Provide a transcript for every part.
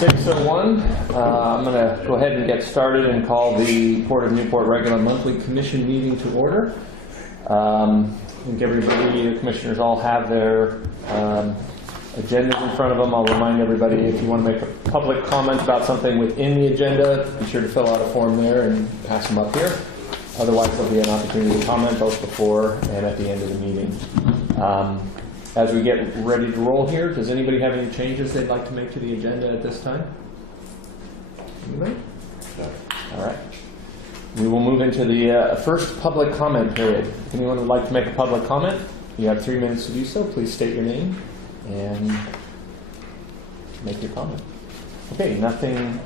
6:01. I'm going to go ahead and get started and call the Port of Newport regular monthly commission meeting to order. I think everybody, the commissioners all have their agendas in front of them. I'll remind everybody, if you want to make a public comment about something within the agenda, be sure to fill out a form there and pass them up here. Otherwise, there'll be an opportunity to comment both before and at the end of the meeting. As we get ready to roll here, does anybody have any changes they'd like to make to the agenda at this time? Anybody? All right. We will move into the first public comment period. If anyone would like to make a public comment, you have 3 minutes to do so. Please state your name and make your comment. Okay, nothing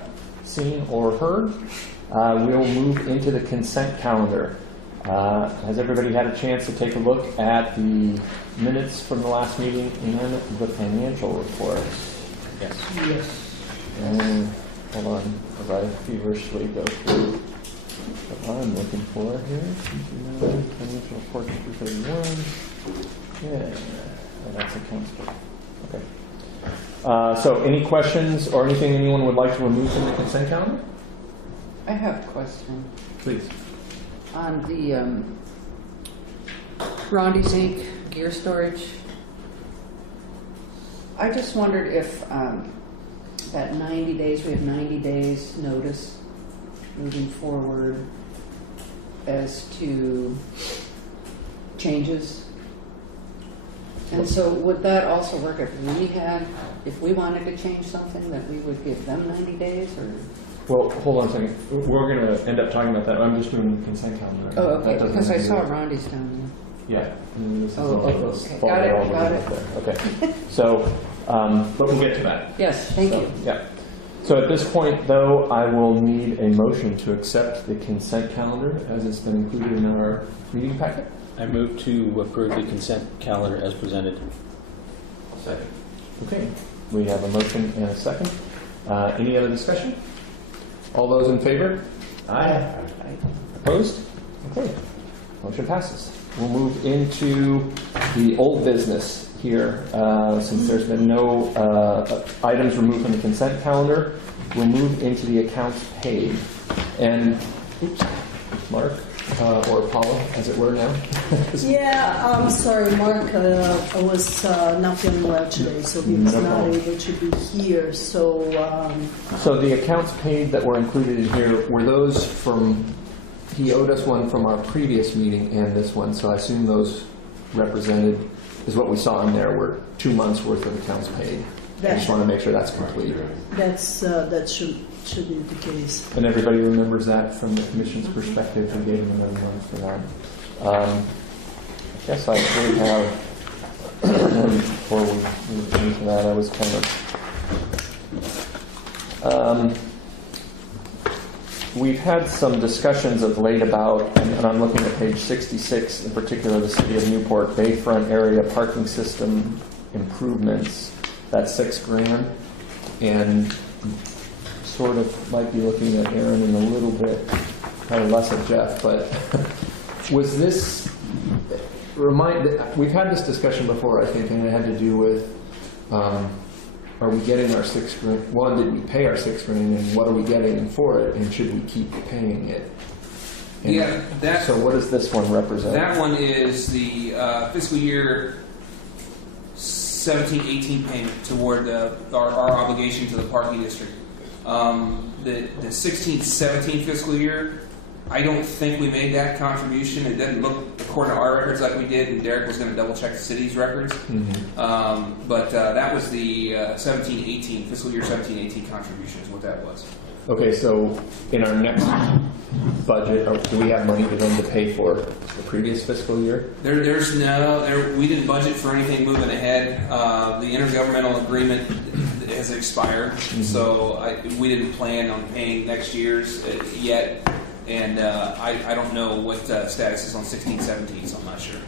seen or heard. We'll move into the consent calendar. Has everybody had a chance to take a look at the minutes from the last meeting and the financial reports? Yes. Yes. And hold on, as I feverishly go through what I'm looking for here. Financial report 231. Yeah, that's accounts. Okay. So any questions or anything anyone would like to remove from the consent calendar? I have a question. Please. On the Rondy's Inc. gear storage, I just wondered if that 90 days, we have 90 days notice moving forward as to changes. And so would that also work if we wanted to change something, that we would give them 90 days or? Well, hold on a second. We're going to end up talking about that. I'm just doing the consent calendar. Oh, okay, because I saw Rondy's down Yeah. there. Okay. Got it. Okay. So, but we'll get to that. Yes, thank you. Yeah. So at this point, though, I will need a motion to accept the consent calendar as it's been included in our meeting packet. I move to approve the consent calendar as presented. Second. Okay. We have a motion and a second. Any other discussion? All those in favor? Aye. Opposed? Okay. Motion passes. We'll move into the old business here. Since there's been no items removed from the consent calendar, we'll move into the accounts paid. And, oops, Mark, or Paula, as it were now. Yeah, I'm sorry, Mark was not feeling well today, so he was not able to be here. So the accounts paid that were included in here, were those from, he owed us one from our previous meeting and this one, so I assume those represented, is what we saw in there, were 2 months worth of accounts paid. I just want to make sure that's complete. that should be the case. And everybody remembers that from the Commission's perspective. We gave them another month for that. I guess I really have, before we move into that, I was kind of, we've had some discussions of late about, and I'm looking at page 66, in particular, the City of Newport Bayfront area parking system improvements. That's $6,000, and sort of might be looking at Aaron in a little bit, kind of less at Jeff, but was this, we've had this discussion before, I think, and it had to do with, are we getting our $6,000? One, did we pay our $6,000, and what are we getting for it, and should we keep paying it? And yeah, so what does this one represent? That one is the fiscal year 17-18 payment toward our obligation to the parking district. The 16-17 fiscal year, I don't think we made that contribution. It doesn't look, according to our records, like we did, and Derek was going to double check the city's records. Mm-hmm. But that was the 17-18, fiscal year 17-18 contribution is what that was. Okay, so in our next budget, do we have money to pay for the previous fiscal year? There's no, we didn't budget for anything moving ahead. The intergovernmental agreement has expired, so we didn't plan on paying next year's yet, and I don't know what status is on 16-17, so I'm not sure.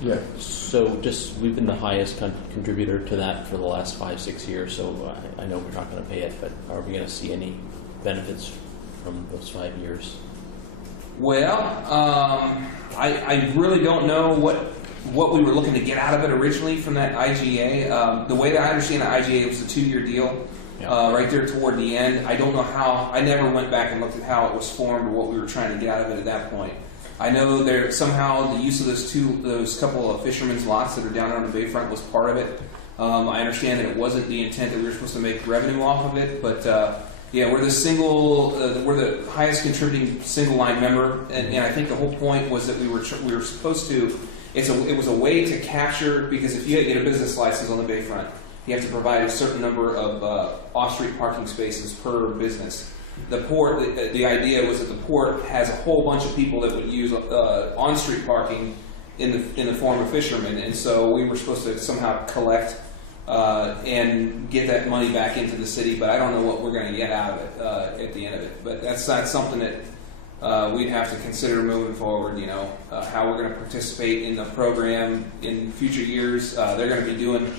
Yeah. So we've been the highest contributor to that for the last 5-6 years, so I know we're not going to pay it, but are we going to see any benefits from those 5 years? Well, I really don't know what what we were looking to get out of it originally from that IGA. The way that I understand the IGA, it was a 2-year deal. Right there toward the end. I don't know how, I never went back and looked at how it was formed or what we were trying to get out of it at that point. I know there somehow the use of those couple of fishermen's lots that are down there on the bayfront was part of it. I understand that it wasn't the intent that we were supposed to make revenue off of it, but yeah, we're the highest contributing single line member, and I think the whole point was that we were supposed to. It was a way to capture, because if you get a business license on the bayfront, you have to provide a certain number of off-street parking spaces per business. The port, the idea was that the port has a whole bunch of people that would use on-street parking in the form of fishermen, and so we were supposed to somehow collect and get that money back into the city. But I don't know what we're going to get out of it at the end of it. But that's not something that we'd have to consider moving forward. You know, how we're going to participate in the program in future years. They're going to be doing.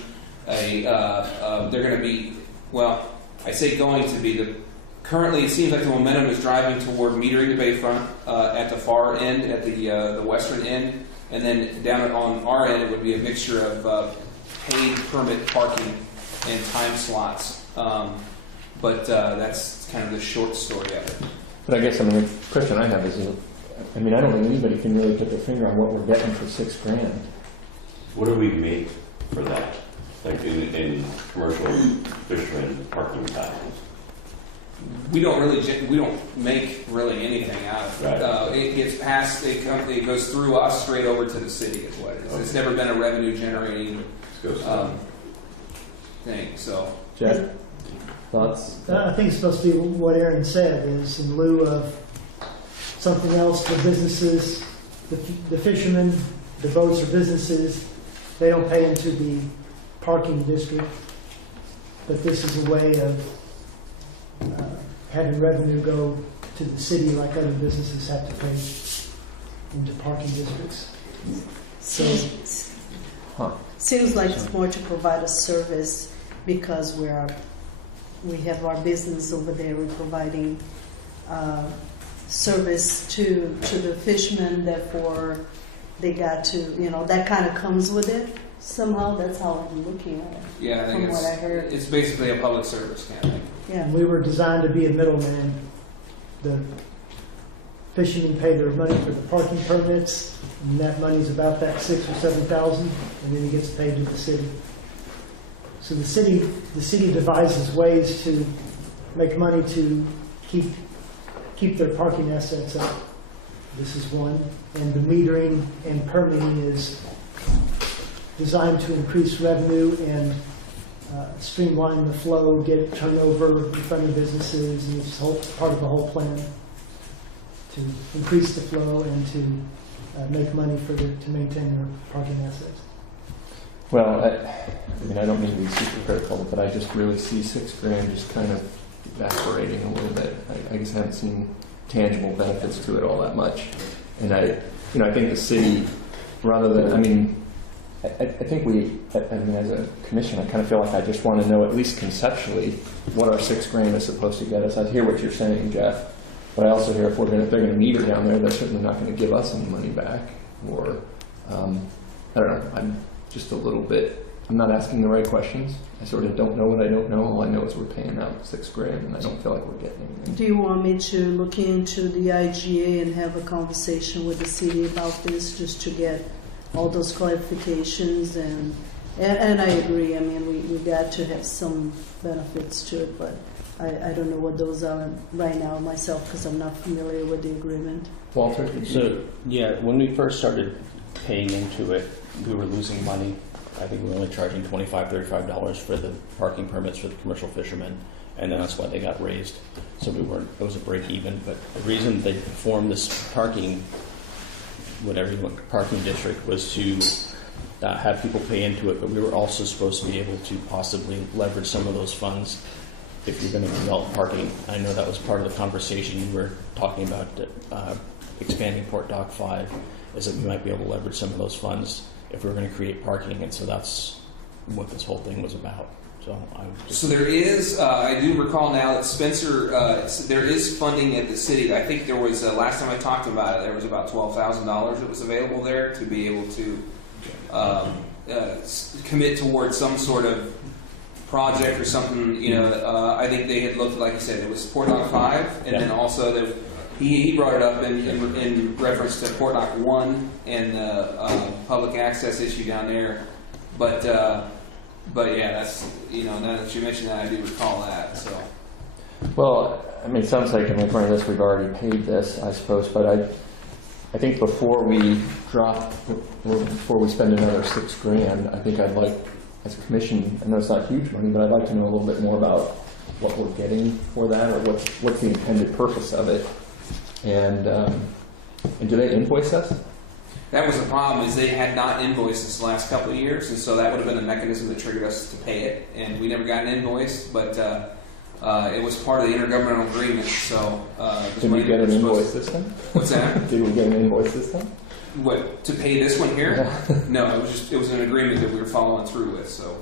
They're going to be, well, I say going to be, currently it seems like the momentum is driving toward metering the bayfront at the far end, at the western end, and then down on our end it would be a mixture of paid permit parking and time slots. But that's kind of the short story of it. But I guess, the question I have is, I don't think anybody can really put their finger on what we're getting for $6,000. What do we make for that? Like in commercial fishermen parking times? We don't make really anything out of it. Right. It gets passed. It goes through us straight over to the city. Is what it is. Okay. It's never been a revenue generating thing. So, Jeff, thoughts? I think it's supposed to be what Aaron said, is in lieu of something else for businesses, the fishermen, the boats are businesses, they don't pay into the parking district, but this is a way of having revenue go to the city like other businesses have to pay into parking districts. Seems like it's more to provide a service, because we have our business over there. We're providing service to the fishermen. Therefore, they got to, that kind of comes with it. Somehow, that's how I'm looking at it. Yeah, I think from what I heard. It's basically a public service kind of thing. Yeah. And we were designed to be a middleman. The fishermen pay their money for the parking permits, and that money's about that $6,000 or $7,000, and then it gets paid to the city. So the city devises ways to make money to keep their parking assets up. This is one, and the metering and permitting is designed to increase revenue and streamline the flow, get turnover in front of businesses, and it's part of the whole plan to increase the flow and to make money to maintain their parking assets. Well, I don't mean to be super critical, but I just really see $6,000 just kind of evaporating a little bit. I just haven't seen tangible benefits to it all that much. And I think the city, rather than, I think as a commission, I kind of feel like I just want to know, at least conceptually, what our $6,000 is supposed to get us. I hear what you're saying, Jeff, but I also hear if they're going to meter down there, they're certainly not going to give us any money back. Or, I don't know, I'm just a little bit, I'm not asking the right questions. I sort of don't know what I don't know. All I know is we're paying out $6,000, and I don't feel like we're getting anything. Do you want me to look into the IGA and have a conversation with the city about this, just to get all those clarifications? And I agree. We got to have some benefits to it, but I don't know what those are right now myself, because I'm not familiar with the agreement. Walter? So, yeah, when we first started paying into it, we were losing money. I think we were only charging $25, $35 for the parking permits for the commercial fishermen, and that's why they got raised. So it was a break even. But the reason they formed this parking district was to have people pay into it, but we were also supposed to be able to possibly leverage some of those funds if you're going to develop parking. I know that was part of the conversation you were talking about, expanding Port Dock 5, is that we might be able to leverage some of those funds if we're going to create parking, and so that's what this whole thing was about. So there is, I do recall now that Spencer, there is funding at the city. I think there was, last time I talked about it, there was about $12,000 that was available there to be able to commit towards some sort of project or something. I think they had looked, like you said, it was Port Dock 5, and then also he brought it up in reference to Port Dock 1 and the public access issue down there. But yeah, that's now that you mentioned that, I do recall that. So. Well, I mean, it sounds like in front of this, we've already paid this, I suppose, but I think before we spend another $6,000, I think I'd like, as a commission, I know it's not huge money, but I'd like to know a little bit more about what we're getting for that, or what's the intended purpose of it, and do they invoice us? That was the problem, is they had not invoiced us the last couple of years, and so that would have been the mechanism that triggered us to pay it, and we never got an invoice, but it was part of the intergovernmental agreement, so... Did we get an invoice this time? What's that? Did we get an invoice this time? What, to pay this one here? Yeah. No, it was an agreement that we were following through with, so...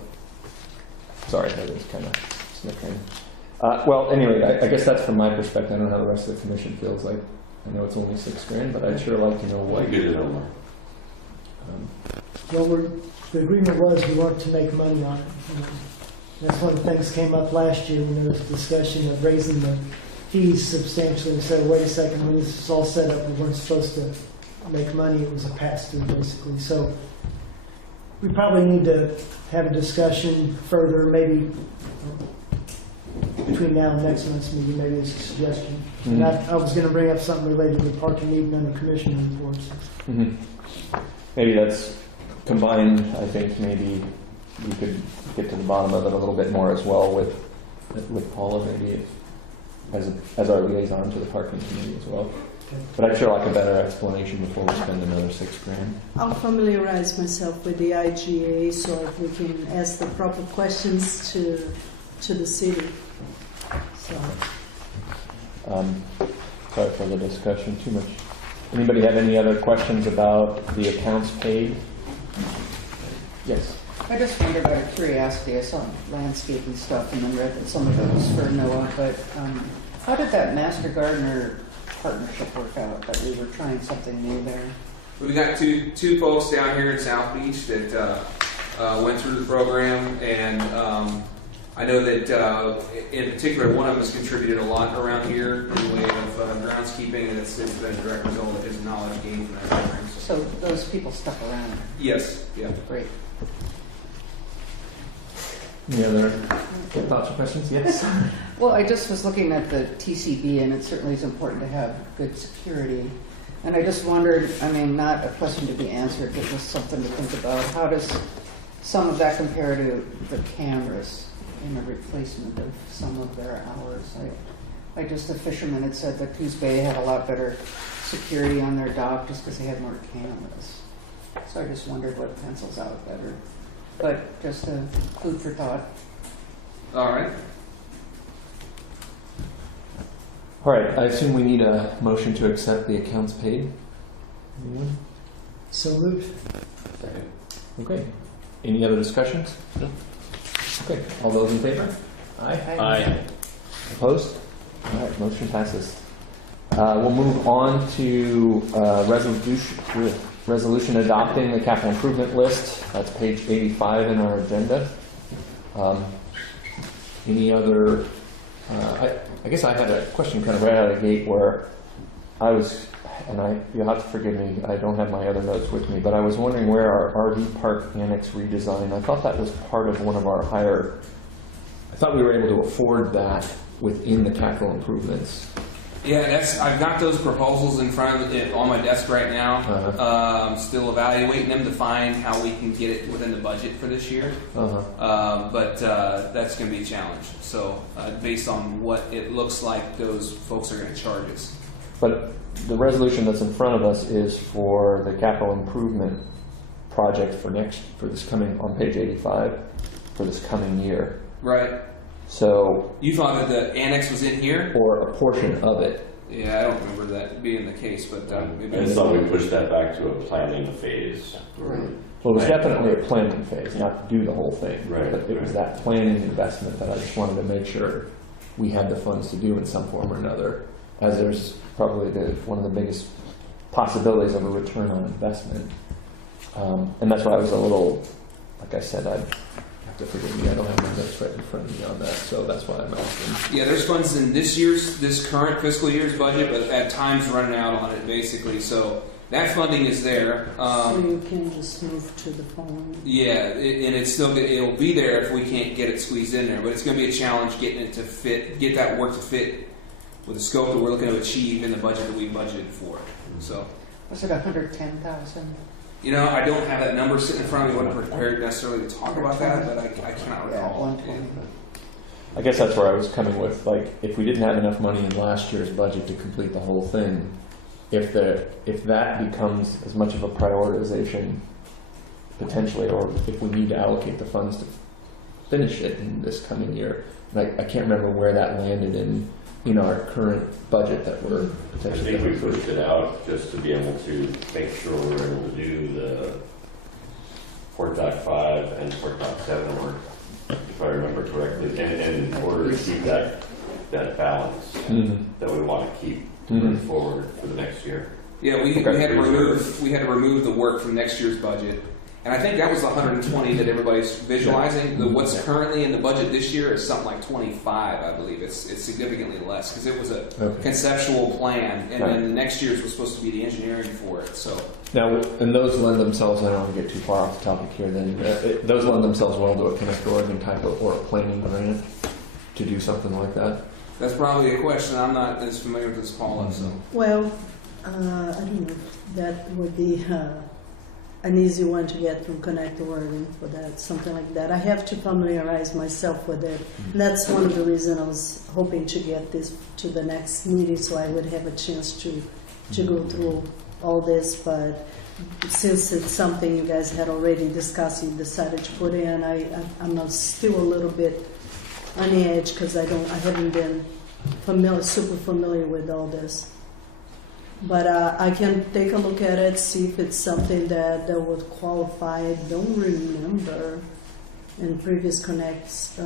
Sorry, that was kind of snickering. Well, anyway, I guess that's from my perspective. I don't know how the rest of the commission feels like. I know it's only $6,000, but I'd sure like to know Well, what. good to know more. Well, the agreement was we weren't to make money on it. That's one of the things that came up last year when there was a discussion of raising the fees substantially. We said, wait a second, when this was all set up, we weren't supposed to make money. It was a pass-through, basically. So we probably need to have a discussion further, maybe between now and next month's meeting, maybe it's a suggestion. And I was going to bring up something related to the parking meeting under commissioner reports. Maybe that's combined. I think maybe we could get to the bottom of it a little bit more as well with Paula, maybe as our liaison to the parking committee as well. But I'd sure like a better explanation before we spend another $6,000. I'll familiarize myself with the IGA so if we can ask the proper questions to the city. So. Sorry for the discussion too much. Anybody have any other questions about the accounts paid? Yes. I just wondered out of curiosity, I saw landscaping stuff and then read that some of it was for Noah, but how did that Master Gardener partnership work out, that we were trying something new there? We got two folks down here in South Beach that went through the program, and I know that in particular one of them has contributed a lot around here in the way of groundskeeping, and it's been a direct result of his knowledge gained from that program. So those people stuck around. Yes, yeah. Great. Any other thoughts or questions? Yes. Well, I just was looking at the TCB, and it certainly is important to have good security. And I just wondered, I mean, not a question to be answered, but just something to think about. How does some of that compare to the cameras in a replacement of some of their hours? The fishermen had said that Coos Bay had a lot better security on their dock just because they had more cameras. So I just wondered what pencils out better. But just a food for thought. All right. All right. I assume we need a motion to accept the accounts paid. Anyone? So moved. Second. Okay. Any other discussions? No. Okay. All those in favor? Aye. Aye. Opposed? All right. Motion passes. We'll move on to resolution adopting the capital improvement list. That's page 85 in our agenda. Any other? I guess I had a question kind of right out of the gate where I was, and you'll have to forgive me, I don't have my other notes with me, but I was wondering where our RV park annex redesign, I thought that was part of one of our higher, I thought we were able to afford that within the capital improvements. Yeah, I've got those proposals in front of it on my desk right now. Still evaluating them to find how we can get it within the budget for this year. But that's going to be a challenge. So based on what it looks like, those folks are going to charge us. But the resolution that's in front of us is for the capital improvement project for this coming, on page 85, for this coming year. Right. So, You thought that the annex was in here? or a portion of it. Yeah, I don't remember that being the case, but maybe And so we pushed that back to a planning phase. Right. Well, it was definitely a planning phase, not to do the whole thing. Right, But it was right. that planning investment that I just wanted to make sure we had the funds to do in some form or another, as there's probably one of the biggest possibilities of a return on investment. And that's why I was a little, like I said, I'd have to forgive me, I don't have my notes right in front of me on that, so that's why I'm asking. Yeah, there's funds in this current fiscal year's budget, but at times running out on it, basically. So that funding is there. So you can just move to the following. Yeah, and it'll be there if we can't get it squeezed in there. But it's going to be a challenge getting it to fit, get that work to fit with the scope that we're looking to achieve in the budget that we budgeted for. So, Was it 110,000? you know, I don't have that number sitting in front of me. I wasn't prepared necessarily to talk about that, but I cannot Yeah, recall. 120. I guess that's where I was coming with, like, if we didn't have enough money in last year's budget to complete the whole thing, if that becomes as much of a prioritization potentially, or if we need to allocate the funds to finish it in this coming year, like, I can't remember where that landed in our current budget that we're I potentially think we going through. pushed it out just to be able to make sure we're able to do the Port Dock 5 and Port Dock 7 work, if I remember correctly, and in order to keep that balance Mhm. that we want to keep Mhm. moving forward for the next year. Yeah, we Okay. had to remove the work from next year's budget, and I think that was the 120 that everybody's visualizing. What's currently in the budget this year is something like 25, I believe. It's significantly less because it was a Okay. conceptual plan, and Right. then the next year's was supposed to be the engineering for it. So Now, and those lend themselves, I don't want to get too far off the topic here, then, those lend themselves well to a Connect Oregon type of, or a planning grant to do something like that? that's probably a question. I'm not as familiar with this, Paula. So Well, I don't know if that would be an easy one to get from Connect Oregon for that, something like that. I have to familiarize myself with it. And that's one of the reasons I was hoping to get this to the next meeting so I would have a chance to go through all this. But since it's something you guys had already discussed, you decided to put in, I'm still a little bit on the edge because I haven't been super familiar with all this. But I can take a look at it, see if it's something that would qualify. I don't remember in previous connects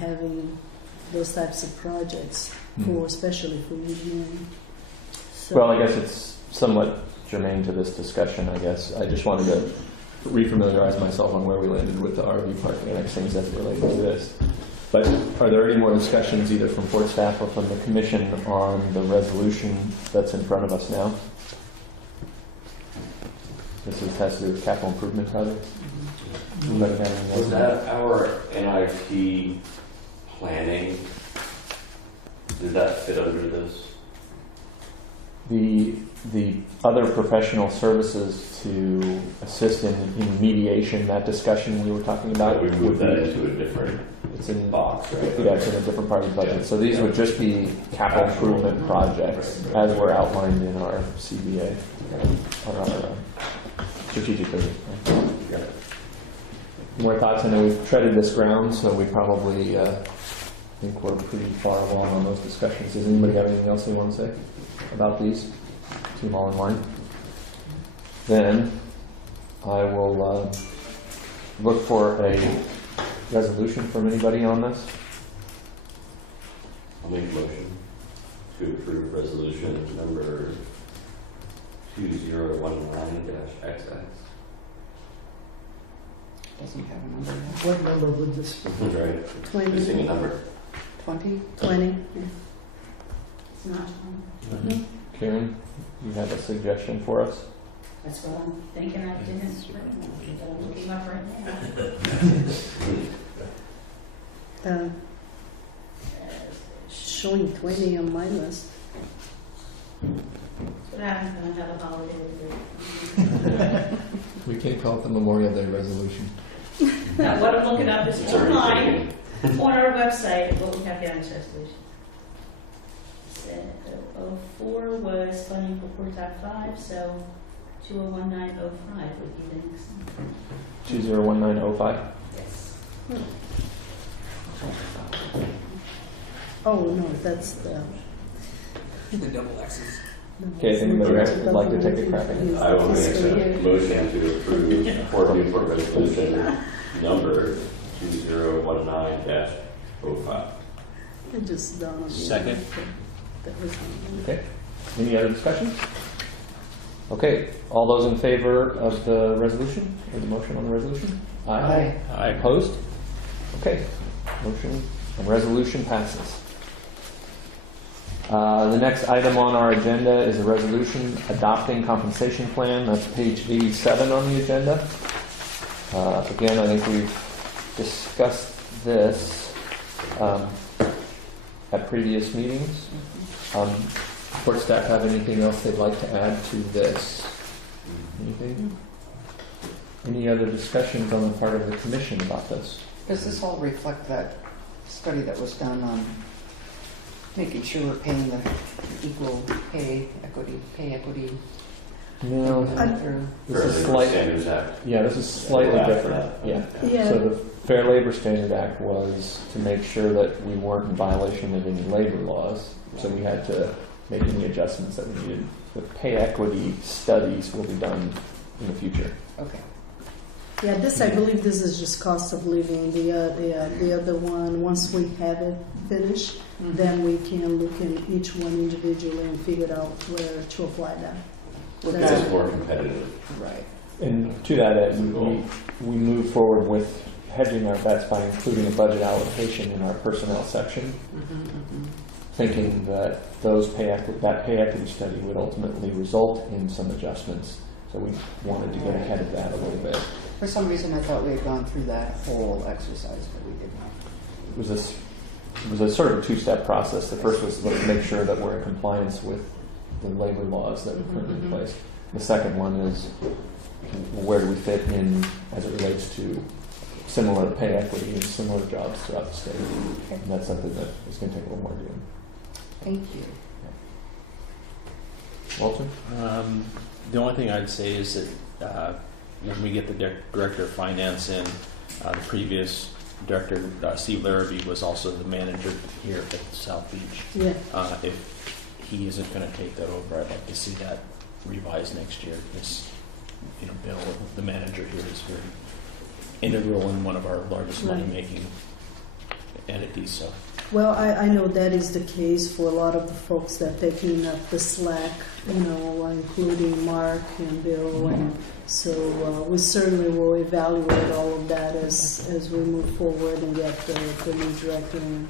having those types of projects, especially for engineering. So, Well, I guess it's somewhat germane to this discussion, I guess. I just wanted to refamiliarize myself on where we landed with the RV park annex things that related to this. But are there any more discussions either from Port staff or from the commission on the resolution that's in front of us now? This has to do with capital improvement projects? Anybody have any Was more? that our NIT planning? Did that fit under this? The other professional services to assist in mediation, that discussion we were talking about. We moved that would be- into a different It's in, box, right? yeah, it's in a different part of the budget. So these would just be capital improvement projects as were outlined in our CBA, on our strategic vision. Yeah. More thoughts? I know we've treaded this ground, so we probably think we're pretty far along on those discussions. Does anybody have anything else they want to say about these? Keep them all in line. Then I will look for a resolution from anybody on this. I'll make a motion to approve resolution number 2019-XX. Doesn't have a number yet. What number would this, That's right. 20, Missing a number. 20? 20. It's not, Karen, you have a suggestion for us? that's what I'm thinking I didn't spring, but I'm looking up right now. Showing 20 on my list. That's what happens when I have a holiday. We can't call it the Memorial Day resolution. Now, what I'm looking up is It's already online, taken. on our website, what we have down as resolution. Said 04 was funding for Port Dock 5, so 201905 would be the next one. 201905? Yes. Oh, no, that's the... the double X's. Okay, if anybody else would like to take a crack at it. I will make a motion to approve Port Newport resolution number 2019-05. It just dawned on me. Second. That was Okay. Any other discussion? Okay, all those in favor of the resolution, or the motion on the resolution? Aye. I Opposed? Okay, motion and resolution passes. The next item on our agenda is a resolution adopting compensation plan. That's page 87 on the agenda. Again, I think we've discussed this at previous meetings. Court staff have anything else they'd like to add to this? Anything? Any other discussions on the part of the commission about this? Does this all reflect that study that was done on making sure we're paying the equal pay equity? No, through? this is Fair Labor slight. Standards Act. Yeah, this is slightly different. Yeah. Yeah. So the Fair Labor Standard Act was to make sure that we weren't in violation of any labor laws. So we had to make any adjustments that we needed. The pay equity studies will be done in the future. Okay. Yeah, this, I believe this is just cost of living. The other one, once we have it finished, then we can look in each one individually and figure out where to apply that. It is more competitive. Right. And to that end, we move forward with hedging our bets by including a budget allocation in our personnel section, thinking that that pay equity study would ultimately result in some adjustments. So we wanted to get ahead of that a little bit. For some reason, I thought we had gone through that whole exercise, but we did not. It was a sort of a two-step process. The first was let's make sure that we're in compliance with the labor laws that are currently in place. The second one is where do we fit in as it relates to similar pay equity and similar jobs throughout the state. And that's something that is going to take a little more doing. Thank you. Walter? The only thing I'd say is that when we get the director of finance in, the previous director, Steve Larrabee, was also the manager here at South Beach. Yeah. If he isn't going to take that over, I'd like to see that revised next year. Because, Bill, the manager here, is very integral in one of our largest Right. money-making entities. So. Well, I know that is the case for a lot of the folks that taking up the slack, including Mark and Bill, and so we certainly will evaluate all of that as we move forward and get the new director in.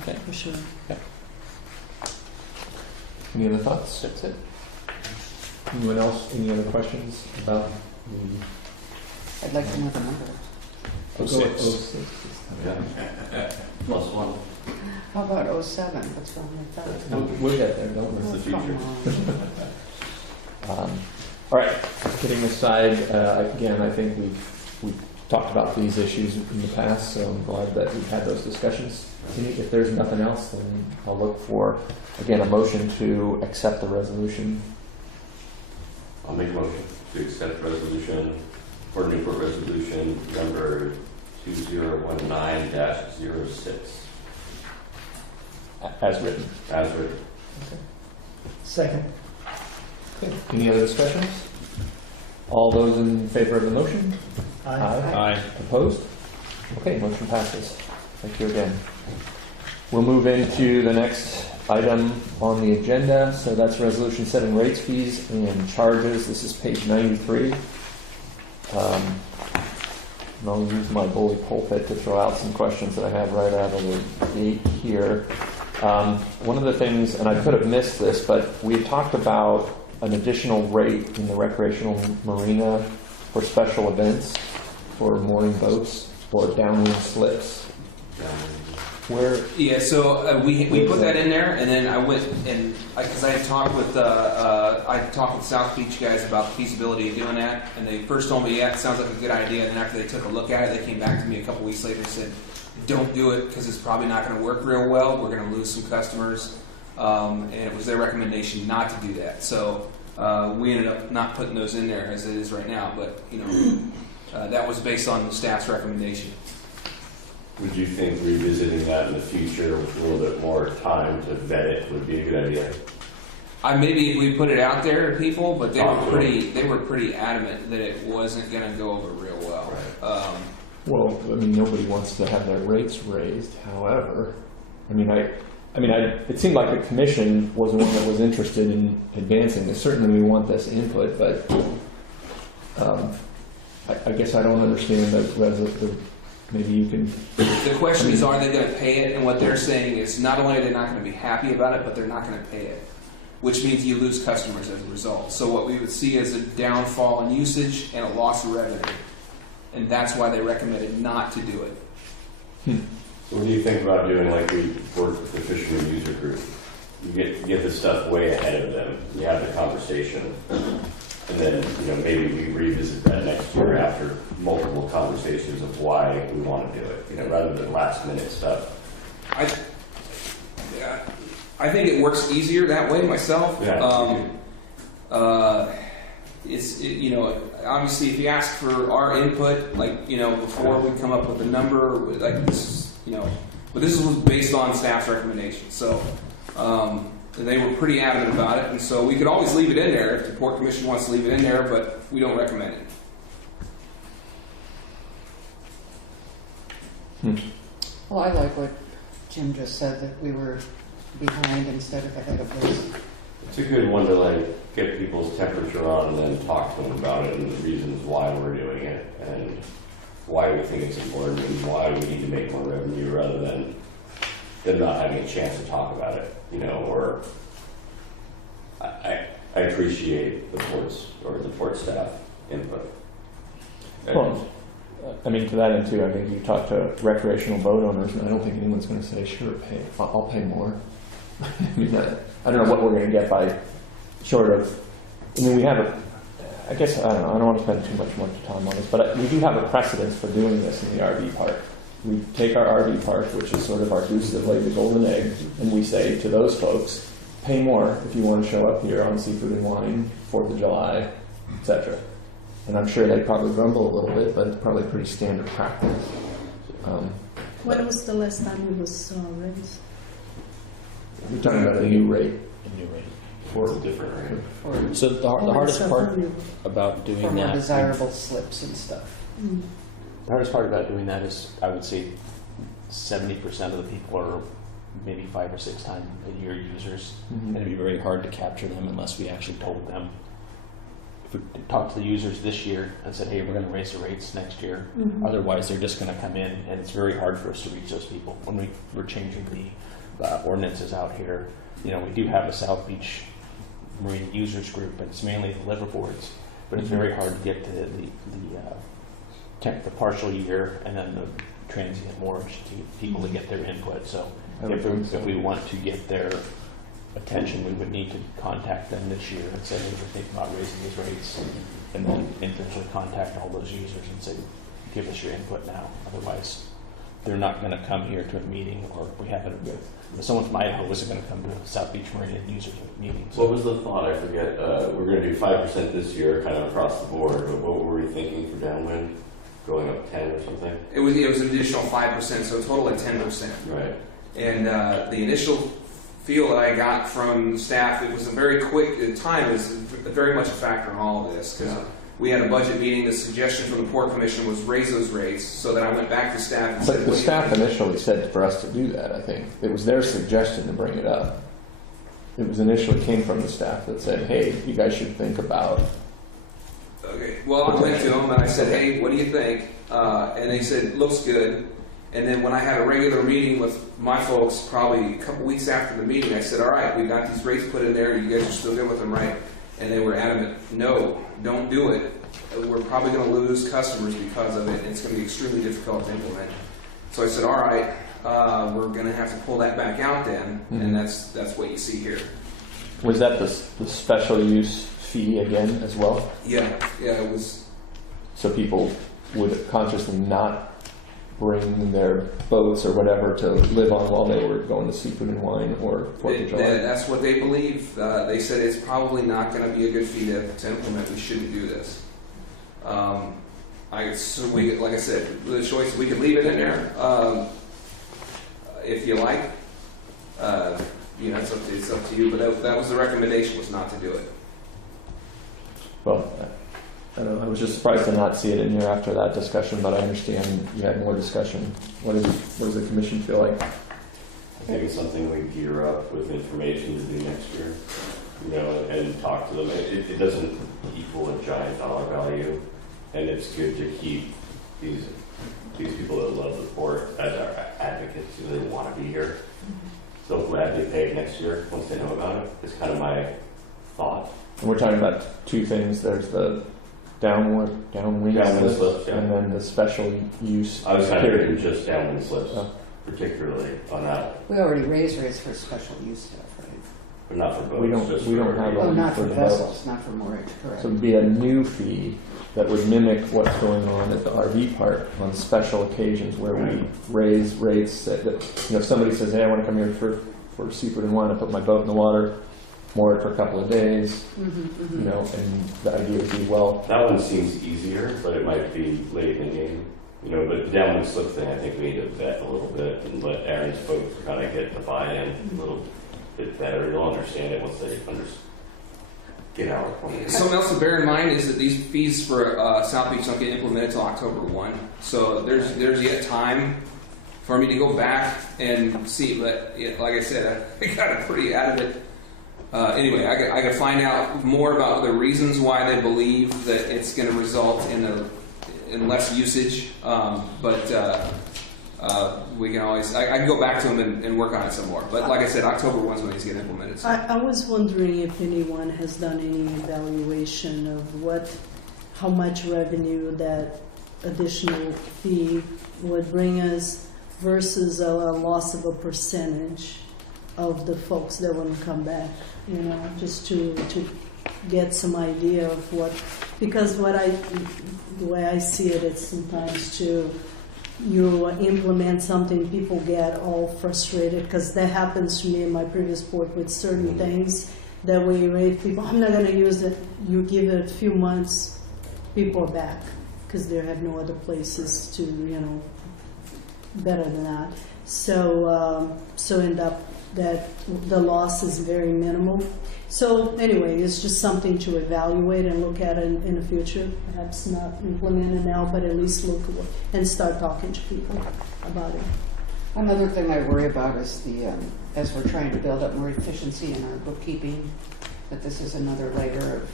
Okay. For sure. Any other thoughts? That's it. Anyone else? Any other questions about the I'd like to know the number. Go with 06. Yeah. Plus one. How about 07? What's wrong with that? We'll get there, don't worry. It's the future. Come on. All right, kidding aside, again, I think we've talked about these issues in the past, so I'm glad that we've had those discussions. If there's nothing else, then I'll look for, again, a motion to accept the resolution. I'll make a motion to accept resolution, Port Newport resolution number 2019-06 As written. as written. Second. Okay. Any other discussions? All those in favor of the motion? Aye. Aye. Opposed? Okay, motion passes. Thank you again. We'll move into the next item on the agenda. So that's resolution setting rates, fees, and charges. This is page 93. And I'll use my bully pulpit to throw out some questions that I have right out of the gate here. One of the things, and I could have missed this, but we had talked about an additional rate in the recreational marina for special events, for mooring boats, or downwind slips. Where, Yeah, so we put that in there, and then I went and because I had talked with South Beach guys about the feasibility of doing that, and they first told me, yeah, it sounds like a good idea. And then after they took a look at it, they came back to me a couple weeks later and said, don't do it because it's probably not going to work real well. We're going to lose some customers, and it was their recommendation not to do that. So we ended up not putting those in there as it is right now. But that was based on the staff's recommendation. Would you think revisiting that in the future with a little bit more time to vet it would be a good idea? Maybe we put it out there to people, but they were pretty adamant that it wasn't going to go over real well. well, I mean, nobody wants to have their rates raised. However, I mean, I mean, it seemed like the commission was one that was interested in advancing this. Certainly, we want this input, but I guess I don't understand the maybe you can. The question is, are they going to pay it? And what they're saying is, not only are they not going to be happy about it, but they're not going to pay it, which means you lose customers as a result. So what we would see is a downfall in usage and a loss of revenue, and that's why they recommended not to do it. So what do you think about doing like we work with the fisherman user group? You get this stuff way ahead of them. You have the conversation, and then maybe we revisit that next year after multiple conversations of why we want to do it. Rather than last minute stuff. I think it works easier that way myself. Yeah. Obviously, if you ask for our input, before we come up with a number, like this, but this was based on staff's recommendations. So they were pretty adamant about it, and so we could always leave it in there if the Port Commission wants to leave it in there, but we don't recommend it. Well, I like what Jim just said, that we were behind instead of ahead of this. It's a good one to get people's temperature on and then talk to them about it and the reasons why we're doing it and why we think it's important and why we need to make more revenue rather than them not having a chance to talk about it, or I appreciate the port staff input. Well, I mean, to that end too, I think you talk to recreational boat owners, and I don't think anyone's going to say, "Sure, I'll pay more." I mean, I don't know what we're going to get by short of. I mean, we have I guess I don't know. I don't want to spend too much more time on this, but we do have a precedence for doing this in the RV park. We take our RV park, which is sort of our goose that laid the golden egg, and we say to those folks, "Pay more if you want to show up here on Seafood and Wine, 4th of July, etc." And I'm sure they probably grumble a little bit, but it's probably pretty standard practice. When was the last time it was raised? We're talking about a new rate. A new rate. For a different rate. So the hardest part about For doing more that, desirable slips and stuff. Mm. The hardest part about doing that is, I would say, 70% of the people are maybe 5 or 6 times a year users. and it'd be very hard to capture them unless we actually told them. If we talked to the users this year and said, hey, we're going to raise the rates next year, Mhm. Otherwise, they're just going to come in, and it's very hard for us to reach those people. When we're changing the ordinances out here, we do have a South Beach Marine Users Group, but it's mainly the liverboards. But it's very hard to get to the partial year and then the transient mortgage to people to get their input. So if we want to get their attention, we would need to contact them this year and say, hey, we're thinking about raising these rates, and then individually contact all those users and say, give us your input now. Otherwise, they're not going to come here to a meeting, or if we have it with someone from Idaho isn't going to come to a South Beach Marine Users meeting. What was the thought? I forget. We're going to do 5% this year, kind of across the board. But what were we thinking for downwind? Going up 10 or something? It was an additional 5%, so a total of 10%. Right. And the initial feel that I got from staff, it was a very quick, time is very much a factor in all of this, because we had a budget meeting. The suggestion from the Port Commission was raise those rates, so then I went back to staff and said, But the "What do you staff think?" initially said for us to do that, I think. It was their suggestion to bring it up. It was initially came from the staff that said, hey, you guys should think about. Okay, well, I went to them and I said, hey, what do you think? And they said, looks good. And then when I had a regular meeting with my folks, probably a couple weeks after the meeting, I said, all right, we got these rates put in there. You guys are still good with them, right? And they were adamant, no, don't do it. We're probably going to lose customers because of it, and it's going to be extremely difficult to implement. So I said, all right, we're going to have to pull that back out then, and that's what you see here. Was that the special use fee again as well? Yeah, it was. So people would consciously not bring their boats or whatever to live on while they were going to Seafood and Wine or 4th of July? That's what they believe. They said it's probably not going to be a good fee to implement. We shouldn't do this. Like I said, the choice, we could leave it in there if you like. It's up to you. But that was the recommendation, was not to do it. Well, I don't know. I was just surprised to not see it in here after that discussion, but I understand you had more discussion. What does the commission feel like? I think it's something we gear up with information to do next year, you know, and talk to them. It doesn't equal a giant dollar value, and it's good to keep these people that love the port as our advocates who really want to be here. So gladly paid next year once they know about it. It's kind of my thought. And we're talking about two things. There's the downwind Downwind slips, yeah. and then the special use. I was kind of period. thinking just downwind slips, Oh. particularly on that, We already raised rates for special use stuff, right? but not for boats. We don't- just we for don't have Oh, not for for the vessels, not for moorage, correct. So it would be a new fee that would mimic what's going on at the RV park on special occasions where we raise rates that you know, if somebody says, hey, I want to come here for seafood and wine, I put my boat in the water, moor it for a couple of days, you know, and the idea would be, well, That one seems easier, but it might be late in the game. You know, but the downwind slip thing, I think we need to vet a little bit and let Aaron's folks kind of get the buy-in a little bit better. They'll understand it once they get our point. Something else to bear in mind is that these fees for South Beach don't get implemented until October 1. So there's yet time for me to go back and see. But yeah, like I said, I got it pretty out of it. Anyway, I got to find out more about the reasons why they believe that it's going to result in less usage. We can always, I can go back to them and work on it some more. But like I said, October 1 is when these get implemented. So. I was wondering if anyone has done any evaluation of how much revenue that additional fee would bring us versus a loss of a percentage of the folks that wouldn't come back, you know, just to get some idea of what, because the way I see it, it's sometimes you implement something, people get all frustrated, because that happens to me in my previous port with certain things that we rate people, I'm not going to use it, you give it a few months, people are back, because they have no other places to, you know, better than that. So end up that the loss is very minimal. So anyway, it's just something to evaluate and look at in the future. Perhaps not implemented now, but at least look and start talking to people about it. Another thing I worry about is as we're trying to build up more efficiency in our bookkeeping, that this is another layer of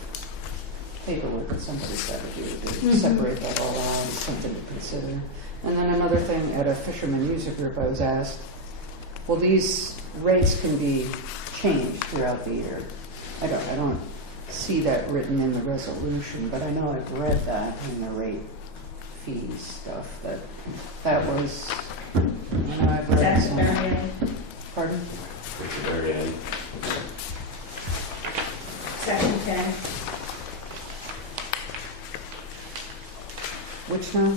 paperwork that somebody's got to do to separate that all out. It's something to consider. And then another thing, at a fisherman user group, I was asked, well, these rates can be changed throughout the year. I don't see that written in the resolution, but I know I've read that in the rate fees stuff, that was, you know, I've read That's some. very end. Pardon? At the very end. Section 10. Which now?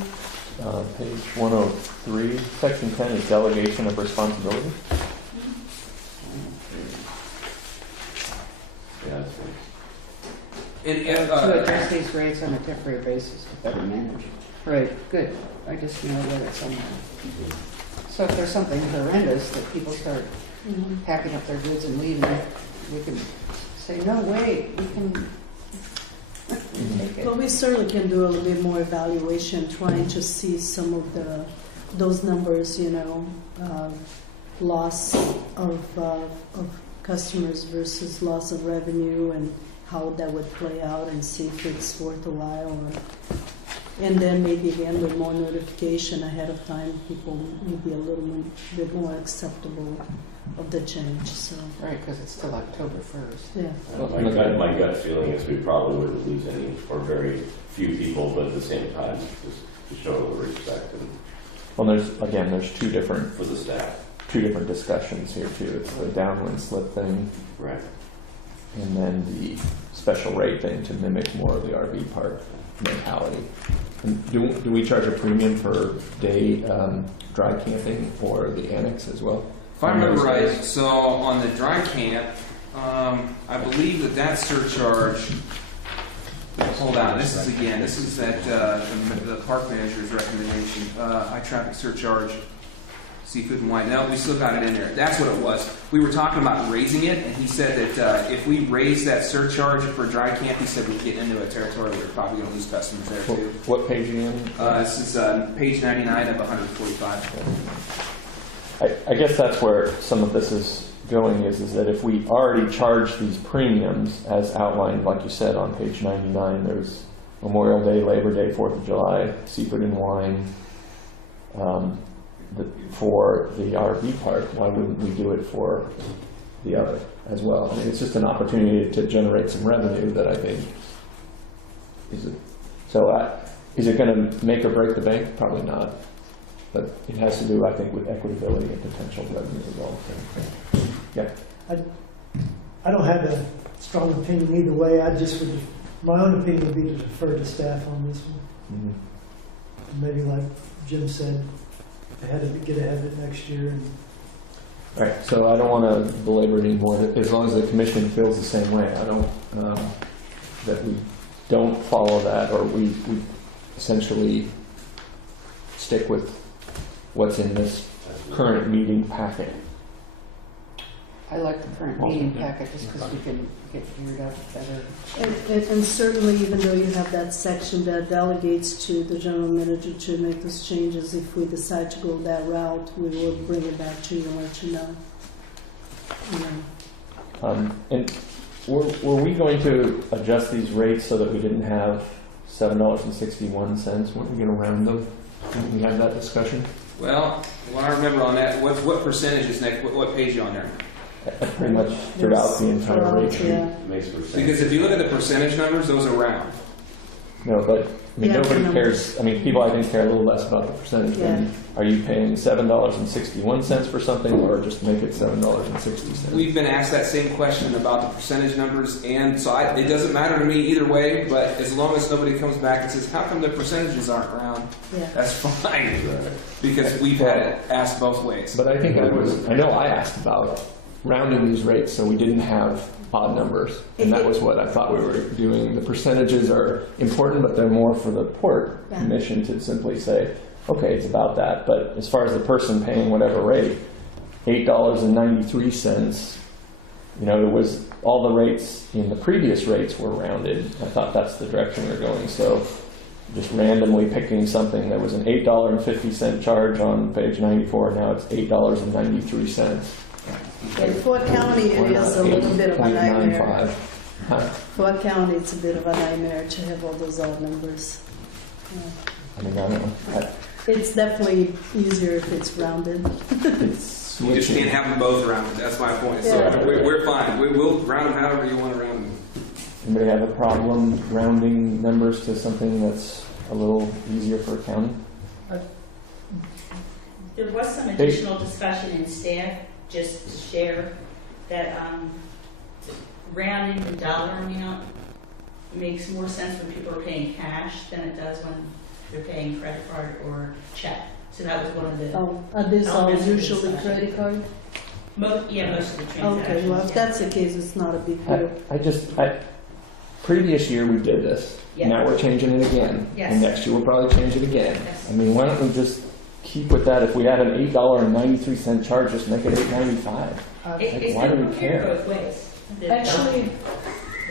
Page 103, section 10 is delegation of responsibility. Yeah, that's good. To address these rates on a temporary basis to better manage. Right, good. I just know that it's somewhere. So if there's something horrendous that people start packing up their goods and leaving, we can say, no, wait, we can take it. But we certainly can do a little bit more evaluation, trying to see some of those numbers, you know, loss of customers versus loss of revenue, and how that would play out, and see if it's worth a while. And then maybe again with more notification ahead of time, people may be a little bit more acceptable of the change. So Right, because it's still October 1st. yeah. My gut feeling is we probably wouldn't lose any, or very few people, but at the same time, just to show a little respect and Well, there's two different for the staff. discussions here too. It's the downwind slip thing, Right. and then the special rate thing to mimic more of the RV park mentality. And do we charge a premium for day dry camping or the annex as well? If I remember right, so on the dry camp, I believe that surcharge. Hold on, this is that the park manager's recommendation. High traffic surcharge, seafood and wine. No, we still got it in there. That's what it was. We were talking about raising it, and he said that if we raise that surcharge for dry camp, he said we'd get into a territory where we're probably going to lose customers there too. What page are you in? This is page 99 of 145. I guess that's where some of this is going is that if we already charge these premiums as outlined, like you said, on page 99, there's Memorial Day, Labor Day, 4th of July, seafood and wine, for the RV park, why wouldn't we do it for the other as well? I mean, it's just an opportunity to generate some revenue that I think is it. So is it going to make or break the bank? Probably not. But it has to do, I think, with equitability and potential revenue results. Yeah. I don't have a strong opinion either way. My own opinion would be to defer to staff on this one. Mm-hmm. Maybe like Jim said, get ahead of it next year. And All right, so I don't want to belabor it anymore. As long as the commission feels the same way, I don't, that we don't follow that, or we essentially stick with what's in this current meeting packet. I like the current meeting packet just because we can get geared up better. And certainly, even though you have that section that delegates to the general manager to make those changes, if we decide to go that route, we will bring it back to you and let you know. And were we going to adjust these rates so that we didn't have $7.61? Weren't we going to round them? Didn't we have that discussion? Well, what I remember on that, what percentage is next? What page are you on there? Pretty much throughout the entire rate sheet. Yeah. Makes more sense. Because if you look at the percentage numbers, those are round. No, but I mean, Yeah, nobody the cares. I mean, people I think care a little less about the percentage. Yeah. Are you paying $7.61 for something, or just make it $7.60? We've been asked that same question about the percentage numbers, and so it doesn't matter to me either way, but as long as nobody comes back and says, how come the percentages aren't round? Yeah. That's fine, because we've had it asked both ways. But I think I know I asked about rounding these rates so we didn't have odd numbers, and that was what I thought we were doing. The percentages are important, but they're more for the port commission to simply say, okay, it's about that. But as far as the person paying whatever rate, $8.93, you know, it was all the rates in the previous rates were rounded. I thought that's the direction we're going. So just randomly picking something, there was an $8.50 charge on page 94, now it's $8.93. In Fort County, it is a little bit of a nightmare. 8.95. Huh. Fort County, it's a bit of a nightmare to have all those odd numbers. Yeah. I mean, I don't know. It's definitely easier if it's rounded. It's You just can't have them both rounded, that's my point. So Yeah. we're fine. We'll round them however you want to round them. Anybody have a problem rounding numbers to something that's a little easier for a county? There was some additional discussion in staff, just to share, that rounding the dollar amount makes more sense when people are paying cash than it does when they're paying credit card or check. So that was one of the, Are these all Elements of usually discussion. credit card? most of the transactions. Okay, well, if yeah. that's the case, it's not a big deal. Previous year we did this. Yeah. Now we're changing it again. Yes. And next year we'll probably change it again. Yes. I mean, why don't we just keep with that? If we had an $8.93 charge, just make it $8.95. It's why do we been care? prepared both ways. Actually,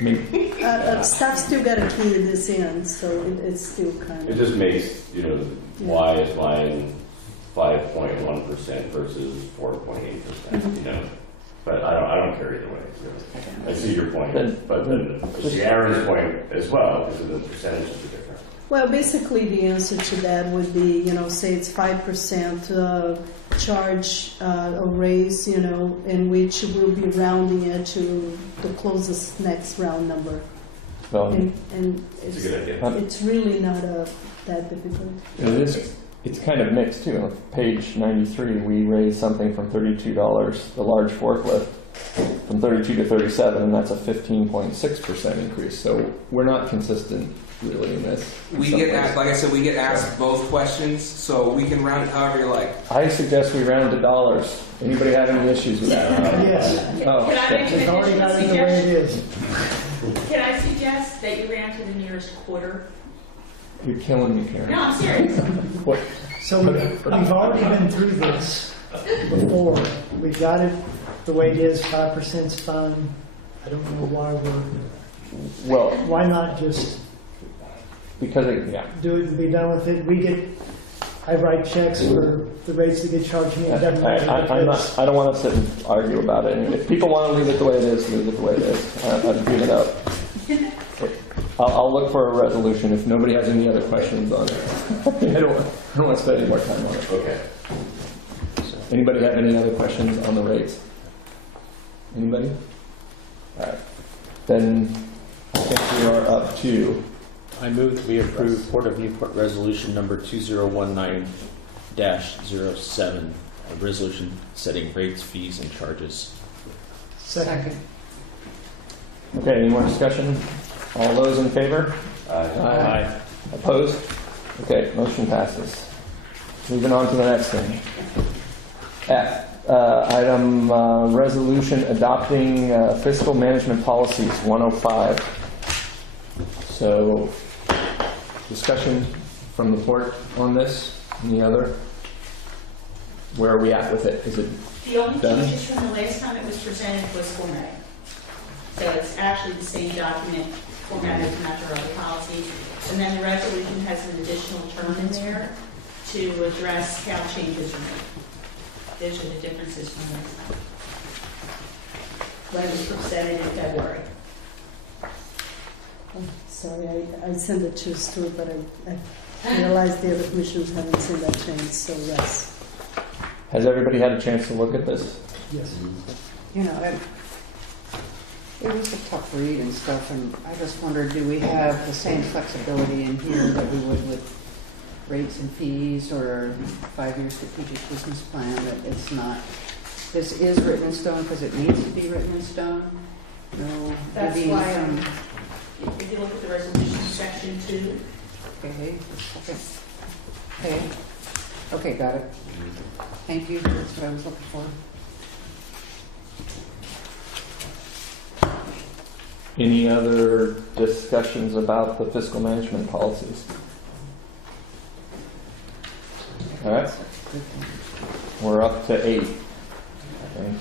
I mean, staff still got to key this in, so it's still kind It of. just makes, Y is buying 5.1% versus 4.8%, But I don't care either way. Really. I see your point, but then Sharon's point as well, because the percentages are different. Well, basically, the answer to that would be, say it's 5% charge or raise, in which we'll be rounding it to the closest next round number. well, And It's a good idea. it's really not that difficult. it is. It's kind of mixed too. On page 93, we raised something from $32, the large forklift, from 32 to 37, and that's a 15.6% increase. So we're not consistent really in this. We get asked, like I said, we get asked both questions, so we can round it however you like. I suggest we round to dollars. Anybody have any issues with that? Yes, Oh, Can I okay. make an it's already got additional it the way it suggestion? is. Can I suggest that you round to the nearest quarter? You're killing me, Karen. No, I'm serious. What? So we've already been through this before. We've got it the way it is, 5%'s fine. I don't know Well, why not just because do it and be done with it? We get I write checks for the rates that get charged me. I don't want to sit and argue about it. And if people want to leave it the way it is, leave it the way it is. I'd give it up. I'll look for a resolution if nobody has any other questions on it. I don't want to spend any more time on it. Okay. Anybody have any other questions on the rates? Anybody? All right. Then I think we are up to, I move that we approve Port of Newport Resolution Number 2019-07, a resolution setting rates, fees, and charges. Second. okay, any more discussion? All those in favor? Aye. Opposed? Okay, motion passes. Moving on to the next thing. F, item resolution adopting fiscal management policies 105. So, discussion from the port on this? Any other? Where are we at with it? Is it The only Done. changes from the last time it was presented was formatting. So it's actually the same document, formatted to match our other policies. And then the resolution has an additional term in there to address how changes are made. Those are the differences from last time. When it was presented in February. Sorry, I sent it to Stuart, but I realized the other commissioners haven't seen that change, so yes. Has everybody had a chance to look at this? Yes. You know, it was a tough read and stuff, and I just wondered, do we have the same flexibility in here that we would with rates and fees or 5-year strategic business plan, that it's not, this is written in stone because it needs to be written in stone? No. That's maybe why, some- if you look at the resolution section 2, Okay, okay. Okay, got it. Thank you, that's what I was looking for. Any other discussions about the fiscal management policies? All right, Good thing. we're up to 8, I think.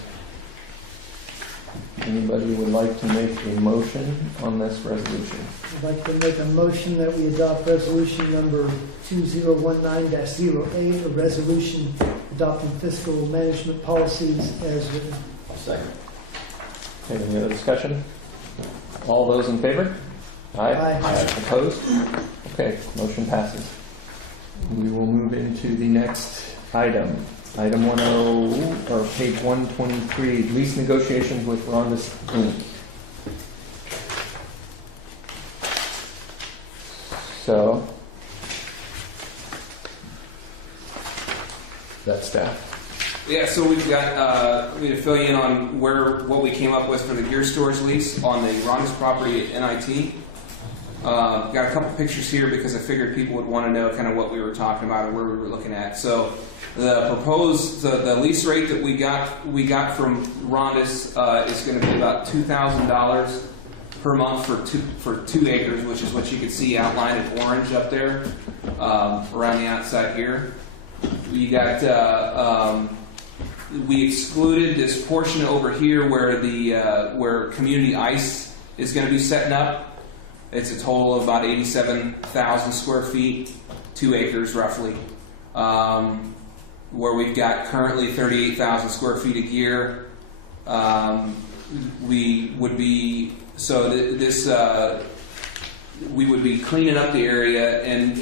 Anybody would like to make a motion on this resolution? I'd like to make a motion that we adopt resolution number 2019-08, a resolution adopting fiscal management policies as written. Second. Okay, any other discussion? All those in favor? Aye. Opposed? Okay, motion passes. We will move into the next item. Item 10, or page 123, lease negotiations with Rondis Inc. So, that's staff. Yeah, so we've got, we to fill you in on what we came up with for the gear storage lease on the Rondis property at NIT. Got a couple pictures here because I figured people would want to know kind of what we were talking about or where we were looking at. So the proposed, the lease rate that we got from Rondis is going to be about $2,000 per month for 2 acres, which is what you can see outlined in orange up there around the outside here. We got we excluded this portion over here where the where community ice is going to be setting up. It's a total of about 87,000 square feet, 2 acres roughly. Where we've got currently 38,000 square feet of gear. We would be we would be cleaning up the area and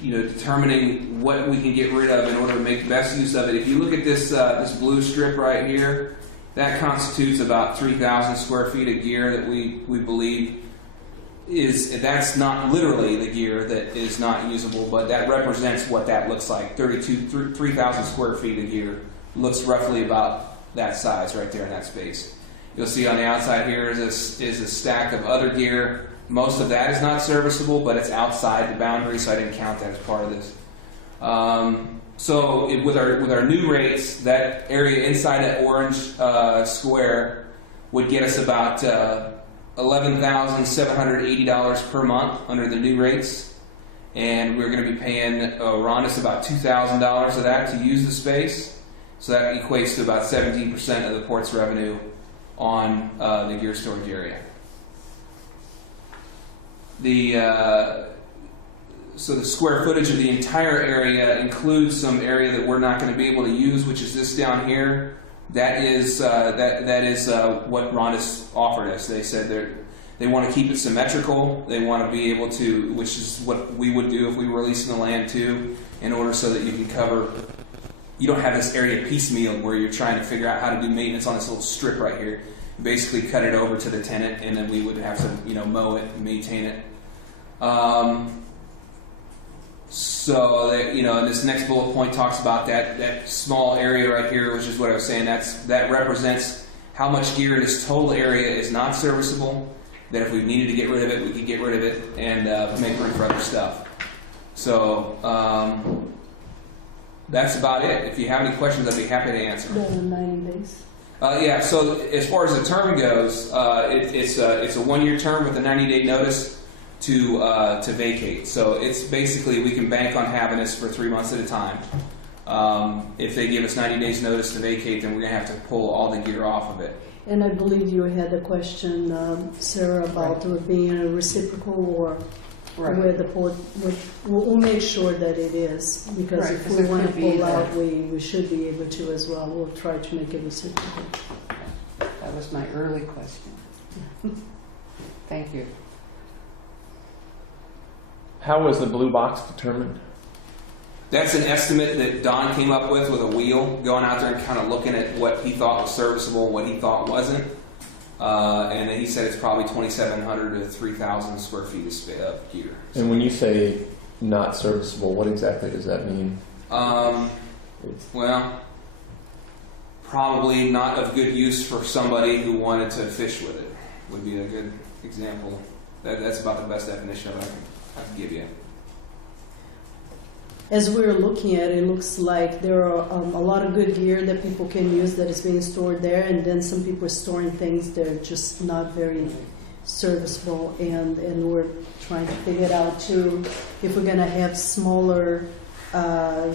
determining what we can get rid of in order to make the best use of it. If you look at this this blue strip right here, that constitutes about 3,000 square feet of gear that we believe that's not literally the gear that is not usable, but that represents what that looks like. 3,000 square feet of gear looks roughly about that size right there in that space. You'll see on the outside here is a stack of other gear. Most of that is not serviceable, but it's outside the boundary, so I didn't count that as part of this. With our new rates, that area inside that orange square would get us about $11,780 per month under the new rates, and we're going to be paying Rondis about $2,000 of that to use the space. So that equates to about 17% of the port's revenue on the gear storage area. so the square footage of the entire area includes some area that we're not going to be able to use, which is this down here. That is what Ron has offered us. They said they want to keep it symmetrical. They want to be able to, which is what we would do if we were leasing the land too, in order so that you can cover. You don't have this area piecemeal where you're trying to figure out how to do maintenance on this little strip right here. Basically, cut it over to the tenant, and then we would have to mow it and maintain it. So that, and this next bullet point talks about that small area right here, which is what I was saying. That represents how much gear in this total area is not serviceable. That if we needed to get rid of it, we could get rid of it and make room for other stuff. So that's about it. If you have any questions, I'd be happy to answer. The 90 days. Yeah. So as far as the term goes, it's a 1-year term with a 90-day notice to vacate. So it's basically we can bank on having this for 3 months at a time. If they give us 90 days notice to vacate, then we're going to have to pull all the gear off of it. And I believe you had a question, Sarah, about it being a reciprocal or where the port would. We'll make sure that it is, because Right, if 'cause we it want to could be pull out, that- we should be able to as well. We'll try to make it reciprocal. That was my early question. Thank you. How was the blue box determined? That's an estimate that Don came up with a wheel, going out there and kind of looking at what he thought was serviceable, what he thought wasn't. And then he said it's probably 2,700 to 3,000 square feet of gear. And when you say not serviceable, what exactly does that mean? Well, probably not of good use for somebody who wanted to fish with it, would be a good example. That's about the best definition of it I can give you. As we're looking at it, it looks like there are a lot of good gear that people can use that is being stored there, and then some people are storing things that are just not very serviceable, and we're trying to figure it out too, if we're going to have smaller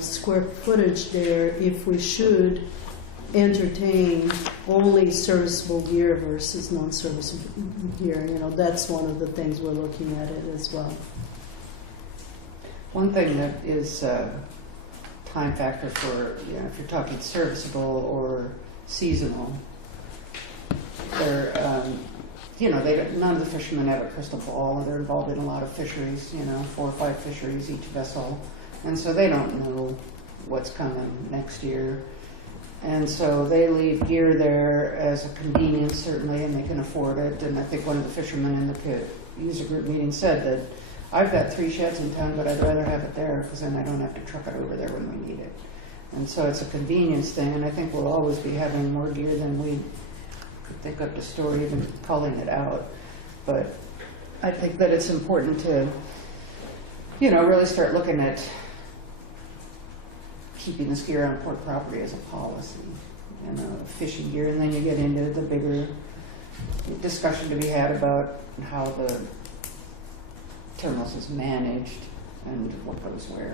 square footage there, if we should entertain only serviceable gear versus non-serviceable gear. That's one of the things we're looking at it as well. One thing that is a time factor for, if you're talking serviceable or seasonal, they're, none of the fishermen have a crystal ball. They're involved in a lot of fisheries, 4 or 5 fisheries each vessel. And so they don't know what's coming next year. And so they leave gear there as a convenience, certainly, and they can afford it. And I think one of the fishermen in the user group meeting said that I've got 3 sheds in town, but I'd rather have it there because then I don't have to truck it over there when we need it. And so it's a convenience thing, and I think we'll always be having more gear than we could think up to store, even calling it out. But I think that it's important to, really start looking at keeping this gear on port property as a policy, fishing gear, and then you get into the bigger discussion to be had about how the terminals is managed and what goes where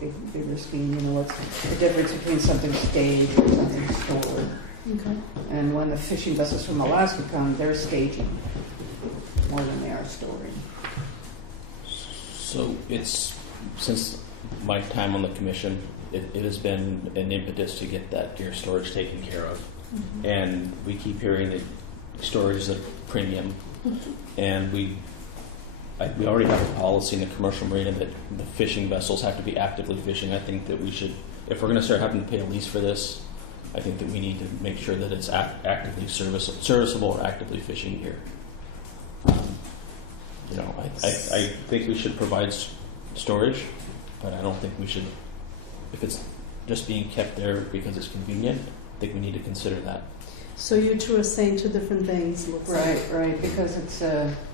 in a bigger scheme. What's the difference between something staged and something stored? Okay. And when the fishing vessels from Alaska come, they're staging more than they are storing. So since my time on the commission, it has been an impetus to get that gear storage taken care of. Mm-hmm. And we keep hearing that storage is a premium. Mm-hmm. And we already have a policy in the commercial marina that the fishing vessels have to be actively fishing. I think that we should, if we're going to start having to pay a lease for this, I think that we need to make sure that it's actively serviceable or actively fishing gear. I think we should provide storage, but I don't think we should, if it's just being kept there because it's convenient, I think we need to consider that. So you two are saying 2 different things, looks like. Right, because it's,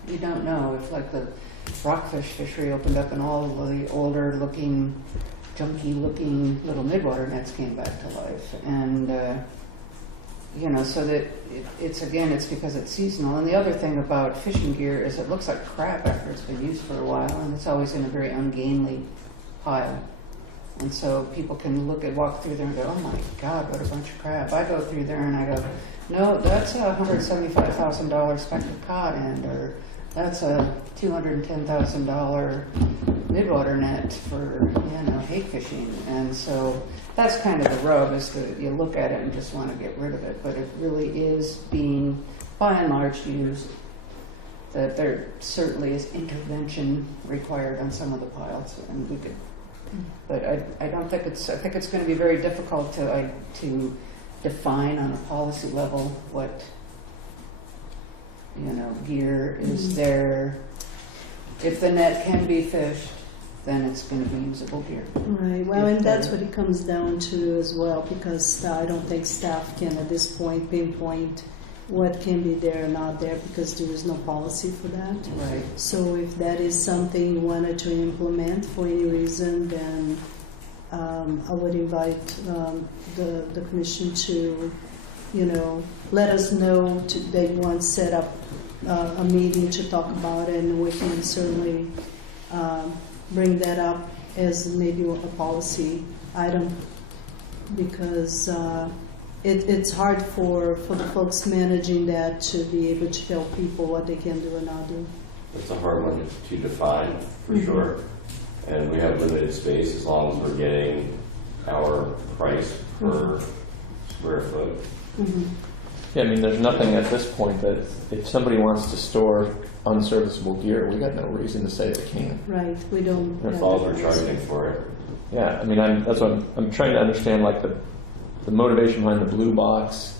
you don't know. If like the rockfish fishery opened up and all of the older looking, junky looking little midwater nets came back to life. And, so that it's because it's seasonal. And the other thing about fishing gear is it looks like crap after it's been used for a while, and it's always in a very ungainly pile. And so people can walk through there and go, oh my God, what a bunch of crap. I go through there and I go, no, that's a $175,000 speckled cod end, or that's a $210,000 midwater net for, hate fishing. And so that's kind of the rub, is that you look at it and just want to get rid of it, but it really is being, by and large, used. That there certainly is intervention required on some of the piles, and we could, but I don't think it's, I think it's going to be very difficult to define on a policy level what, gear is there. If the net can be fished, then it's going to be usable gear. Right, well, and that's what it comes down to as well, because I don't think staff can at this point pinpoint what can be there or not there, because there is no policy for that. Right. So if that is something you wanted to implement for any reason, then I would invite the commission to, let us know that you want to set up a meeting to talk about it, and we can certainly bring that up as maybe a policy item, because it's hard for the folks managing that to be able to tell people what they can do and not do. It's a hard one to define, for sure. And we have limited space as long as we're getting our price per square foot. Yeah, I mean, there's nothing at this point that if somebody wants to store unserviceable gear, we got no reason to say they can't. Right, we don't. As long as we're charging for it. Yeah, I mean, that's what I'm trying to understand, like the motivation behind the blue box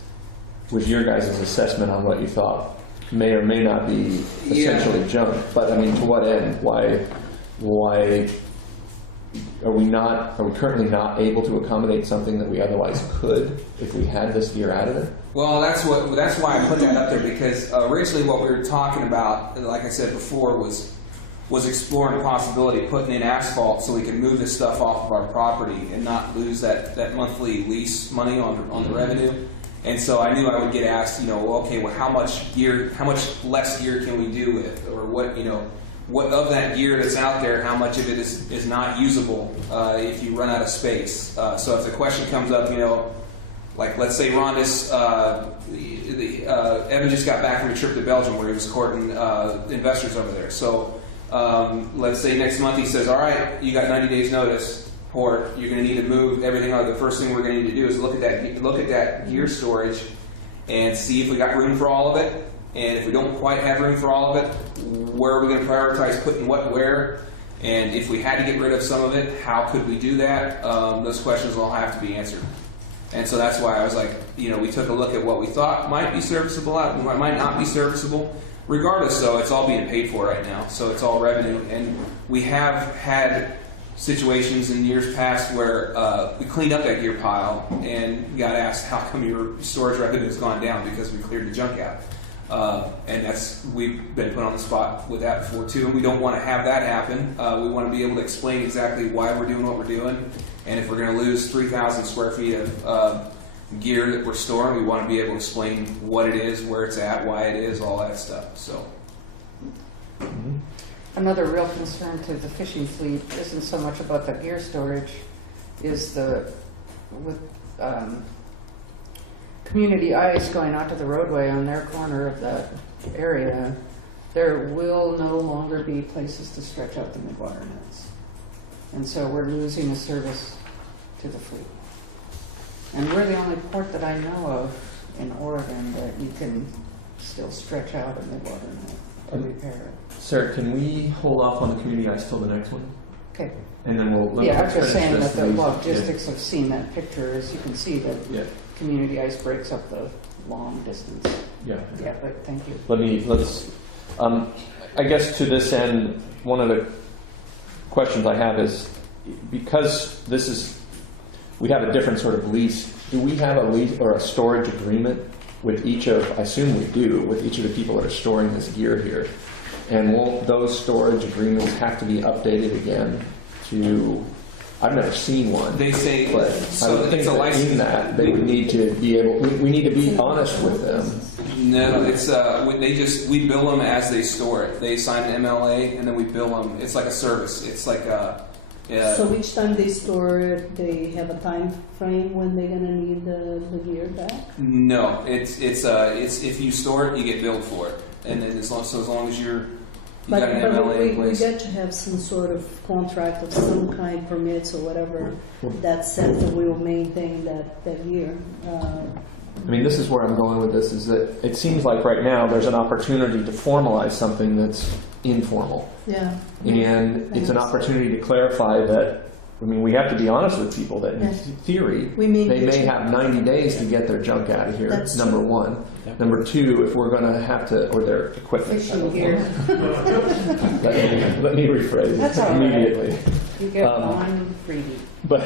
was your guys' assessment on what you thought may or may not be essentially junk. But I mean, to what end? Why are we currently not able to accommodate something that we otherwise could if we had this gear out of it? Well, that's why I put that up there, because originally what we were talking about, like I said before, was exploring the possibility of putting in asphalt so we could move this stuff off of our property and not lose that monthly lease money on the revenue. And so I knew I would get asked, okay, well, how much less gear can we do with, or what of that gear that's out there, how much of it is not usable if you run out of space. So if the question comes up, like let's say Rondis, Evan just got back from a trip to Belgium where he was courting investors over there. So let's say next month he says, all right, you got 90 days notice, Port, you're going to need to move everything out. The first thing we're going to need to do is look at that gear storage and see if we got room for all of it. And if we don't quite have room for all of it, where are we going to prioritize putting what where? And if we had to get rid of some of it, how could we do that? Those questions will all have to be answered. And so that's why I was like, we took a look at what we thought might be serviceable, what might not be serviceable. Regardless, though, it's all being paid for right now, so it's all revenue. And we have had situations in years past where we cleaned up that gear pile and got asked, how come your storage revenue has gone down? Because we cleared the junk out. And we've been put on the spot with that before too, and we don't want to have that happen. We want to be able to explain exactly why we're doing what we're doing, and if we're going to lose 3,000 square feet of gear that we're storing, we want to be able to explain what it is, where it's at, why it is, all that stuff. So, another real concern to the fishing fleet isn't so much about the gear storage, is with Community Ice going out to the roadway on their corner of that area, there will no longer be places to stretch out the midwater nets. And so we're losing a service to the fleet. And we're the only port that I know of in Oregon that you can still stretch out a midwater net to repair it. Sarah, can we hold off on the community ice till the next one? Okay. And then we'll Yeah, I was finish just saying this that the and- logistics of seeing that picture, as you can see, that Yeah. Community Ice breaks up the long distance. Yeah. Yeah, but thank you. I guess to this end, one of the questions I have is, because we have a different sort of lease, do we have a lease or a storage agreement with each of, I assume we do, with each of the people that are storing this gear here? And won't those storage agreements have to be updated again to, I've never seen one. they say, But I so would think it's a that license. in that, they would need to be able, we need to be honest with them. No, it's we bill them as they store it. They sign an MLA and then we bill them. It's like a service. It's like So each time they store it, they have a time frame when they're gonna need the gear back? no, it's if you store it, you get billed for it, and then as long as you're Yeah. You got an But MLA in we place. get to have some sort of contract of some kind, permits or whatever, that says that we will maintain that year. I mean, this is where I'm going with this, is that it seems like right now there's an opportunity to formalize something that's informal. Yeah. And it's an opportunity to clarify that, I mean, we have to be honest with people that in Yeah. theory, We mean they that may you- have 90 days to get their junk out of here, That's number true. one. Yeah. Number two, if we're going to have to, or their equipment. Fishing gear. Let me rephrase That's all right. immediately. You get Um, one freebie. But,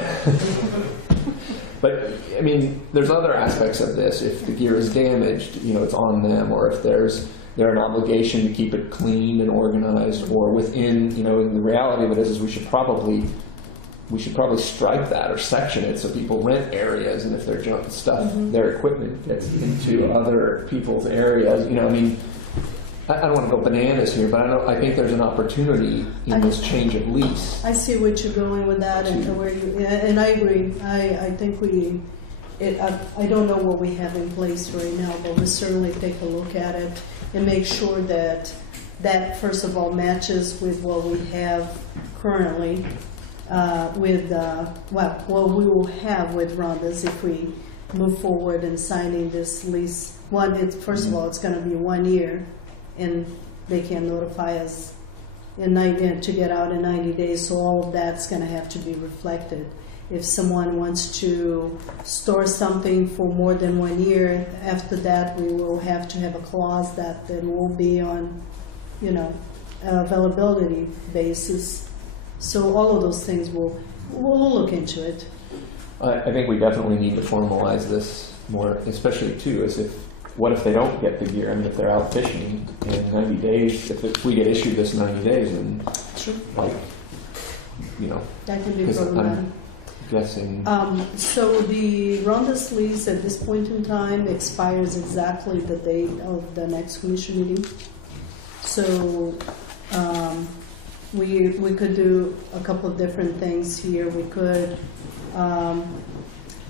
but I mean, there's other aspects of this. If the gear is damaged, you know, it's on them, or if they're an obligation to keep it clean and organized, or within, you know, and the reality of it is we should probably strike that or section it so people rent areas, and if their junk stuff, their equipment gets into other people's areas, you know, I mean, I don't want to go bananas here, but I think there's an opportunity in this change of lease. I see what you're going with that, and where you, and I agree. I think I don't know what we have in place right now, but we'll certainly take a look at it and make sure that first of all matches with what we have currently, what we will have with Rhonda's if we move forward in signing this lease. First of all, it's going to be 1 year, and they can notify us to get out in 90 days, so all of that's going to have to be reflected. If someone wants to store something for more than 1 year, after that we will have to have a clause that will be on, you know, availability basis. So all of those things we'll look into it. I think we definitely need to formalize this more, especially too, what if they don't get the gear? I mean, if they're out fishing in 90 days, if we get issued this 90 days, then, Sure. like, you know, That can be because problematic. I'm guessing, So the Rhonda's lease at this point in time expires exactly the date of the next commission meeting. So we could do a couple of different things here. We could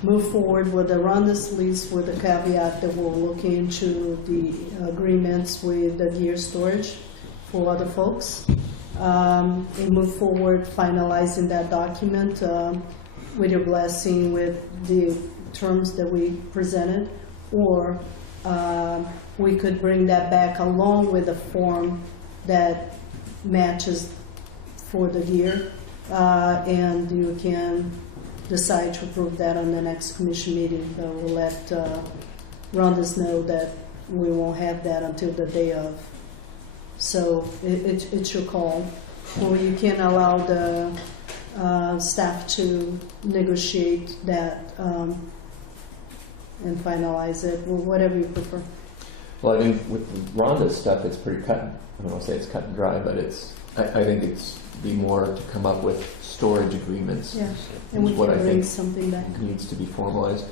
move forward with the Rhonda's lease with the caveat that we'll look into the agreements with the gear storage for other folks. And move forward finalizing that document with your blessing with the terms that we presented, or we could bring that back along with a form that matches for the year, and you can decide to approve that on the next commission meeting. We'll let Rhonda's know that we won't have that until the day of. So it's your call, or you can allow the staff to negotiate that and finalize it, or whatever you prefer. well, I think with Rhonda's stuff, it's pretty cut. I don't want to say it's cut and dry, but I think it's be more to come up with storage agreements. Yeah, and we Is what can I bring think something back. needs to be formalized.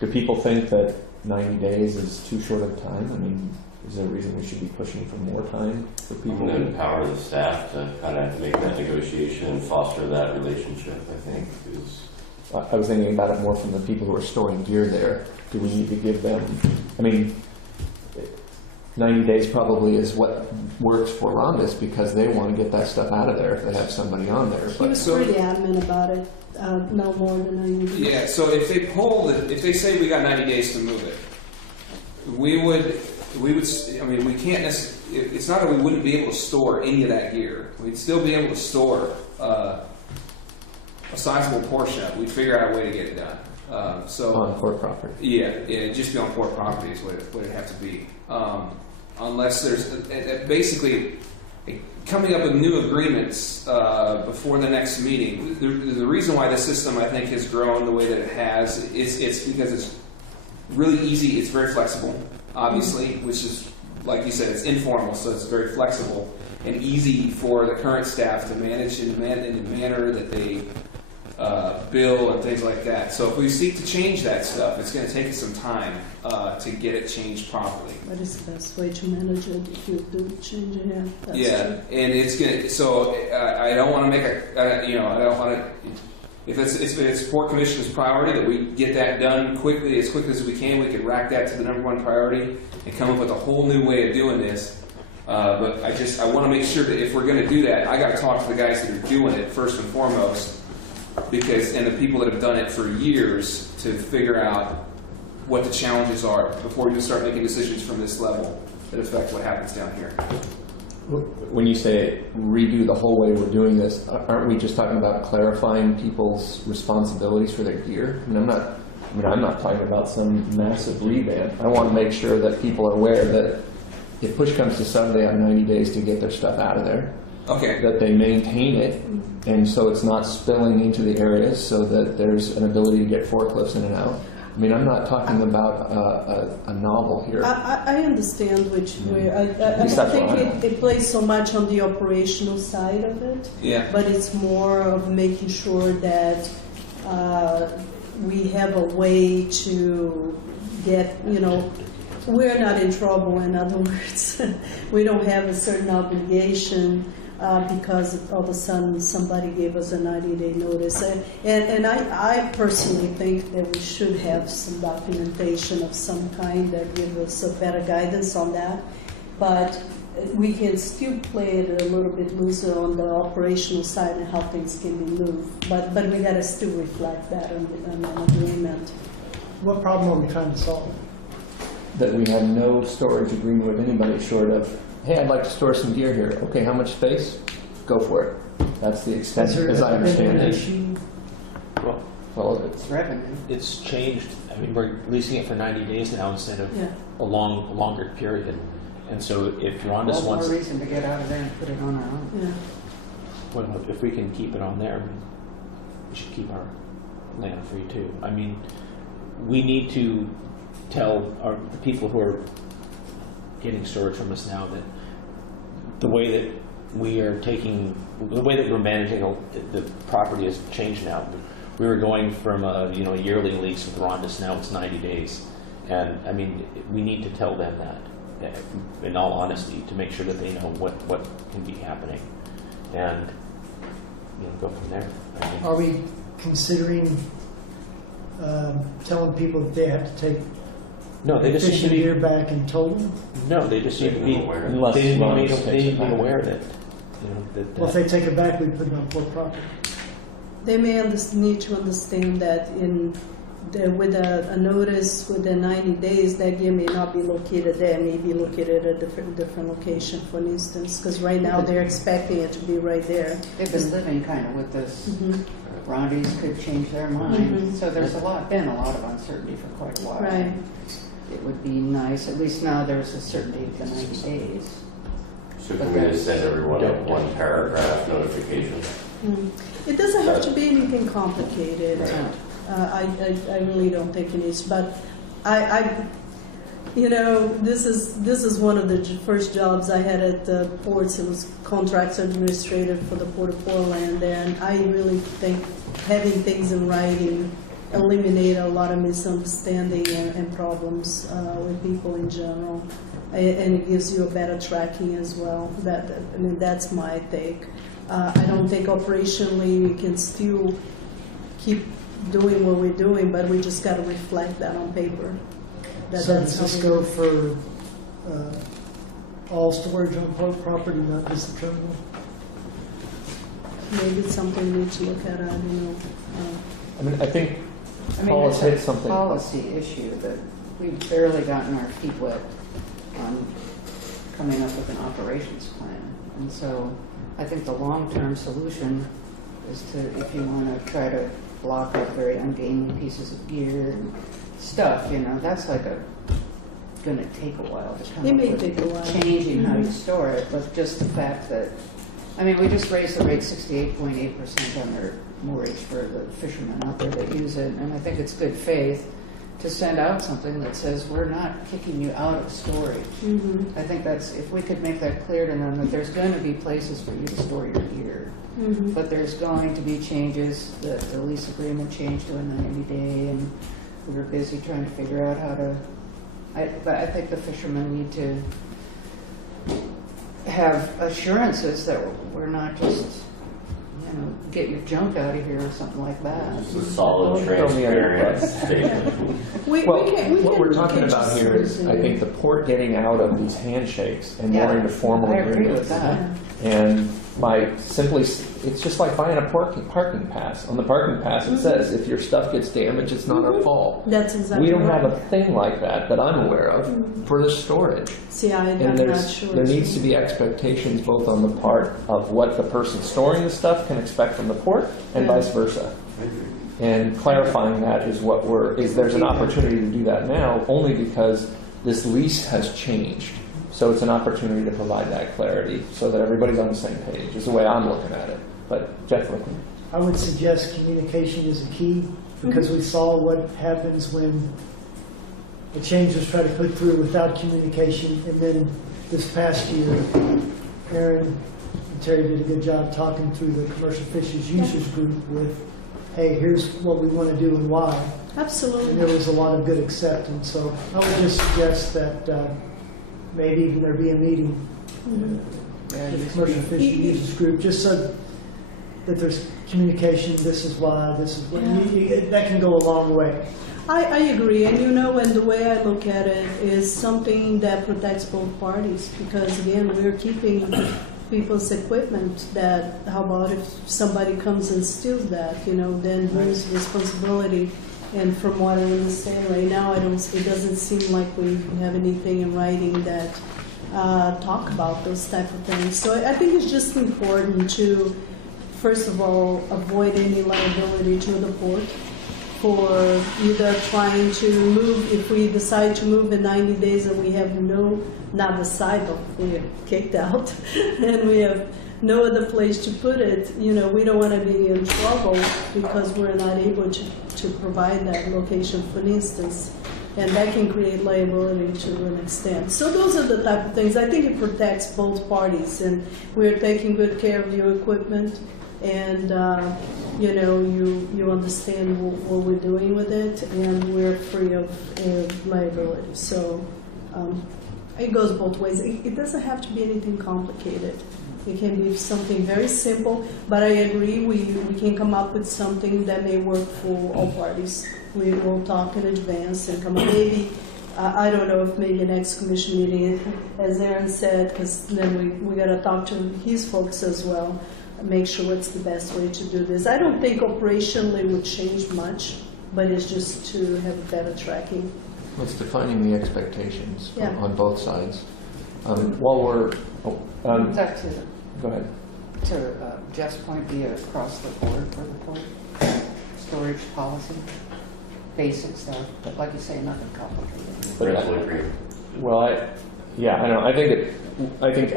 Do people think that 90 days is too short of time? I mean, is there a reason we should be pushing for more time for I'm people? going to empower the staff to kind of make that negotiation and foster that relationship, I think, is I was thinking about it more from the people who are storing gear there. Do we need to give them, I mean, 90 days probably is what works for Rhonda's because they want to get that stuff out of there if they have somebody on there. He But was So- pretty adamant about it, no more than 90 days. Yeah, so if they say we got 90 days to move it, we would, I mean, we can't necessarily, it's not that we wouldn't be able to store any of that gear. We'd still be able to store a sizable portion of it. We'd figure out a way to get it done. So on court property. yeah, it'd just be on port property is what it'd have to be. Unless there's basically coming up with new agreements before the next meeting. The reason why the system, I think, has grown the way that it has is it's because it's really easy. It's very flexible, obviously, which is, like you said, it's informal, so it's very flexible and easy for the current staff to manage in the manner that they bill and things like that. So if we seek to change that stuff, it's going to take us some time to get it changed properly. What is the best way to manage it if you do change it? Yeah, that's Yeah, true. and it's gonna. So I don't want to make I don't want to. If it's Port Commission's priority that we get that done quickly as we can, we can rack that to the #1 priority and come up with a whole new way of doing this. But I want to make sure that if we're going to do that, I got to talk to the guys that are doing it first and foremost, and the people that have done it for years to figure out what the challenges are before you start making decisions from this level that affect what happens down here. When you say redo the whole way we're doing this, aren't we just talking about clarifying people's responsibilities for their gear? I'm not talking about some massive revamp. I want to make sure that people are aware that if push comes to shove, they have 90 days to get their stuff out of there. Okay. That they maintain it, and so it's not spilling into the areas, so that there's an ability to get forklifts in and out. I'm not talking about a novel here. I understand which way. I least don't that's what I think it plays so much on the operational side of it, Yeah. but it's more of making sure that we have a way to get, we're not in trouble, in other words. We don't have a certain obligation because all of a sudden somebody gave us a 90-day notice. And I personally think that we should have some documentation of some kind that gives us a better guidance on that. But we can still play it a little bit looser on the operational side and how things can be moved. But we got to still reflect that on an agreement. What problem are we trying to solve? That we have no storage agreement with anybody short of, hey, I'd like to store some gear here. Okay, how much space? Go for it. That's the extent, as I understand an it. issue? Well, It's revenue. It's changed. We're leasing it for 90 days now instead of Yeah. a longer period. And so if Rhonda's All more wants, reason to get out of there and put it on our own. Yeah. well, if we can keep it on there, we should keep our land free too. We need to tell the people who are getting storage from us now that the way that we're managing the property has changed now. We were going from a yearly lease with Rhonda's, now it's 90 days. And we need to tell them that, in all honesty, to make sure that they know what can be happening, and go from there. Are we considering telling people that they have to take No, they just need to fishing be. gear back in total? No, they just need to be. Aware. Unless They need to Rhonda be takes made it back. aware that. That. Well, if they take it back, we put it on port property. They may need to understand that with a notice within 90 days, that gear may not be located there, may be located at a different location, for instance, because right now they're expecting it to be right there. They've been living kind of with this. Mhm. Rondies could change their mind. Mhm. So there's been a lot of uncertainty for quite a while. Right. It would be nice, at least now there's a certainty of the 90 days. So can we just send everyone a one paragraph notification? Mm. It doesn't have to be anything complicated. I really don't think it is, but this is one of the first jobs I had at the ports. It was contracts administrator for the Port of Portland, and I really think having things in writing eliminate a lot of misunderstanding and problems with people in general, and it gives you a better tracking as well. That's my take. I don't think operationally we can still keep doing what we're doing, but we just got to reflect that on paper. So does how this we- go for all storage on port property, not just the terminal? Maybe it's something we need to look at. I don't know. I think I mean, Paul it's has hit a something. policy issue that we've barely gotten our feet wet on coming up with an operations plan. And so I think the long-term solution is to, if you want to try to block up very ungainly pieces of gear and stuff, that's going to take a while to come It up may with take a while. changing how you Mhm. store it, but just the fact that, we just raised the rate 68.8% on their moorage for the fishermen out there that use it, and I think it's good faith to send out something that says, we're not kicking you out of storage. Mhm. I think if we could make that clear to them, that there's going to be places for you to store your gear, Mhm. but there's going to be changes, the lease agreement changed to a 90-day, and we were busy trying to figure out how to, but I think the fishermen need to have assurances that we're not just, get your junk out of here or something like that. It's a solid, Throw me under the transparent bus. statement. Well, what we're we talking can about just here is, listen. I think, the port getting out of these handshakes and Yeah, more into formal I agree agreements. with that. And by simply, it's just like buying a parking pass. On the parking pass, it says, if your stuff gets damaged, it's not our fault. That's exactly We don't right. have a thing like that I'm aware of for the storage. See, I'm And not sure. there needs to be expectations both on the part of what the person storing the stuff can expect from the port and Yeah. vice versa. And clarifying that is there's an opportunity to do that now only because this lease has changed. So it's an opportunity to provide that clarity so that everybody's on the same page is the way I'm looking at it. But Jeff, look. I would suggest communication is a key, because we saw what happens when a change was tried to put through without communication, and then this past year, Aaron and Terry did a good job talking through the commercial fisheries users group with, hey, here's what we want to do and why. And Absolutely. there was a lot of good acceptance, so I would just suggest that maybe even there be a meeting Yeah, with you- the commercial fisheries users group, just so that there's communication, this is why, this is what, that can go a long way. I agree, and and the way I look at it is something that protects both parties, because again, we're keeping people's equipment that, how about if somebody comes and steals that, then who's responsibility? And from what I understand right now, it doesn't seem like we have anything in writing that talk about those type of things. So I think it's just important to, first of all, avoid any liability to the port for either trying to move, if we decide to move in 90 days and we have not decide, but we are kicked out, and we have no other place to put it, we don't want to be in trouble because we're not able to provide that location, for instance. And that can create liability to an extent. So those are the type of things. I think it protects both parties, and we're taking good care of your equipment, and you understand what we're doing with it, and we're free of liability. So it goes both ways. It doesn't have to be anything complicated. It can be something very simple, but I agree we can come up with something that may work for all parties. We will talk in advance and come up. Maybe, I don't know if maybe next commission meeting, as Aaron said, because then we got to talk to his folks as well, make sure what's the best way to do this. I don't think operationally would change much, but it's just to have better tracking. It's defining the expectations Yeah. on both sides. While we're, Back to go ahead. Jeff's point, be across the board for the port storage policy, basic stuff, but like you say, nothing complicated. But Rental agreement. Well, I know. I think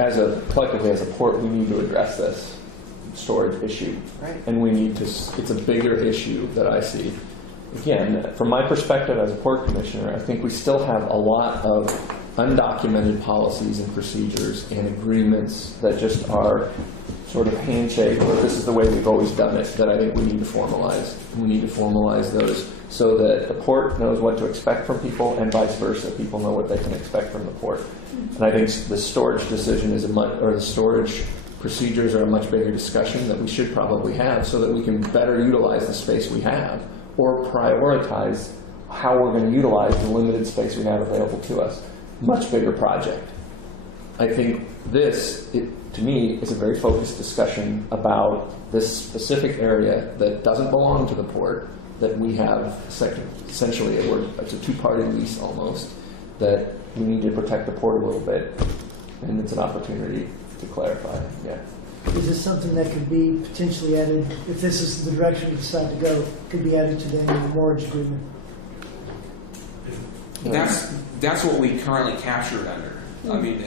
collectively as a port, we need to address this storage issue, Right. and we need to. It's a bigger issue that I see. Again, from my perspective as a port commissioner, I think we still have a lot of undocumented policies and procedures and agreements that just are sort of handshake, or this is the way we've always done it, that I think we need to formalize. We need to formalize those so that the port knows what to expect from people, and vice versa. People know what they can expect from the port. And I think the storage decision or the storage procedures are a much bigger discussion that we should probably have, so that we can better utilize the space we have, or prioritize how we're going to utilize the limited space we have available to us. Much bigger project. I think to me, is a very focused discussion about this specific area that doesn't belong to the port, that we have essentially, it's a two-party lease almost, that we need to protect the port a little bit, and it's an opportunity to clarify. Yeah. Is this something that could be potentially added, if this is the direction we decide to go, could be added to the annual mortgage agreement? That's what we currently capture it under. I mean,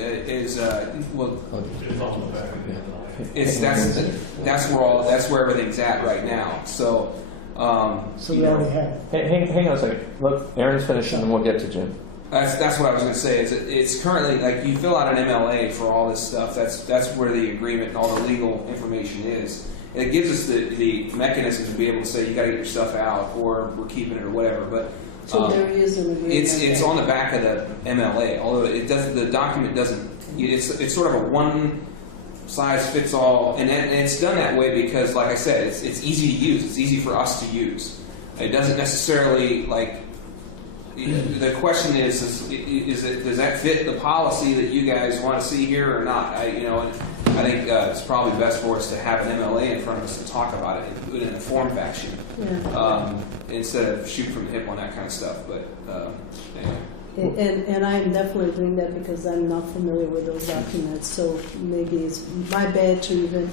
that's where everything's at right now. So, So we already have it. Hang on a second. Look, Aaron's finished, and then we'll get to Jim. that's what I was going to say. Is it's currently like you fill out an MLA for all this stuff. That's where the agreement and all the legal information is. And it gives us the mechanism to be able to say you got to get your stuff out, or we're keeping it, or whatever. But So there is an agreement. it's on the back of the MLA. Although the document doesn't. It's sort of a one size fits all, and it's done that way because, like I said, it's easy to use. It's easy for us to use. It doesn't necessarily like. The question is it, does that fit the policy that you guys want to see here or not? I think it's probably best for us to have an MLA in front of us to talk about it and do it in a form fashion instead of shoot from the hip on that kind of stuff. But anyway. And I'm definitely doing that because I'm not familiar with those documents, so maybe it's my bad to even,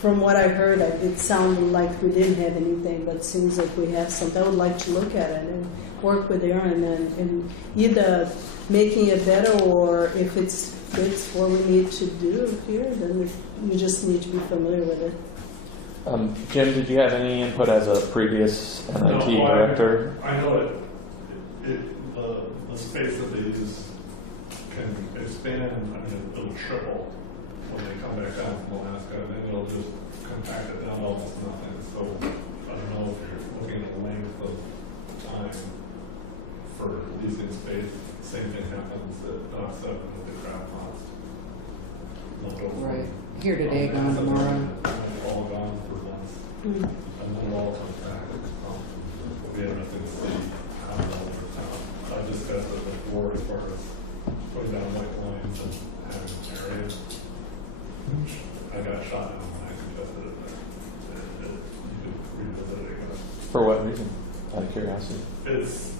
from what I heard, it sounded like we didn't have anything, but it seems like we have something. I would like to look at it and work with Aaron and either making it better, or if it's what we need to do here, then we just need to be familiar with it. Jim, did you have any input as a previous NIT director? I know the space that they use can expand. I mean, it'll triple when they come back down from Alaska, and then it'll just compact it down to almost nothing. So I don't know if you're looking at the length of time for leasing space. Same thing happens at Dock 7 with the crab pots. Right. Here today, gone tomorrow. All gone for months. And then all come back. We have nothing to see how over town. I discussed it before as far as putting down white lines and having areas. I got shot down when I suggested it. You could revisit it again. For what reason? Out of curiosity. It's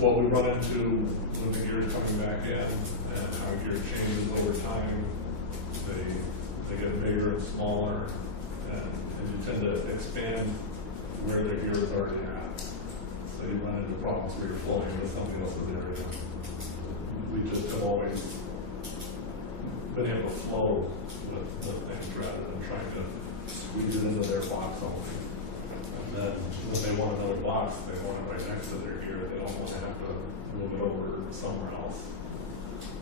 what we run into when the gear's coming back in and how gear changes over time. They get bigger and smaller, and you tend to expand where the gear is already at. So you run into problems where you're flowing into somebody else's area. We just have always been able to flow with the things rather than trying to squeeze it into their box only. And then when they want another box, they want it right next to their gear. They don't want to have to move it over somewhere else.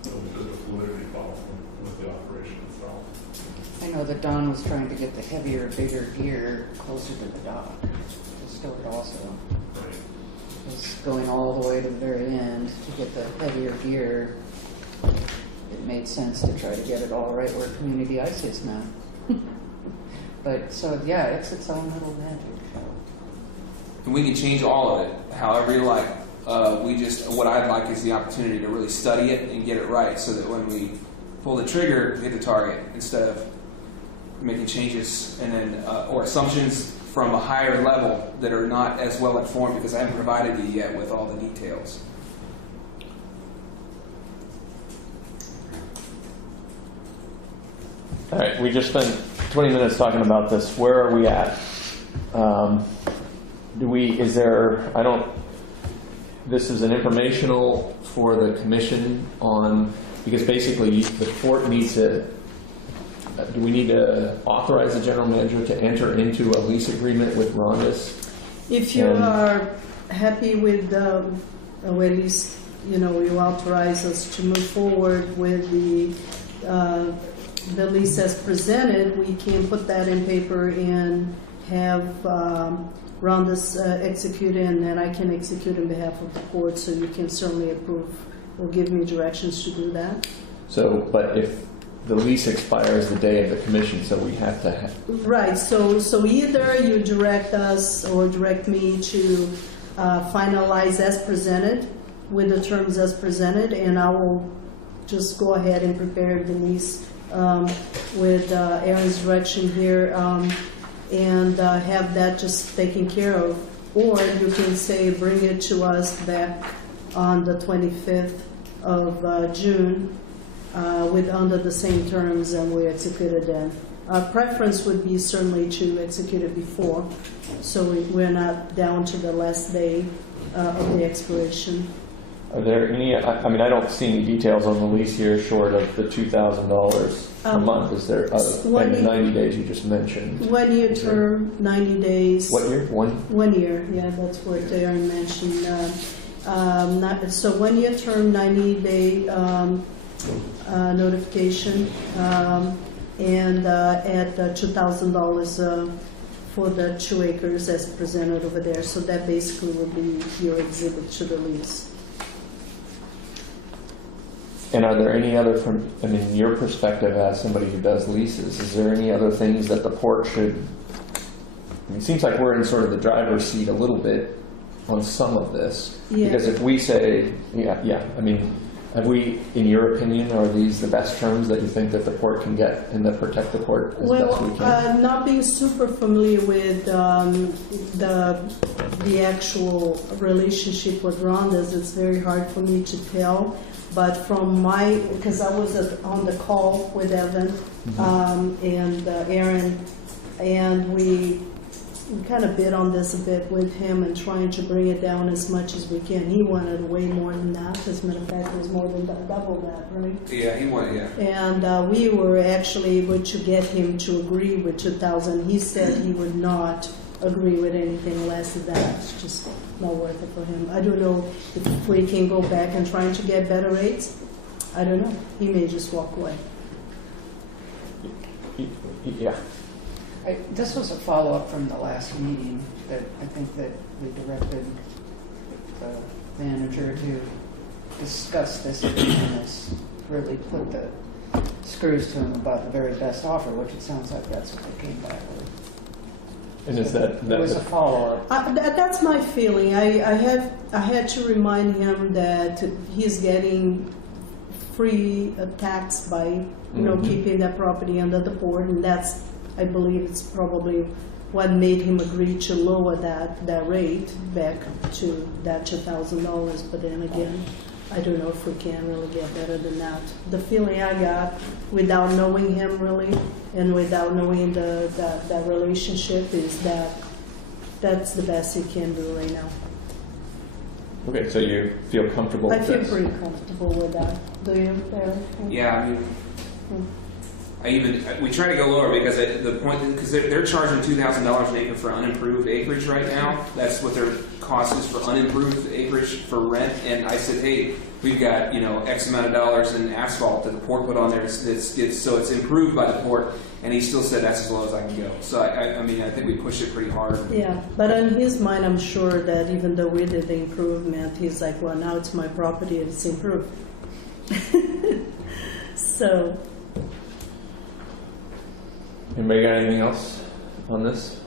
So it's just a fluidity problem with the operation itself. I know that Don was trying to get the heavier, bigger gear closer to the dock to store it also. Right. Was going all the way to the very end to get the heavier gear. It made sense to try to get it all right where community ice is now. But so yeah, it's its own little magic. And we can change all of it however you like. What I'd like is the opportunity to really study it and get it right, so that when we pull the trigger, hit the target instead of making changes and then or assumptions from a higher level that are not as well informed because I haven't provided you yet with all the details. All right, we just spent 20 minutes talking about this. Where are we at? This is an informational for the commission on, because basically the port needs to, do we need to authorize the general manager to enter into a lease agreement with Rondis? If you are happy with or at least, you authorize us to move forward with the lease as presented, we can put that in paper and have Rondis execute it, and then I can execute on behalf of the court, so you can certainly approve or give me directions to do that. So, but if the lease expires the day of the commission, so we have to have... Right, so either you direct us or direct me to finalize as presented, with the terms as presented, and I will just go ahead and prepare the lease with Aaron's direction here, and have that just taken care of. Or you can say, bring it to us back on the 25th of June with under the same terms, and we execute it then. Our preference would be certainly to execute it before, so we're not down to the last day of the expiration. Are there any, I don't see any details on the lease here short of the $2,000 a month. Is there, and the 90 days you just mentioned? 1 year term, 90 days. What year? 1 year, yeah, that's what Aaron mentioned. So 1 year term, 90-day notification, and at $2,000 for the 2 acres as presented over there. So that basically will be your exhibit to the lease. And are there any other, from, I mean, your perspective as somebody who does leases, is there any other things that the port should, I mean, it seems like we're in sort of the driver's seat a little bit on some of this. Yeah. Because if we say, I mean, have we, in your opinion, are these the best terms that you think that the port can get and that protect the port as best we can? Not being super familiar with the actual relationship with Rhonda's, it's very hard for me to tell. But from because I was on the call with Evan and Aaron, and we kind of bid on this a bit with him and trying to bring it down as much as we can. He wanted way more than that. As a matter of fact, it was more than double that, right? Yeah, he wanted, yeah. And we were actually able to get him to agree with 2,000. He said he would not agree with anything less than that. It's just not worth it for him. I don't know if we can go back and trying to get better rates. I don't know. He may just walk away. Yeah. This was a follow-up from the last meeting that I think that we directed the manager to discuss this and really put the screws to him about the very best offer, which it sounds like that's what they came back with. And is that It was a follow-up. That's my feeling. I had to remind him that he's getting free tax by keeping that property under the port, and that's, I believe, it's probably what made him agree to lower that rate back to that $2,000. But then again, I don't know if we can really get better than that. The feeling I got, without knowing him really, and without knowing that relationship, is that that's the best he can do right now. Okay, so you feel comfortable I with feel this? pretty comfortable with that. Do you, Aaron? Yeah, I mean, we try to go lower because because they're charging $2,000 an acre for unimproved acreage right now. That's what their cost is for unimproved acreage for rent. And I said, hey, we've got X amount of dollars in asphalt that the port put on there. So it's improved by the port. And he still said that's as low as I can go. So I mean, I think we pushed it pretty hard. Yeah, but in his mind, I'm sure that even though we did the improvement, he's like, well, now it's my property and it's improved. So. Anybody got anything else on this?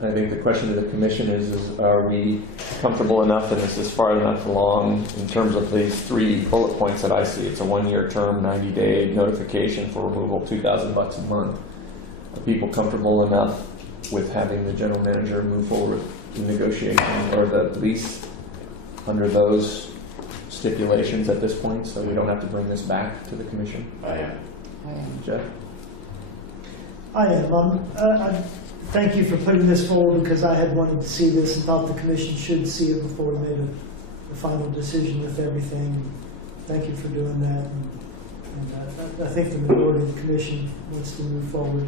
I think the question to the commission is are we comfortable enough and is this far enough along in terms of these 3 bullet points that I see? It's a 1-year term, 90-day notification for removal, $2,000 a month. Are people comfortable enough with having the general manager move forward with the negotiation or the lease under those stipulations at this point, so we don't have to bring this back to the commission? I am. Jeff? I am. I thank you for putting this forward because I had wanted to see this and thought the commission should see it before we made a final decision with everything. Thank you for doing that. And I think the majority of the commission wants to move forward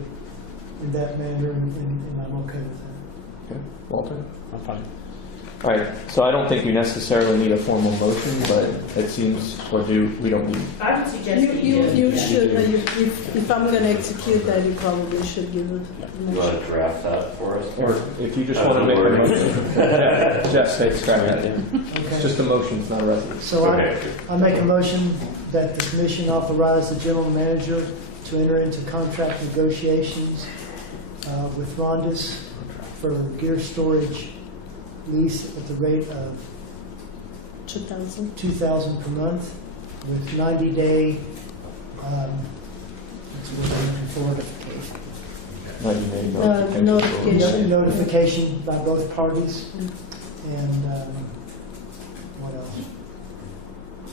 in that manner, and I'm okay with that. Okay. Walter? I'm fine. All right, so I don't think you necessarily need a formal motion, but it seems, or we don't need. I would suggest that You should, if I'm going to execute that, you probably should give a You want to draft that for us? Or if you just want to make a motion. Jeff, say scrap that in. It's just a motion, it's not a resolution. So Okay. I make a motion that the commission authorize the general manager to enter into contract negotiations with Rhonda's for gear storage lease at the rate of 2,000. $2,000 per month with 90-day what's the word I'm looking for? 90-day Notification. Notification by both parties. And what else?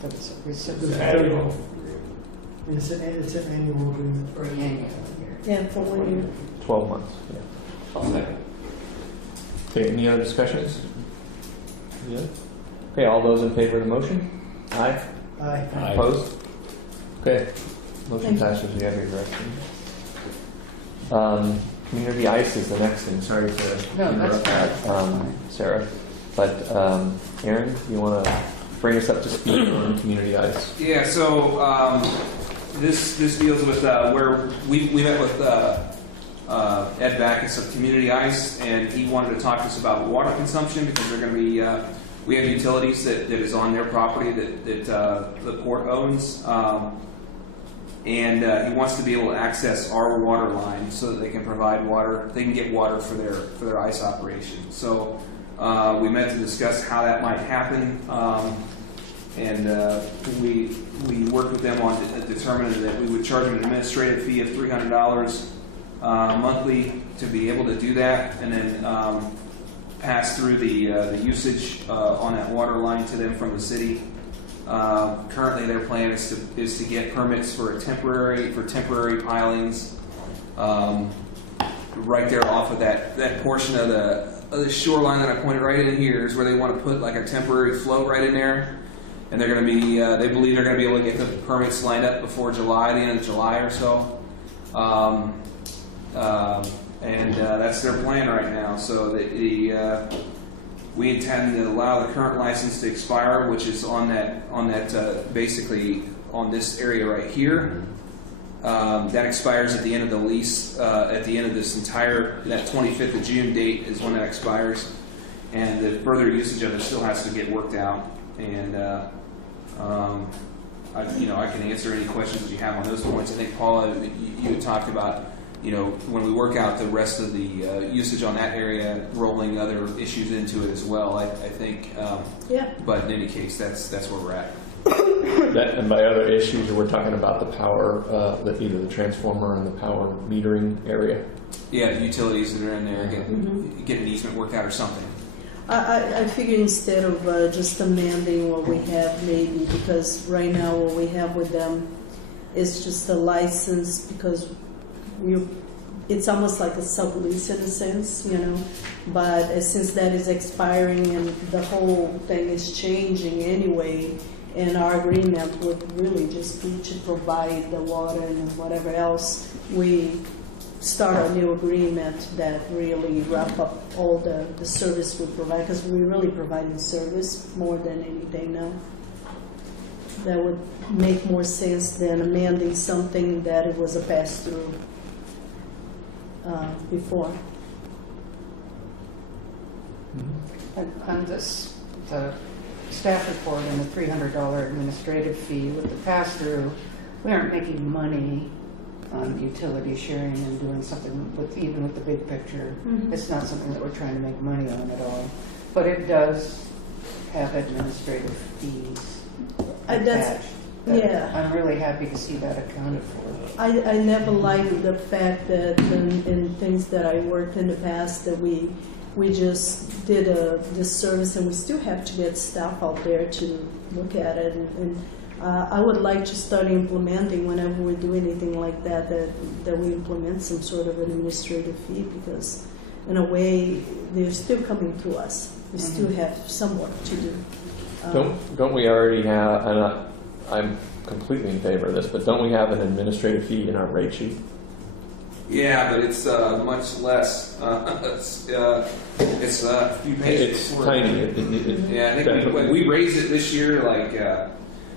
That's a There's reciprocal a third one. It's an annual agreement. for a annual. Yeah, for 1 year. 12 months, yeah. I'll second. Okay, any other discussions? Yeah. Okay, all those in favor of the motion? Aye. Aye. Aye. Opposed? Okay, motion Thank you. passes the other direction. Community ice is the next thing, sorry to No, that's interrupt that, Sarah. But Aaron, you want to bring us up to speed on community ice? Yeah, so this deals with where we met with Ed Backus of Community Ice, and he wanted to talk to us about water consumption because they're going to be we have utilities that is on their property that the port owns. And he wants to be able to access our water line so that they can provide water. They can get water for their ice operation. So we met to discuss how that might happen, and we worked with them on determining that we would charge them an administrative fee of $300 monthly to be able to do that, and then pass through the usage on that water line to them from the city. Currently, their plan is to get permits for temporary pilings right there off of that portion of the shoreline that I pointed right in here is where they want to put like a temporary float right in there, and they're going to be they believe they're going to be able to get the permits lined up before July, the end of July or so, and that's their plan right now. So we intend to allow the current license to expire, which is on that basically on this area right here. That expires at the end of the lease. At the end of this that 25th of June date is when that expires, and the further usage of it still has to get worked out. And I can answer any questions that you have on those points. I think Paula, you had talked about, when we work out the rest of the usage on that area, rolling other issues into it as well. I think. Yeah. But in any case, that's where we're at. And by other issues, we're talking about the power, either the transformer and the power metering area. Yeah, the utilities that are in there, get an easement worked out or something. I figure instead of just amending what we have, maybe, because right now what we have with them is just a license, because it's almost like a sublease in a sense, but since that is expiring and the whole thing is changing anyway, and our agreement would really just be to provide the water and whatever else, we start a new agreement that really wrap up all the service we provide, because we're really providing service more than anything now. That would make more sense than amending something that it was a pass-through before. And on the staff report and the $300 administrative fee with the pass-through, we aren't making money on utility sharing and doing something even with the big picture. It's not something that we're trying to make money on at all. But it does have administrative fees attached. Yeah. I'm really happy to see that accounted for. I never liked the fact that in things that I worked in the past that we just did this service, and we still have to get staff out there to look at it. And I would like to start implementing whenever we do anything like that we implement some sort of administrative fee, because in a way they're still coming to us. We still have some work to do. Don't we already have, and I'm completely in favor of this, but don't we have an administrative fee in our rate sheet? Yeah, but it's much less. It's a few pages. It's before. tiny. Yeah, I think we raised it this year,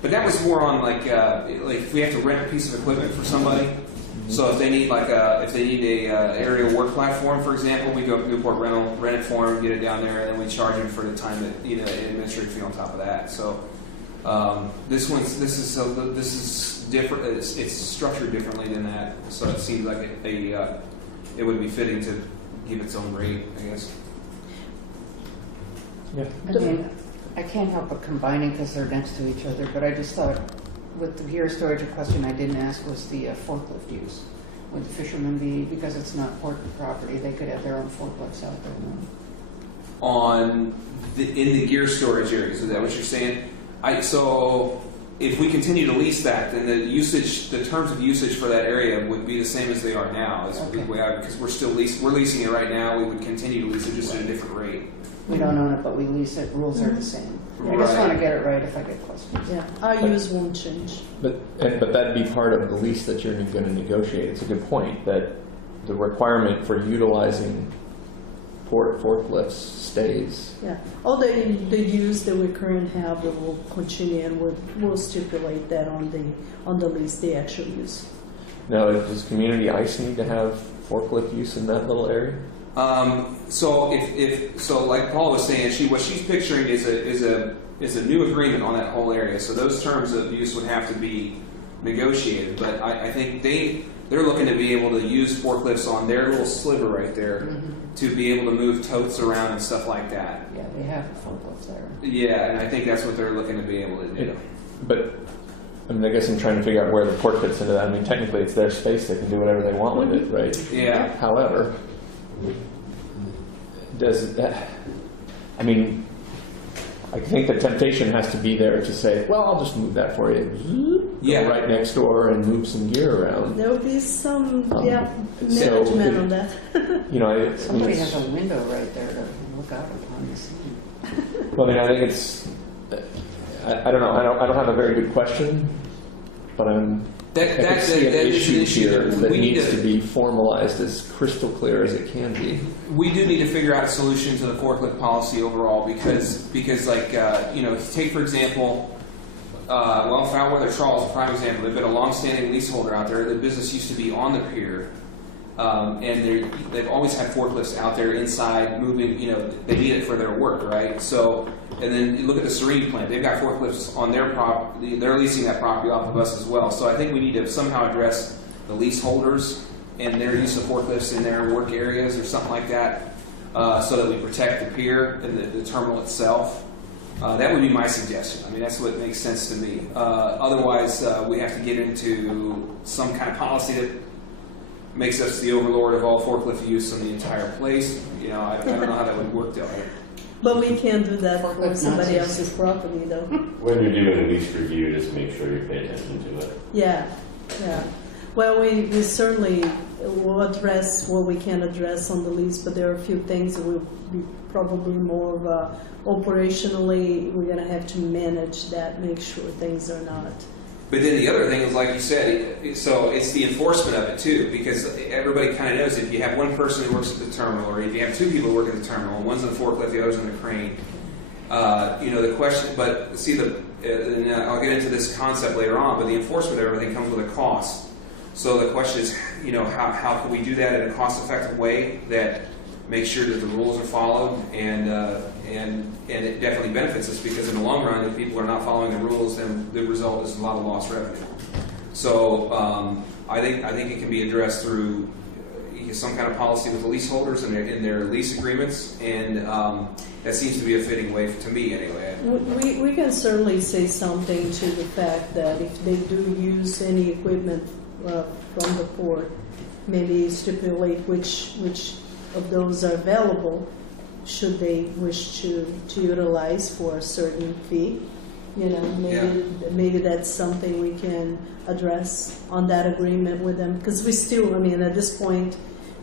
but that was more on like if we have to rent a piece of equipment for somebody. So if they need a aerial work platform, for example, we go up to Newport Rental, rent it for them, get it down there, and then we charge them for the time that an administrative fee on top of that. So this is different. It's structured differently than that. So it seems like it would be fitting to give its own rate, I guess. Yeah. I mean, I can't help but combining because they're next to each other, but I just thought with the gear storage, a question I didn't ask was the forklift use. Would the fishermen be, because it's not port property, they could have their own forklifts out there? In the gear storage areas, is that what you're saying? So if we continue to lease that, then the terms of usage for that area would be the same as they are now. Because we're leasing it right now. We would continue to lease it just at a different rate. We don't own it, but we lease it. Rules are the same. I just want to get it right if I get questions. Yeah, our use won't change. But that'd be part of the lease that you're going to negotiate. It's a good point that the requirement for utilizing port forklifts stays. Yeah, all the use that we currently have will continue, and we'll stipulate that on the lease, the actual use. Now, does Community Ice need to have forklift use in that little area? So so like Paul was saying, what she's picturing is a new agreement on that whole area. So those terms of use would have to be negotiated. But I think they're looking to be able to use forklifts on their little sliver right there to be able to move totes around and stuff like that. Yeah, they have a forklift there. Yeah, and I think that's what they're looking to be able to do. But I mean, I guess I'm trying to figure out where the port fits into that. I mean, technically, it's their space; they can do whatever they want with it, right? Yeah. However, does that? I mean, I think the temptation has to be there to say, "Well, I'll just move that for you." Yeah. Go right next door and move some gear around. There will be some, So management if- on that. You know, Somebody it's- has a window right there to look out upon the scene. Well, I mean, I think it's. I don't know. I don't have a very good question, but I can see an issue here that we need needs to be formalized as crystal clear as it can be. We do need to figure out a solution to the forklift policy overall because like take for example, Foulweather Trawl is a prime example. They've been a long-standing leaseholder out there. The business used to be on the pier, and they've always had forklifts out there inside moving. They need it for their work, right? So, and then you look at the Serene plant. They've got forklifts on their property. They're leasing that property off of us as well. So I think we need to somehow address the leaseholders and their use of forklifts in their work areas or something like that, so that we protect the pier and the terminal itself. That would be my suggestion. I mean, that's what makes sense to me. Otherwise, we have to get into some kind of policy that makes us the overlord of all forklift use on the entire place. I don't know how that would work though. But we can't do that for Forklift somebody Nazis. else's property, though. When you're doing a lease review, just make sure you pay attention to it. Yeah. Well, we certainly will address what we can address on the lease, but there are a few things that will be probably more of operationally, we're going to have to manage that, make sure things are not. But then the other thing is, like you said, so it's the enforcement of it too, because everybody kind of knows if you have one person who works at the terminal, or if you have two people who work at the terminal, and one's in the forklift, the other's in the crane. The question, but see, and I'll get into this concept later on, but the enforcement of everything comes with a cost. So the question is, how can we do that in a cost-effective way that makes sure that the rules are followed, and it definitely benefits us, because in the long run, if people are not following the rules, then the result is a lot of lost revenue. So I think it can be addressed through some kind of policy with the leaseholders and in their lease agreements, and that seems to be a fitting way to me anyway. We can certainly say something to the fact that if they do use any equipment from the port, maybe stipulate which of those are available, should they wish to utilize for a certain fee. Maybe that's something we can address on that agreement with them, because we still, at this point,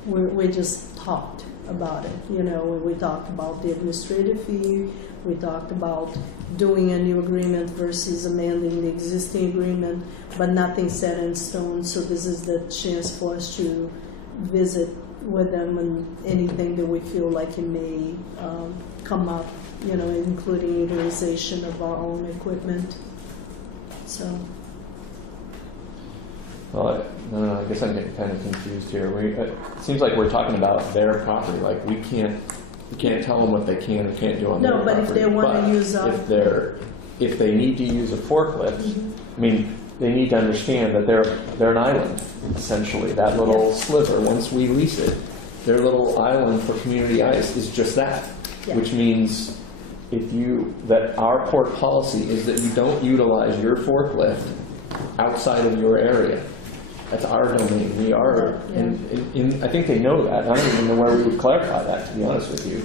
we just talked about it. We talked about the administrative fee, we talked about doing a new agreement versus amending the existing agreement, but nothing set in stone. So this is the chance for us to visit with them and anything that we feel like it may come up, including utilization of our own equipment. So. Well, I guess I'm getting kind of confused here. It seems like we're talking about their property. Like we can't tell them what they can and can't do on their property. No, but if they want to use our... if they need to use a forklift, they need to understand that they're an island, essentially. That little sliver, once we lease it, their little island for community ice is just that, which means that our port policy is that you don't utilize your forklift outside of your area. That's our domain. We are, I think they know that. I don't even know where we would clarify that, to be honest with you.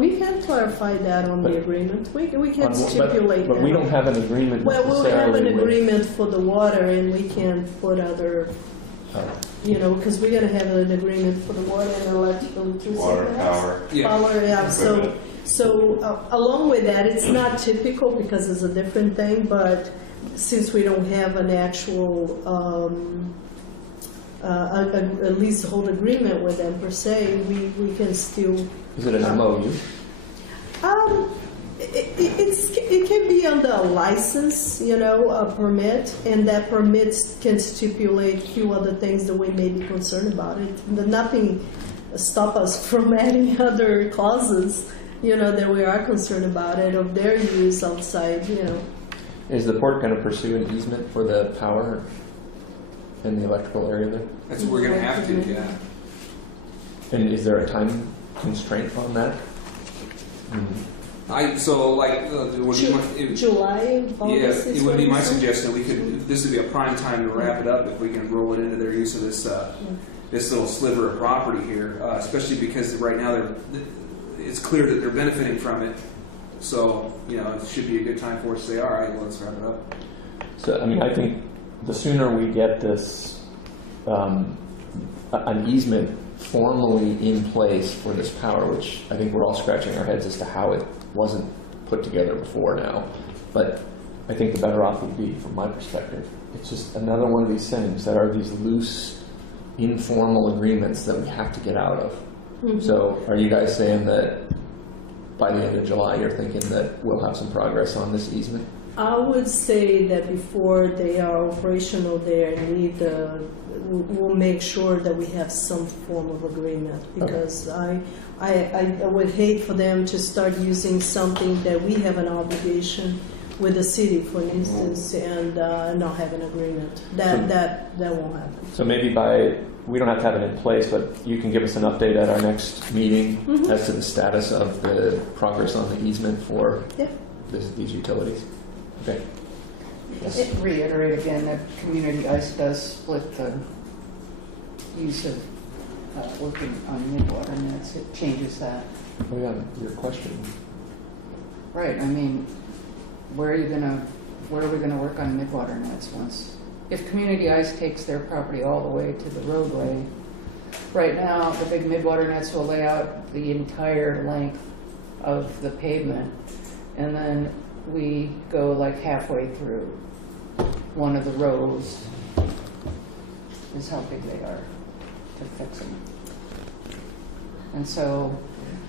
We can clarify that on the agreement. We can stipulate but that. we don't have an agreement Well, we'll have an necessarily with- agreement for the water, and we can put other, because we're going to have an agreement for the water and electricity. Water, power. Yeah. Power, yeah. So along with that, it's not typical because it's a different thing, but since we don't have an actual a leasehold agreement with them per se, we can still. Is it an MOU? It can be under a license, a permit, and that permit can stipulate a few other things that we may be concerned about. stop us from adding other clauses, that we are concerned about it, of their use outside, Is the port going to pursue an easement for the power in the electrical area there? That's what we're gonna have to, yeah. And is there a time constraint on that? What do you want? July, August Yeah, is it would be what my we said? suggestion. This would be a prime time to wrap it up if we can roll it into their use of this little sliver of property here, especially because right now it's clear that they're benefiting from it. So, it should be a good time for us to say, all right, well, let's wrap it up. So, I think the sooner we get this, an easement formally in place for this power, which I think we're all scratching our heads as to how it wasn't put together before now. But I think the better off we'd be, from my perspective. It's just another one of these things that are these loose, informal agreements that we have to get out of. Mm-hmm. So are you guys saying that by the end of July you're thinking that we'll have some progress on this easement? I would say that before they are operational there, we'll make sure that we have some form of agreement, because I would hate for them to start using something that we have an obligation with the city, for instance, and not have an agreement. That won't happen. So maybe we don't have to have it in place, but you can give us an update at our next meeting as to the status of the progress on the easement for these utilities. Okay. Just reiterate again that Community Ice does split the use of working on midwater nets. It changes that. Oh yeah, your question. Right, where are we gonna work on midwater nets once? If Community Ice takes their property all the way to the roadway, right now, the big midwater nets will lay out the entire length of the pavement, and then we go like halfway through. One of the rows is how big they are to fix them. And so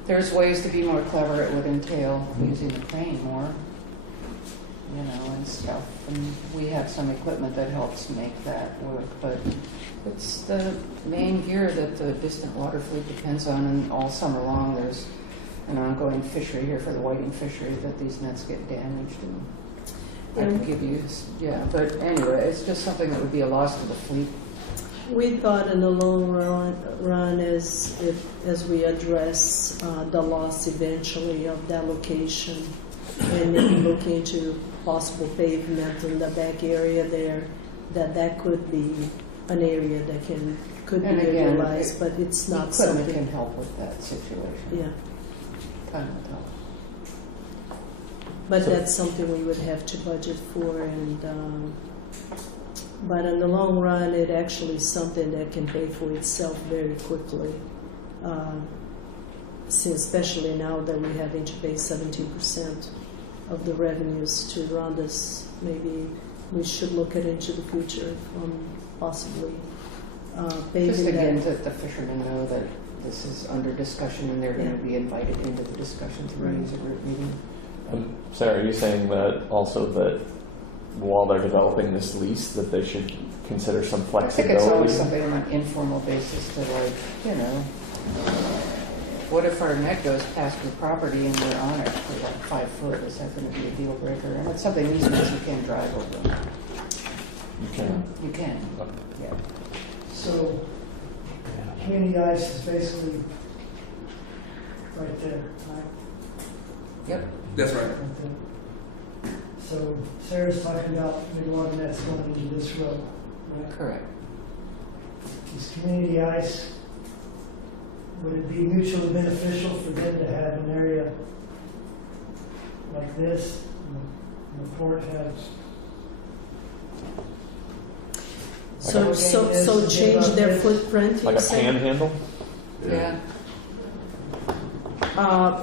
there's ways to be more clever. It would entail using the crane more, and stuff. And we have some equipment that helps make that work, but it's the main gear that the distant water fleet depends on, and all summer long there's an ongoing fishery here for the whiting fishery that these nets get damaged. And I can give you, but anyway, it's just something that would be a loss to the fleet. We thought in the long run as we address the loss eventually of that location, and maybe look into possible pavement in the back area there, that could be an area that could And be again, utilized, but it's not Equipment something. can help with that situation. Yeah, Time will tell. but that's something we would have to budget for, and but in the long run, it actually is something that can pay for itself very quickly. Especially now that we're having to pay 17% of the revenues to run this, maybe we should look at into the future from possibly paving Just again, that. that the fishermen know that this is under discussion and they're going to be invited into the discussion to raise a group meeting. Sarah, are you saying that also that while they're developing this lease that they should consider some I think it's always flexibility? something on an informal basis to what if our net goes past your property and we're on it for like 5 foot? Is that going to be a deal breaker? And it's something these days you can drive over. Okay. You can, yeah. So, Community Ice is basically right there, right? Yep. That's right. Right there. So Sarah's talking about midwater nets going into this road, right? Correct. Is Community Ice, would it be mutually beneficial for them to have an area like this? And the port has. So change their footprint, Like you a say? panhandle? Yeah.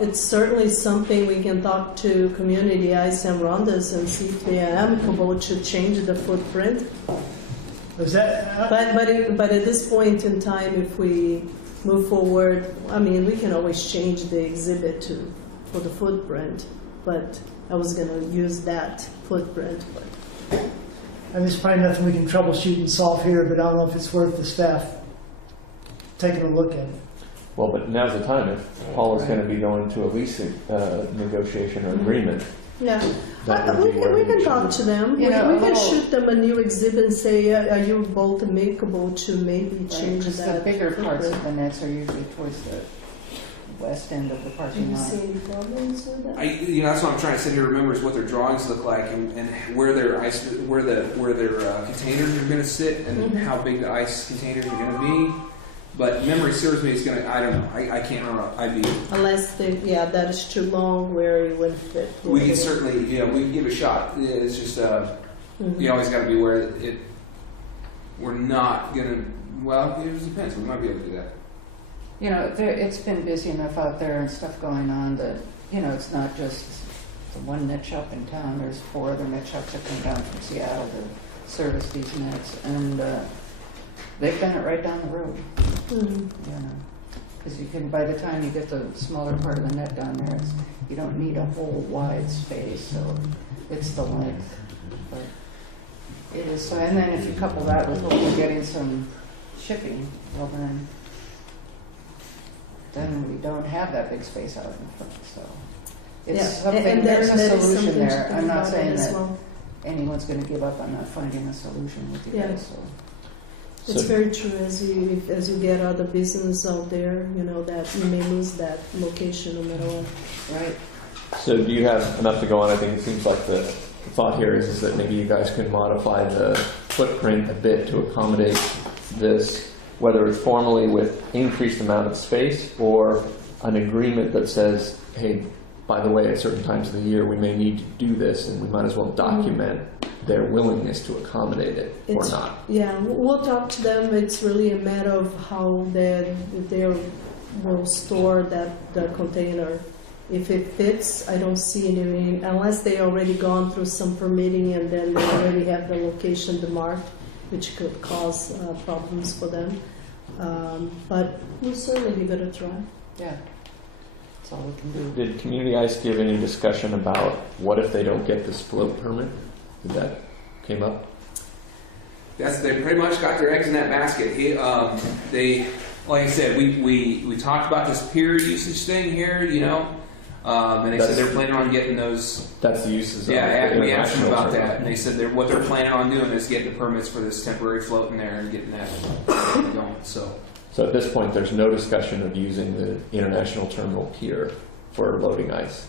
It's certainly something we can talk to Community Ice and Rondas and see if they are amicable to change the footprint. Is that, But at this point in time, if we move forward, we can always change the exhibit for the footprint, but I was going to use that footprint. there's probably nothing we can troubleshoot and solve here, but I don't know if it's worth the staff taking a look at it. Well, but now's the time. If Paul is going to be going to a lease negotiation or agreement, Yeah, that would be where we we can should talk be. to them. You know, We a can little- shoot them a new exhibit and say, are you both amicable to maybe change Because that? the bigger parts of footprint? the nets are usually towards the west end of the Do parking you lot. see any problems with that? That's what I'm trying to sit here and remember is what their drawings look like and where their ice, where their containers are going to sit and Mhm. how big the ice containers are going to be. But memory serves me, it's going to. I don't know. I can't remember. Unless that is too long where it wouldn't fit. We can certainly, we can give it a shot. It's just, Mhm. you always got to be aware that we're not going to. Well, it just depends. We might be able to do that. It's been busy enough out there and stuff going on that, it's not just the one net shop in town. There's 4 other net shops that come down from Seattle to service these nets. And they've done it right down the road, Mhm. Because by the time you get the smaller part of the net down there, you don't need a whole wide space, so it's the length. But it is, so, and then if you couple that with hopefully getting some shipping, well then we don't have that big space out in front, so. It's something, and there's a that is solution something to there. think I'm not about saying as that well. anyone's gonna give up on not finding a solution with you Yeah. guys, so. It's So- very true. As you get other business out there, that you may lose that location no matter what. Right. So do you have enough to go on? I think it seems like the thought here is that maybe you guys could modify the footprint a bit to accommodate this, whether it's formally with increased amount of space or an agreement that says, hey, by the way, at certain times of the year, we may need to do this and we might as well document their willingness to accommodate it or It's- not. Yeah, we'll talk to them. It's really a matter of how they will store the container. If it fits, I don't see any, unless they already gone through some permitting and then they already have the location demarked, which could cause problems for them. But we'll certainly give it a try. Yeah. That's all we can do. Did Community Ice give any discussion about what if they don't get this float permit? Did that came up? They pretty much got their eggs in that basket. They, like I said, we talked about this pier usage thing here, and they said they're planning on getting those. That's the uses of Yeah, the we asked them international about terminal. that, and they said what they're planning on doing is getting the permits for this temporary float in there and getting that going. So So at this point, there's no discussion of using the international terminal pier for loading ice.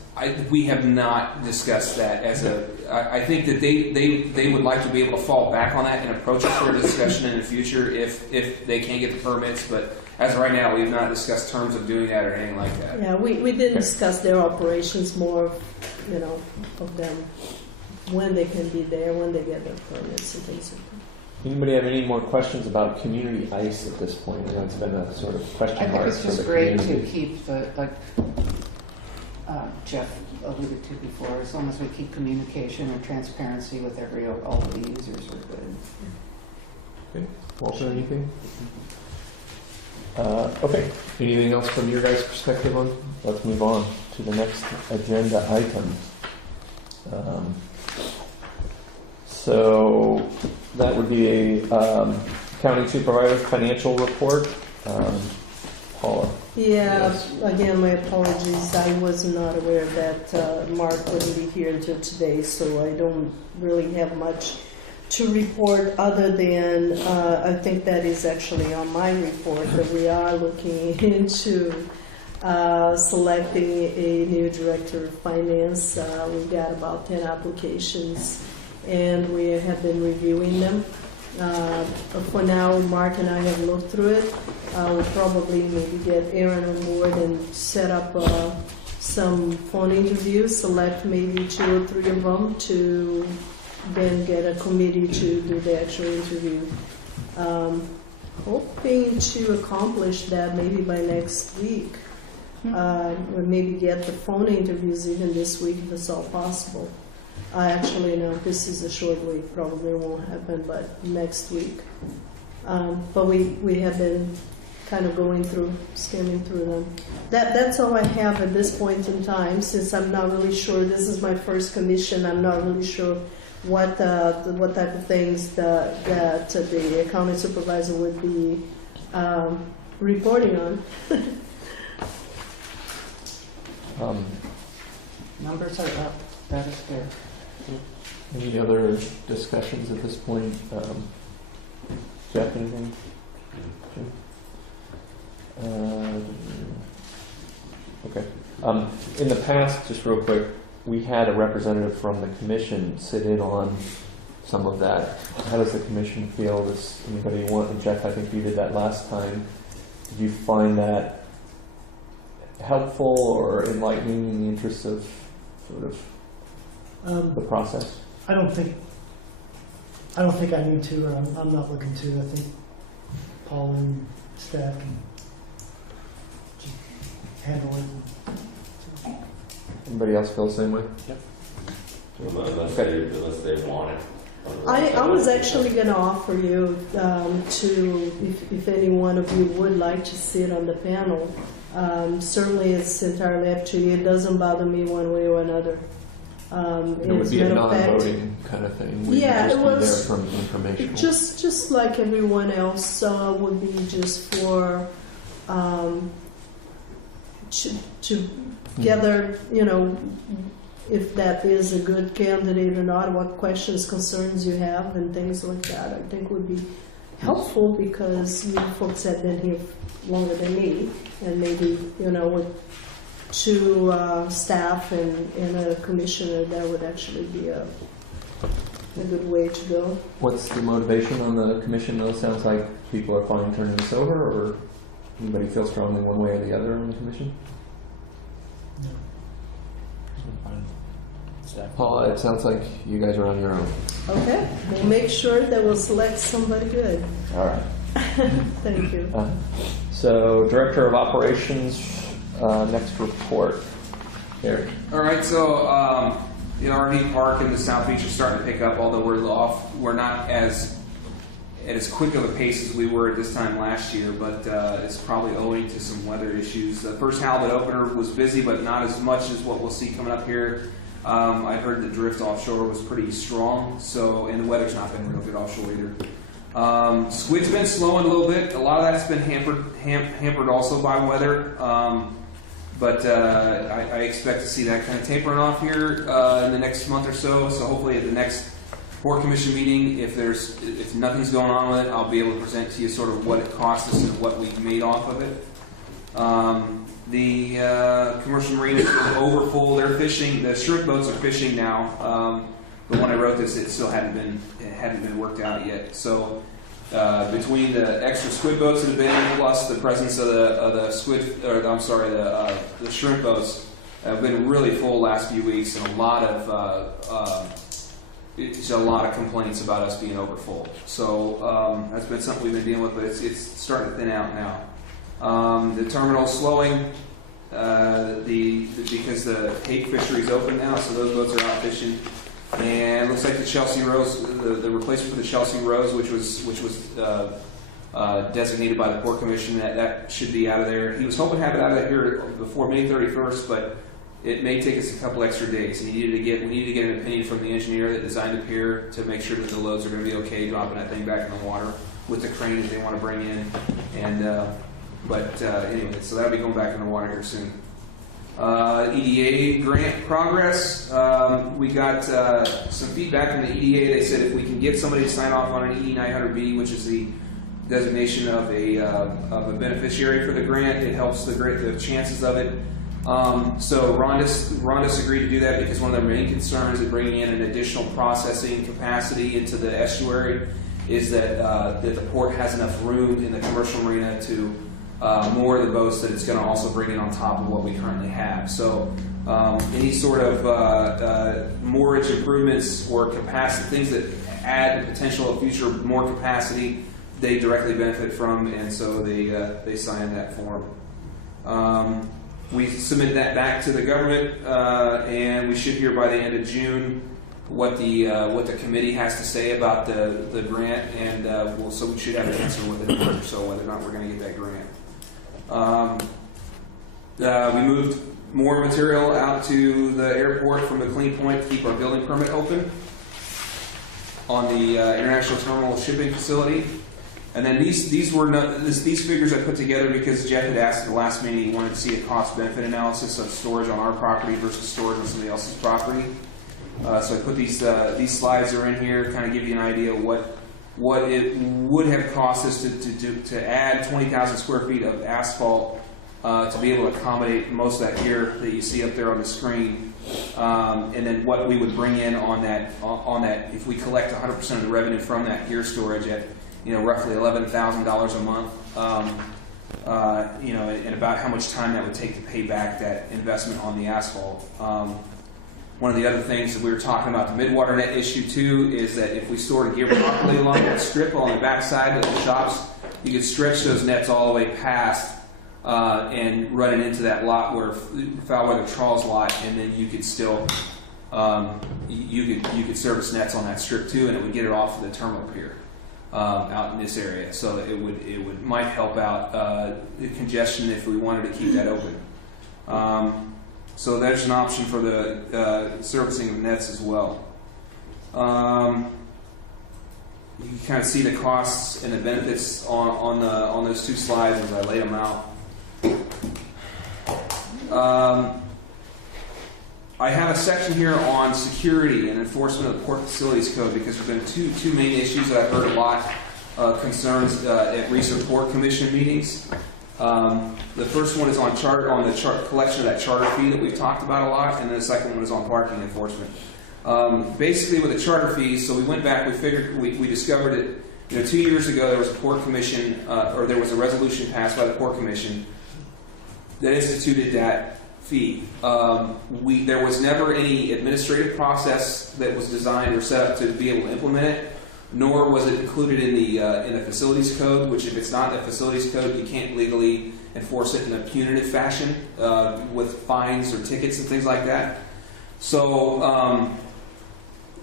we have not discussed that as I think that they would like to be able to fall back on that and approach it for a discussion in the future if they can't get the permits, but as of right now, we have not discussed terms of doing that or anything like that. Yeah, we didn't discuss their operations more, of them, when they can be there, when they get their permits and things like that. Anybody have any more questions about community ice at this point? I know it's been a sort of question I think mark it's for just the great to community. keep Jeff alluded to before, as long as we keep communication and transparency with all of the users, we're good. Walter, anything? Okay. Anything else from your guys' perspective on? Let's move on to the next agenda item. So that would be a county supervisor financial report. Paula. Yeah, again, my apologies. I was not aware that Mark wouldn't be here until today, so I don't really have much to report other than I think that is actually on my report that we are looking into selecting a new director of finance. We've got about 10 applications and we have been reviewing them. For now, Mark and I have looked through it. We'll probably maybe get Aaron on board and set up some phone interviews, select maybe 2 or 3 of them to then get a committee to do the actual interview. Hoping to accomplish that maybe by next week. Or maybe get the phone interviews even this week if it's all possible. Actually, no, this is a short week, probably won't happen, but next week. But we have been kind of going through, skimming through them. That's all I have at this point in time, since I'm not really sure, this is my first commission, I'm not really sure what type of things that the accounting supervisor would be reporting on. Numbers are up, that is fair. Any other discussions at this point? Jeff, anything? Jim? Okay. In the past, just real quick, we had a representative from the commission sit in on some of that. How does the commission feel? Does anybody want, and Jeff, I think you did that last time. Did you find that helpful or enlightening in the interest of sort of the process? I don't think I need to, or I'm not looking to. I think Paul and staff can just handle it. Anybody else feel the same way? Unless they want it. I was actually going to offer you if any one of you would like to sit on the panel. Certainly, it's entirely up to you. It doesn't bother me one way or another. It would be a non-voting kind of thing. We'd Yeah, just it be was there from informational. just like everyone else would be just for to gather, if that is a good candidate or not, what questions, concerns you have, and things like that. I think would be helpful because you folks have been here longer than me, and maybe with two staff and a commissioner, that would actually be a good way to go. What's the motivation on the commission, though? Sounds like people are fine turning this over, or anybody feel strongly one way or the other on the commission? Paul, it sounds like you guys are on your own. Okay, we'll make sure that we'll select somebody good. All right. Thank you. So, Director of Operations, next report. Eric. All right, so the RV park in the South Beach is starting to pick up, although we're not at as quick of a pace as we were at this time last year, but it's probably owing to some weather issues. The first halibut opener was busy, but not as much as what we'll see coming up here. I heard the drift offshore was pretty strong, and the weather's not been real good offshore either. Squid's been slowing a little bit. A lot of that's been hampered also by weather, but I expect to see that kind of tapering off here in the next month or so. So hopefully at the next Port Commission meeting, if nothing's going on with it, I'll be able to present to you sort of what it cost us and what we've made off of it. The commercial marina is overfull. They're fishing. The shrimp boats are fishing now. But when I wrote this, it still hadn't been worked out yet. So between the extra squid boats that have been in, plus the presence of the shrimp boats, have been really full last few weeks, and a lot of complaints about us being overfull. So that's been something we've been dealing with, but it's starting to thin out now. The terminal's slowing because the hake fishery is open now, so those boats are out fishing. And it looks like the Chelsea Rose, the replacement for the Chelsea Rose, which was designated by the Port Commission, that should be out of there. He was hoping to have it out of here before May 31st, but it may take us a couple extra days. We needed to get an opinion from the engineer that designed the pier to make sure that the loads are going to be okay dropping that thing back in the water with the crane that they want to bring in. And anyway, so that'll be going back in the water here soon. EDA grant progress. We got some feedback from the EDA. They said if we can get somebody to sign off on an ED900B, which is the designation of a beneficiary for the grant, it helps the chances of it. So Rondis agreed to do that because one of their main concerns in bringing in an additional processing capacity into the estuary is that the port has enough room in the commercial marina to moor the boats that it's going to also bring in on top of what we currently have. So any sort of moorage improvements or capacity, things that add the potential of future more capacity, they directly benefit from, and so they signed that form. We submitted that back to the government, and we should hear by the end of June what the committee has to say about the grant, and so we should have an answer within a month or so whether or not we're going to get that grant. We moved more material out to the airport from the Clean Point to keep our building permit open on the International Terminal Shipping Facility. And then these figures I put together because Jeff had asked at the last meeting, he wanted to see a cost benefit analysis of storage on our property versus storage on somebody else's property. So I put these slides are in here, kind of give you an idea of what it would have cost us to add 20,000 square feet of asphalt to be able to accommodate most of that here that you see up there on the screen, and then what we would bring in on that if we collect 100% of the revenue from that gear storage at roughly $11,000 a month, and about how much time that would take to pay back that investment on the asphalt. One of the other things that we were talking about, the midwater net issue too, is that if we stored gear properly along that strip on the backside of the shops, you could stretch those nets all the way past and run it into that lot where foul weather trawls lot, and then you could still you could service nets on that strip too, and it would get it off of the terminal pier out in this area. So it might help out the congestion if we wanted to keep that open. So there's an option for the servicing of nets as well. You can kind of see the costs and the benefits on those two slides as I laid them out. I have a section here on security and enforcement of the Port Facilities Code because there have been two main issues that I've heard a lot concerns at recent Port Commission meetings. The first one is on the collection of that charter fee that we've talked about a lot, and then the second one is on parking enforcement. Basically, with the charter fees, so we went back, we discovered it. 2 years ago, there was a Port Commission, or there was a resolution passed by the Port Commission that instituted that fee. There was never any administrative process that was designed or set up to be able to implement it. Nor was it included in the facilities code, which if it's not in the facilities code, you can't legally enforce it in a punitive fashion with fines or tickets and things like that. So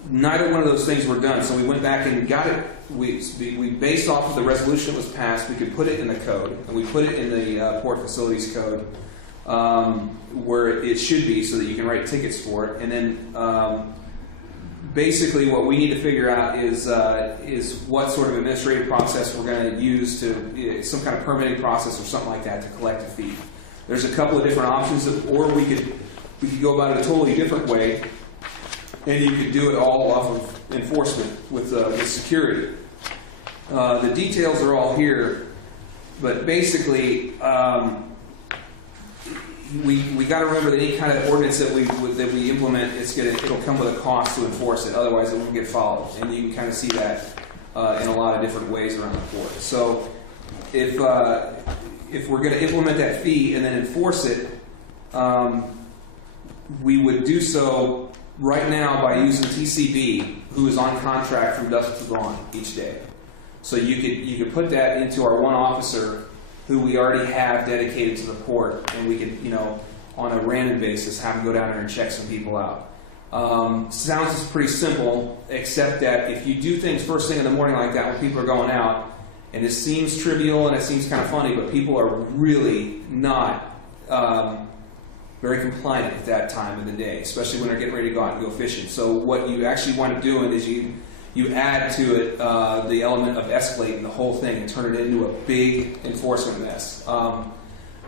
neither one of those things were done. So we went back and got it. We based off of the resolution that was passed, we could put it in the code, and we put it in the Port Facilities Code where it should be, so that you can write tickets for it. And then basically, what we need to figure out is what sort of administrative process we're going to use to some kind of permitting process or something like that to collect a fee. There's a couple of different options, or we could go about it a totally different way, and you could do it all off of enforcement with security. The details are all here, but basically, we got to remember that any kind of ordinance that we implement, it'll come with a cost to enforce it. Otherwise, it won't get followed, and you can kind of see that in a lot of different ways around the port. So, if we're going to implement that fee and then enforce it, we would do so right now by using TCB, who is on contract from dusk to dawn each day. So you could put that into our one officer who we already have dedicated to the port, and we could, on a random basis, have them go down there and check some people out. Sounds pretty simple, except that if you do things first thing in the morning like that when people are going out, and it seems trivial and it seems kind of funny, but people are really not very compliant at that time of the day, especially when they're getting ready to go out and go fishing. So what you actually wind up doing is you add to it the element of escalating the whole thing and turn it into a big enforcement mess.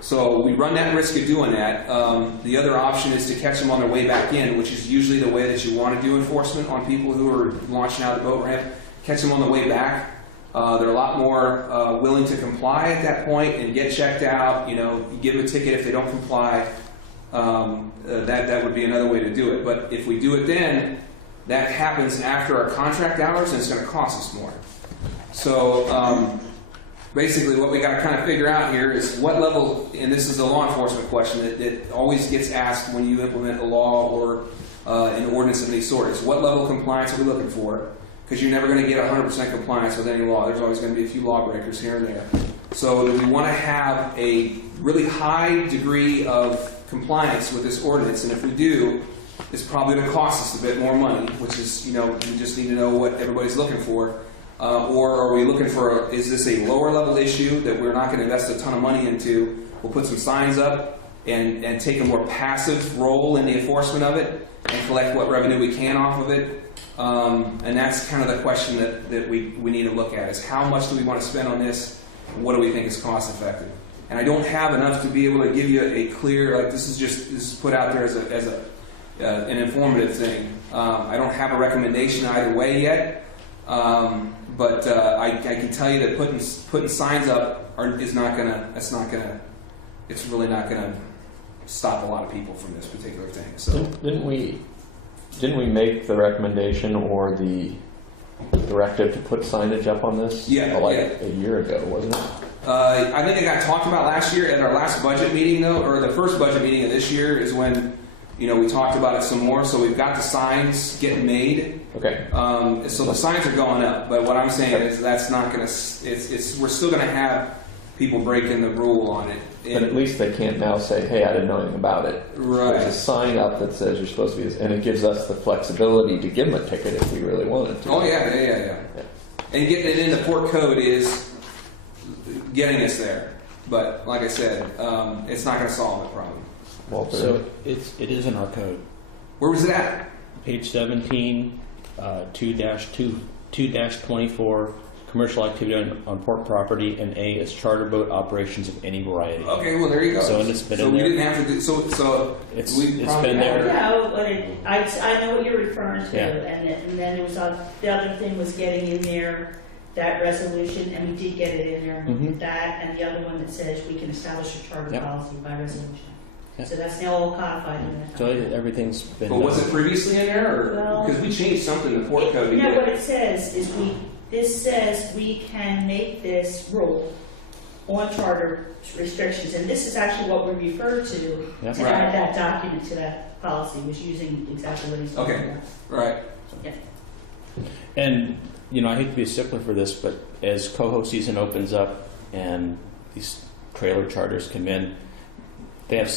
So we run that risk of doing that. The other option is to catch them on their way back in, which is usually the way that you want to do enforcement on people who are launching out of the boat ramp. Catch them on the way back. They're a lot more willing to comply at that point and get checked out. You give them a ticket if they don't comply. That would be another way to do it. But if we do it then, that happens after our contract hours, and it's going to cost us more. So basically what we got to kind of figure out here is what level, and this is a law enforcement question that always gets asked when you implement a law or an ordinance of any sort, is what level of compliance are we looking for? Because you're never going to get 100% compliance with any law. There's always going to be a few lawbreakers here and there. So do we want to have a really high degree of compliance with this ordinance? And if we do, it's probably going to cost us a bit more money, which is, we just need to know what everybody's looking for. Or are we looking for, is this a lower level issue that we're not going to invest a ton of money into? We'll put some signs up and take a more passive role in the enforcement of it and collect what revenue we can off of it. And that's kind of the question that we need to look at is how much do we want to spend on this? What do we think is cost effective? And I don't have enough to be able to give you a clear, like this is put out there as an informative thing. I don't have a recommendation either way yet, but I can tell you that putting signs up it's really not gonna stop a lot of people from this particular thing. So Didn't we make the recommendation or the directive to put signage up on this? Yeah, like yeah. a year ago, wasn't it? I think it got talked about last year at our last budget meeting, though, or the first budget meeting of this year is when we talked about it some more. So we've got the signs getting made. Okay. So the signs are going up, but what I'm saying is that's not going to. We're still going to have people breaking the rule on it. But at least they can't now say, "Hey, I didn't know anything about it." Right. There's a sign up that says you're supposed to be, and it gives us the flexibility to give them a ticket if we really wanted to. Oh yeah. And getting it in the port code is getting us there. But like I said, it's not going to solve the problem. Walter. So it is in our code. Where was it at? Page 17, 2-24, commercial activity on port property, and A is charter boat operations of any variety. Okay, well there you go. So it's been so in we there. didn't have to do so. It's we probably been there. No, but I know what you're referring to, Yeah. and then there was the other thing was getting in there that resolution, and we did get it in there. Mhm. That and the other one that says we can establish a charter Yep. policy by resolution. Yep. So that's now all codified in that. So everything's been. But was it previously in there, or Well, because we changed something in the port code? to No, get- what it says is this says we can make this rule on charter restrictions, and this is actually what we referred to Yep. to add that document to that policy, was using exactly what he's talking Okay. about. Right. And, I hate to be a stickler for this, but as coho season opens up and these trailer charters come in, they have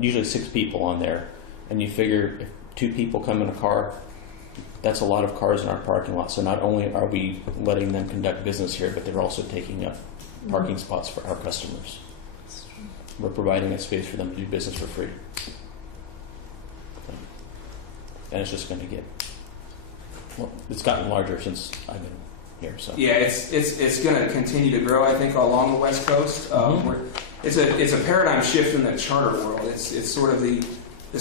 usually six people on there. And you figure if 2 people come in a car, that's a lot of cars in our parking lot. So not only are we letting them conduct business here, but they're also taking up parking spots for our customers. We're providing a space for them to do business for free. And it's just going to get, it's gotten larger since I've been here. So Yeah, it's going to continue to grow. I think along the West Coast. It's a paradigm shift in the charter world. It's sort of this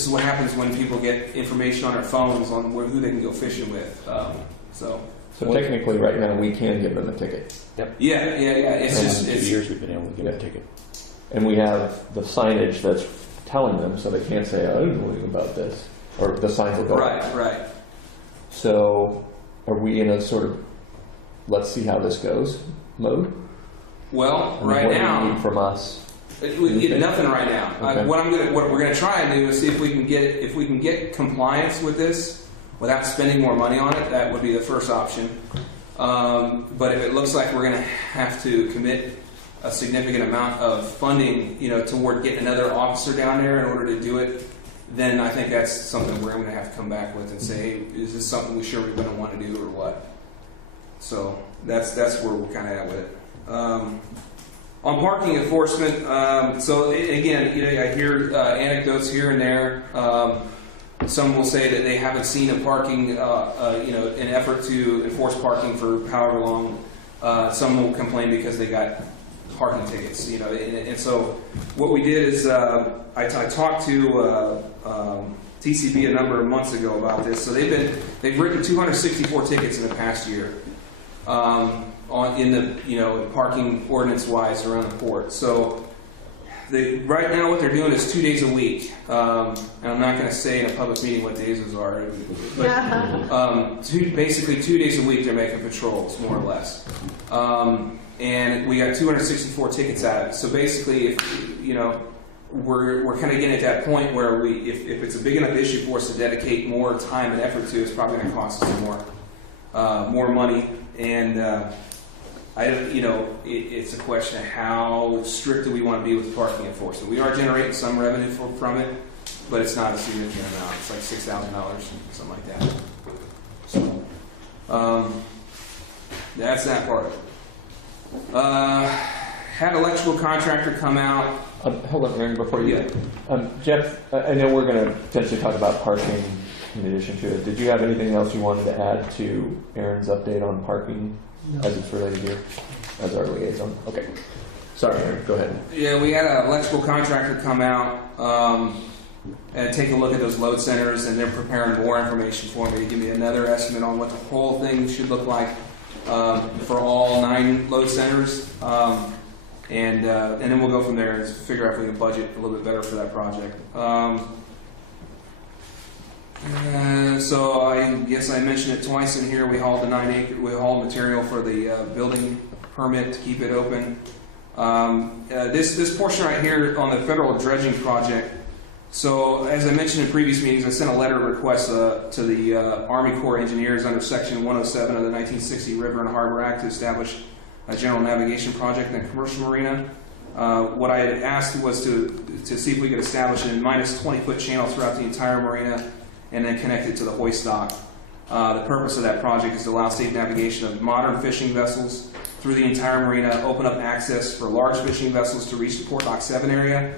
is what happens when people get information on their phones on who they can go fishing with. So technically, right now, we can give them a ticket. yeah. It's in just 2 years we've been able to give Yeah. a ticket. And we have the signage that's telling them, so they can't say, "I don't know anything about this," or the signs will go up. right. So, are we in a sort of let's see how this goes mode? Well, I mean, right what do now. you need from us? We get nothing right now. Okay. What we're gonna try and do is see if we can get compliance with this without spending more money on it. That would be the first option. But if it looks like we're gonna have to commit a significant amount of funding, toward getting another officer down there in order to do it, then I think that's something we're gonna have to come back with and say, hey, is this something we're gonna want to do or what? So that's where we're kind of at with it. On parking enforcement, again, I hear anecdotes here and there. Some will say that they haven't seen a parking, an effort to enforce parking for however long. Some will complain because they got parking tickets, and so what we did is I talked to TCB a number of months ago about this. So they've written 264 tickets in the past year. In the parking ordinance wise around the port. So right now what they're doing is 2 days a week. And I'm not going to say in a public meeting what days those are. But basically 2 days a week they're making patrols, more or less. And we got 264 tickets out of it. So basically, we're kind of getting at that point where if it's a big enough issue for us to dedicate more time and effort to, it's probably going to cost us more money. And it's a question of how strict do we want to be with parking enforcement. We are generating some revenue from it, but it's not a significant amount. It's like $6,000, something like that. So that's that part of it. Had electrical contractor come out. Hold on, Aaron, before you. Jeff, I know we're going to potentially talk about parking in addition to it. Did you have anything else you wanted to add to Aaron's update on parking No. as it's related here, as our liaison? Okay. Sorry, Aaron, go ahead. Yeah, we had an electrical contractor come out and take a look at those load centers, and they're preparing more information for me to give me another estimate on what the whole thing should look like for all 9 load centers. And then we'll go from there and figure out if we can budget a little bit better for that project. So I guess I mentioned it twice in here. We hauled we hauled material for the building permit to keep it open. This portion right here on the federal dredging project. So as I mentioned in previous meetings, I sent a letter of request to the Army Corps engineers under Section 107 of the 1960 River and Harbor Act to establish a general navigation project in the commercial marina. What I had asked was to see if we could establish a minus 20-foot channel throughout the entire marina and then connect it to the hoist dock. The purpose of that project is to allow safe navigation of modern fishing vessels through the entire marina, open up access for large fishing vessels to reach the Port Dock 7 area,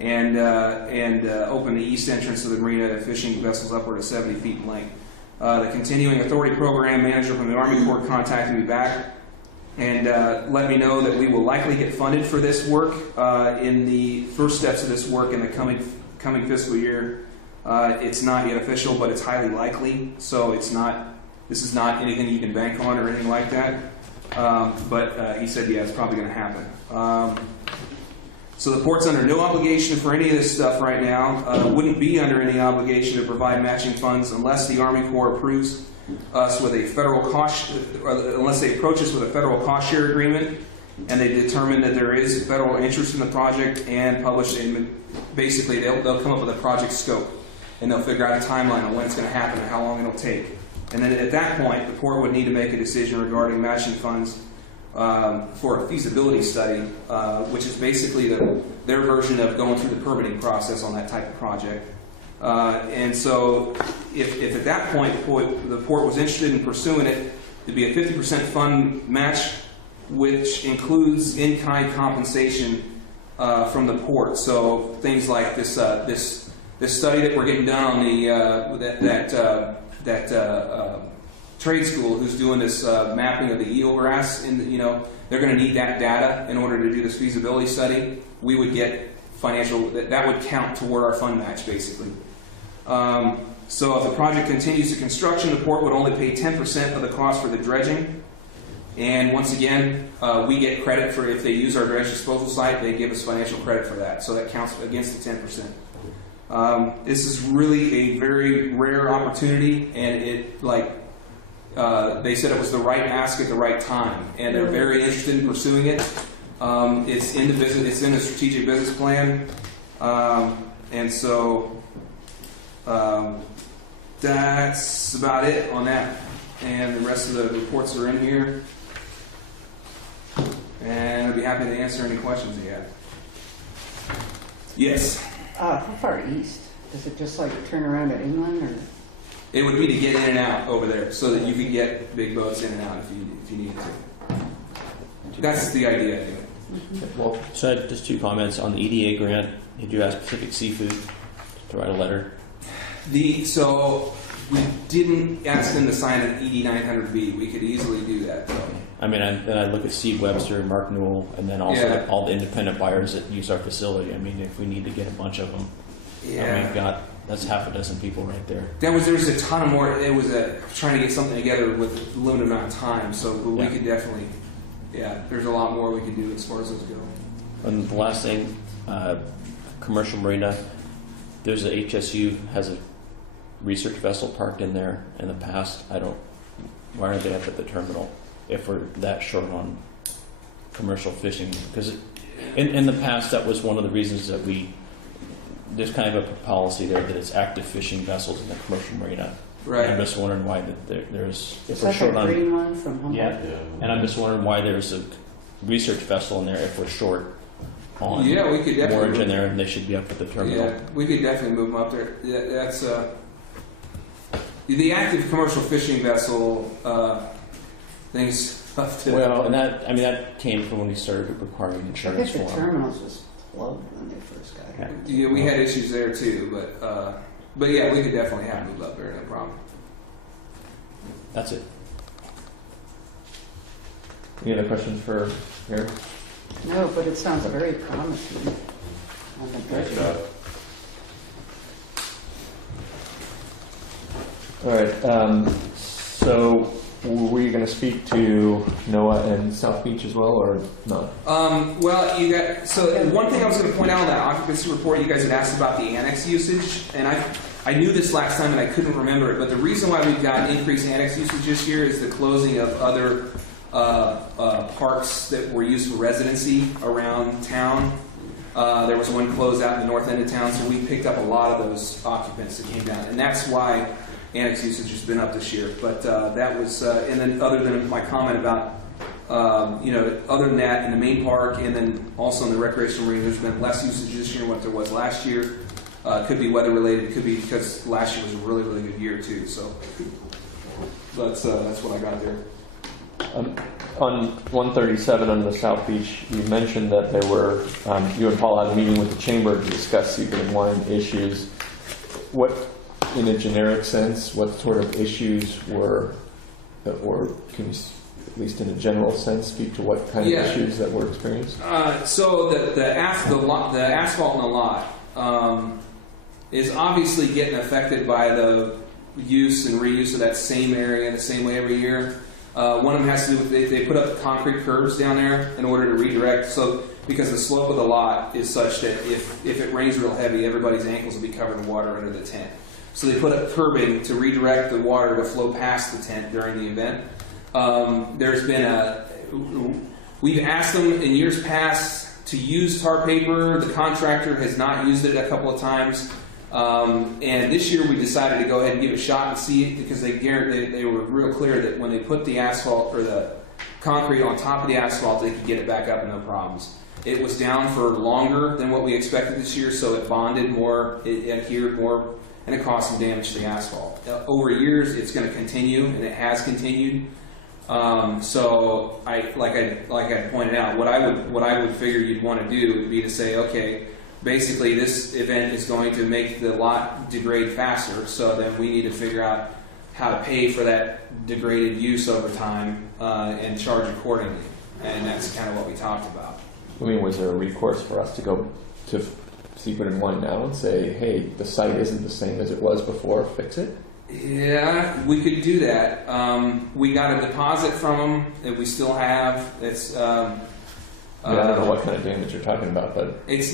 and open the east entrance of the marina to fishing vessels upward of 70 feet in length. The continuing authority program manager from the Army Corps contacted me back and let me know that we will likely get funded for this work in the first steps of this work in the coming fiscal year. It's not yet official, but it's highly likely. So this is not anything you can bank on or anything like that. But he said, yeah, it's probably going to happen. So the port's under no obligation for any of this stuff right now. Wouldn't be under any obligation to provide matching funds unless the Army Corps approves us with a federal cost, or unless they approach us with a federal cost share agreement, and they determine that there is federal interest in the project and publish basically they'll come up with a project scope, and they'll figure out a timeline on when it's going to happen and how long it'll take. And then at that point, the Corps would need to make a decision regarding matching funds for a feasibility study, which is basically their version of going through the permitting process on that type of project. And so if at that point the Port was interested in pursuing it, it'd be a 50% fund match, which includes in-kind compensation from the Port. So things like this study that we're getting done on the that trade school who's doing this mapping of the eelgrass, they're going to need that data in order to do this feasibility study. We would get financial, that would count toward our fund match, basically. So if the project continues to construction, the Port would only pay 10% of the cost for the dredging. And once again, we get credit for if they use our dredge disposal site, they give us financial credit for that. So that counts against the 10%. This is really a very rare opportunity, and they said it was the right ask at the right time, and they're very interested in pursuing it. It's in the business, it's in the strategic business plan, and so that's about it on that. And the rest of the reports are in here, and I'd be happy to answer any questions you have. Yes. How far east? Is it just like turn around at England, or? It would be to get in and out over there, so that you could get big boats in and out if you needed to. That's the idea. Anyway. Well, So I had just 2 comments on the EDA grant. Did you ask Pacific Seafood to write a letter? So we didn't ask them to sign an ED 900B. We could easily do that, though. I mean, then I look at Steve Webster, Mark Newell, and then also Yeah. all the independent buyers that use our facility. I mean, if we need to get a bunch of them, we've got, that's half a dozen people right there. There was a ton more. It was trying to get something together with a limited amount of time. So we Yeah. could definitely, there's a lot more we could do as far as those go. And the last thing, commercial marina, there's a HSU has a research vessel parked in there in the past. Why aren't they up at the terminal if we're that short on commercial fishing? Because in the past, that was one of the reasons that there's kind of a policy there that it's active fishing vessels in the commercial marina. Right. And I'm just wondering why there's, if Is we're that short the on, green one from Humboldt? yeah, and I'm just wondering why there's a research vessel in there if we're short on Yeah, we could definitely. mortgage in there, and they should be up at the terminal. Yeah, we could definitely move them up there. That's the active commercial fishing vessel things up to. Well, and that came from when we started requiring I insurance think for the them. terminals was plugged when they first got here. Yeah, we had issues there too, but But yeah, we could definitely have moved up there, no problem. That's it. Any other questions for Gary? No, but it sounds very promising on the Nice budget. job. All right, so were you going to speak to NOAA and South Beach as well, or not? Well, you got, so one thing I was going to point out on that occupancy report, you guys had asked about the annex usage, and I knew this last time and I couldn't remember it, but the reason why we've got increased annex usage this year is the closing of other parks that were used for residency around town. There was one closed out in the north end of town, so we picked up a lot of those occupants that came down, and that's why annex usage has been up this year. But that was, and then other than my comment about, other than that, in the main park and then also in the recreational marina, there's been less usage this year than what there was last year. Could be weather related, could be because last year was a really, really good year too. So that's what I got there. On 137 on the South Beach, you mentioned that there were, you and Paul had a meeting with the chamber to discuss secret and wine issues. What, in a generic sense, what sort of issues were, or can you, at least in a general sense, speak to what kind of issues that were experienced? So the asphalt in the lot is obviously getting affected by the use and reuse of that same area the same way every year. One of them has to do with they put up concrete curbs down there in order to redirect. So because the slope of the lot is such that if it rains real heavy, everybody's ankles will be covered in water under the tent. So they put up curbing to redirect the water to flow past the tent during the event. There's been we've asked them in years past to use tar paper. The contractor has not used it a couple of times. And this year we decided to go ahead and give it a shot and see it because they were real clear that when they put the asphalt or the concrete on top of the asphalt, they could get it back up no problems. It was down for longer than what we expected this year, so it bonded more, it adhered more, and it caused some damage to the asphalt. Over years, it's going to continue, and it has continued. So, like I pointed out, what I would figure you'd want to do would be to say, okay, basically this event is going to make the lot degrade faster, so then we need to figure out how to pay for that degraded use over time and charge accordingly. And that's kind of what we talked about. I mean, was there a recourse for us to go to Secret and Wine now and say, hey, the site isn't the same as it was before, fix it? Yeah, we could do that. We got a deposit from them that we still have. It's I don't know what kind of damage you're talking about, but that's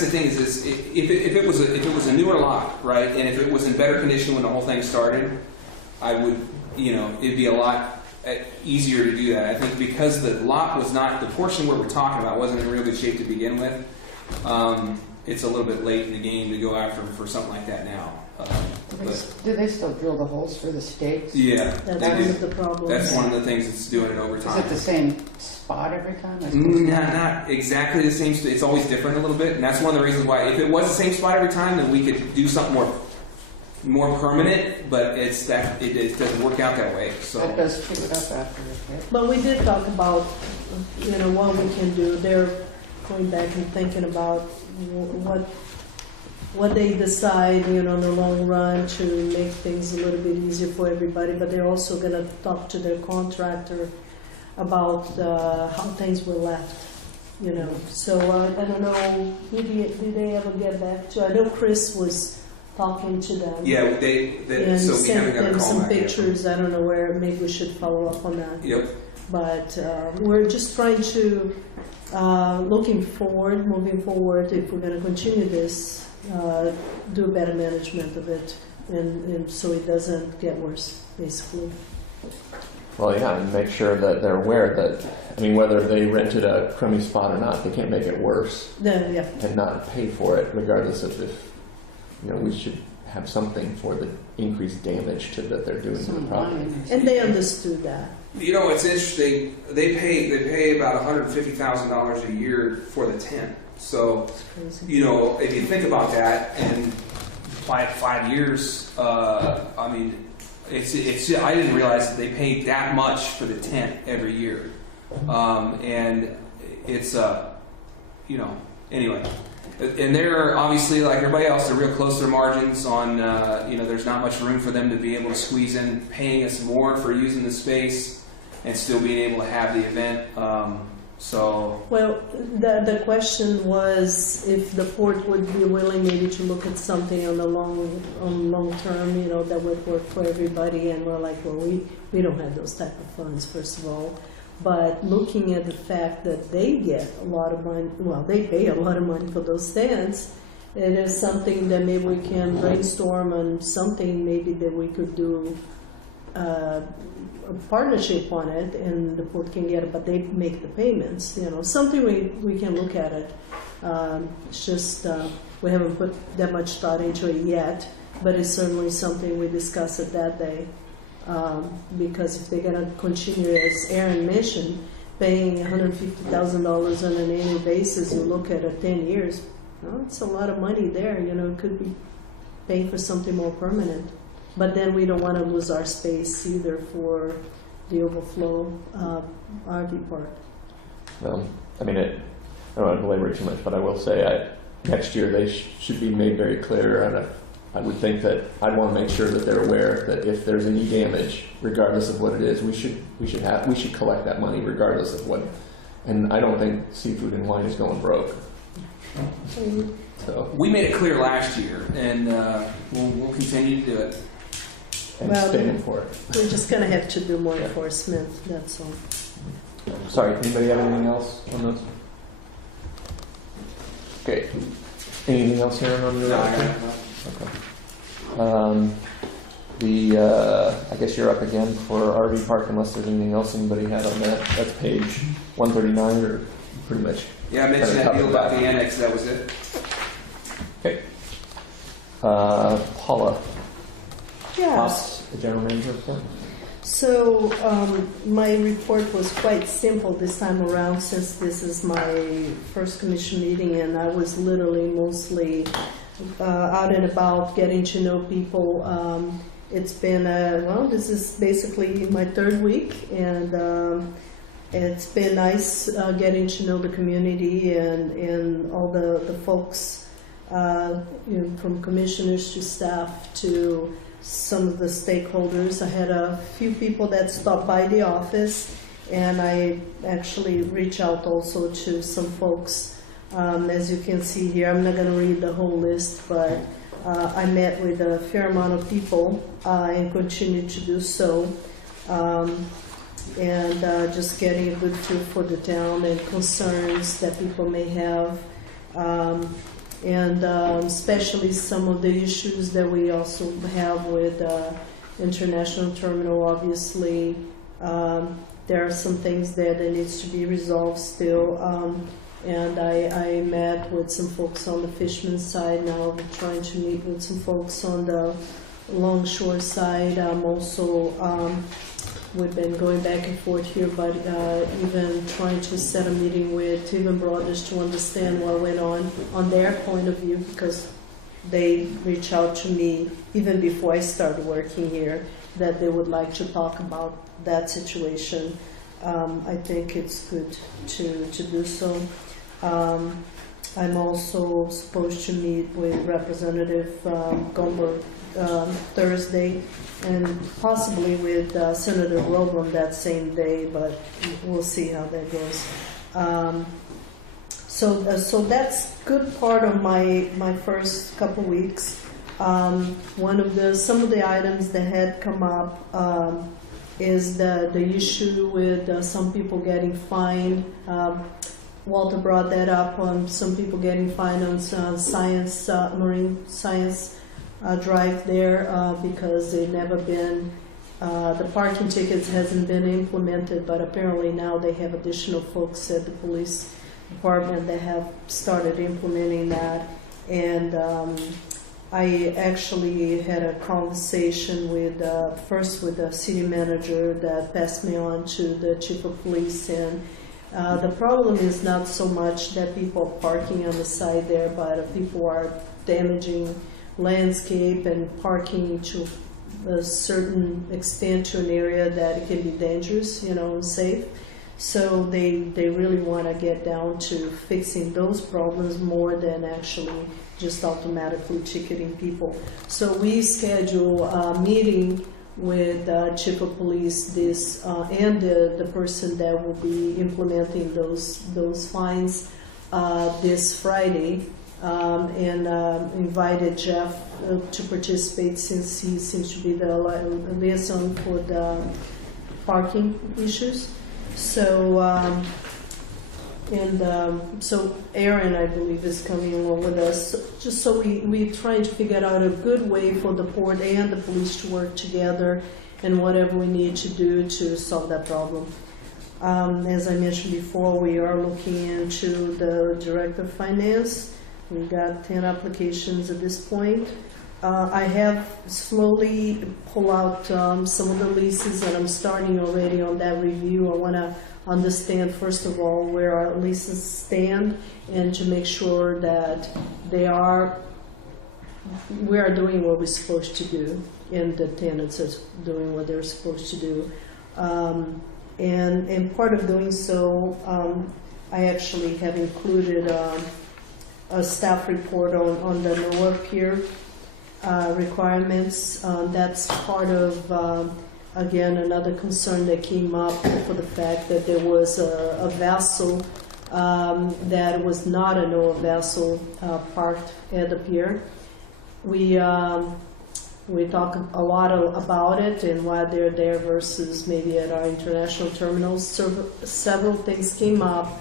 the thing is if it was a newer lot, right, and if it was in better condition when the whole thing started, I would, it'd be a lot easier to do that. I think because the lot was not, the portion where we're talking about wasn't in real good shape to begin with, it's a little bit late in the game to go after for something like that now. Do they still drill the holes for the stakes? Yeah, That's they one do. of the problems. That's one of the things that's doing it over Is time. it the same spot every time? I suppose Not exactly the same. It's always different a little bit, and that's one of the reasons why. If it was the same spot every time, then we could do something more permanent. But it doesn't work out that way. So That does pick it up after a bit. But we did talk about, what we can do. They're going back and thinking about what they decide, in the long run to make things a little bit easier for everybody. But they're also going to talk to their contractor about how things were left. So I don't know. Did they ever get back to? I know Chris was talking to them. yeah, And so we haven't sent got a them call some back yet. pictures. I don't know where. Maybe we should follow up on that. Yep. But we're just trying to, moving forward, if we're going to continue this, do better management of it, and so it doesn't get worse, basically. well, yeah, and make sure that they're aware that, whether they rented a crummy spot or not, they can't make it worse Then, yeah. and not pay for it, regardless of if, we should have something for the increased damage that they're doing to the Some property. wine. And they understood that. It's interesting. They pay about $150,000 a year for the tent. So It's crazy. if you think about that, and 5 years, it's I didn't realize that they paid that much for the tent every year, and it's anyway. And they're obviously, like everybody else, they're real close to their margins on, there's not much room for them to be able to squeeze in paying us more for using the space and still being able to have the event. Well, the question was if the port would be willing maybe to look at something on long term, that would work for everybody. And we're like, well, we don't have those type of funds, first of all. But looking at the fact that they get a lot of money, well, they pay a lot of money for those stands, it is something that maybe we can brainstorm on something maybe that we could do a partnership on it, and the port can get it, but they make the payments. Something we can look at it. It's just we haven't put that much thought into it yet, but it's certainly something we discussed it that day. Because if they're going to continue, as Aaron mentioned, paying $150,000 on an annual basis, you look at it 10 years, it's a lot of money there. It could be paying for something more permanent. But then we don't want to lose our space either for the overflow RV park. Well, I don't want to belabor it too much, but I will say next year they should be made very clear. And I would think that I'd want to make sure that they're aware that if there's any damage, regardless of what it is, we should collect that money regardless of what. And I don't think Seafood and Wine is going broke. So we made it clear last year, and we'll continue to do it. And stand for it. We're just going to have to do more enforcement, that's all. Sorry, anybody have anything else on those? Okay. Anything else here on your Okay. I guess you're up again for RV park unless there's anything else anybody had on that. That's page 139 or pretty much. Yeah, I mentioned that deal about the annex, that was it. Okay. Paula. Yes. The general manager report. So my report was quite simple this time around, since this is my first commission meeting, and I was literally mostly out and about getting to know people. It's been this is basically my third week, and it's been nice getting to know the community and all the folks, from commissioners to staff to some of the stakeholders. I had a few people that stopped by the office, and I actually reached out also to some folks. As you can see here, I'm not going to read the whole list, but I met with a fair amount of people and continue to do so. And just getting a good feel for the town and concerns that people may have. And especially some of the issues that we also have with international terminal. Obviously, there are some things there that needs to be resolved still. And I met with some folks on the Fishman side. Now I'm trying to meet with some folks on the Longshore side. I'm also we've been going back and forth here, but even trying to set a meeting with Tevin Brothers to understand what went on their point of view, because they reached out to me even before I started working here that they would like to talk about that situation. I think it's good to do so. I'm also supposed to meet with Representative Gomberg Thursday, and possibly with Senator Grover that same day, but we'll see how that goes. So that's good part of my first couple weeks. Some of the items that had come up is the issue with some people getting fined. Walter brought that up on some people getting fined on marine science drive there because they've never been, the parking tickets hasn't been implemented, but apparently now they have additional folks at the police department that have started implementing that. And I actually had a conversation with the city manager that passed me on to the chief of police, and the problem is not so much that people are parking on the side there, but people are damaging landscape and parking to a certain extent to an area that it can be dangerous, unsafe. So they really want to get down to fixing those problems more than actually just automatically ticketing people. So we schedule a meeting with chief of police this and the person that will be implementing those fines this Friday, and invited Jeff to participate since he seems to be the liaison for the parking issues. So so Aaron, I believe, is coming along with us, just so we're trying to figure out a good way for the port and the police to work together and whatever we need to do to solve that problem. As I mentioned before, we are looking into the director of finance. We've got 10 applications at this point. I have slowly pulled out some of the leases, and I'm starting already on that review. I want to understand, first of all, where our leases stand, and to make sure that we are doing what we're supposed to do, and the tenants are doing what they're supposed to do. And part of doing so, I actually have included a staff report on the NOAA Pier requirements. That's part of, again, another concern that came up for the fact that there was a vessel that was not a NOAA vessel parked at the pier. We talk a lot about it and why they're there versus maybe at our international terminals. Several things came up.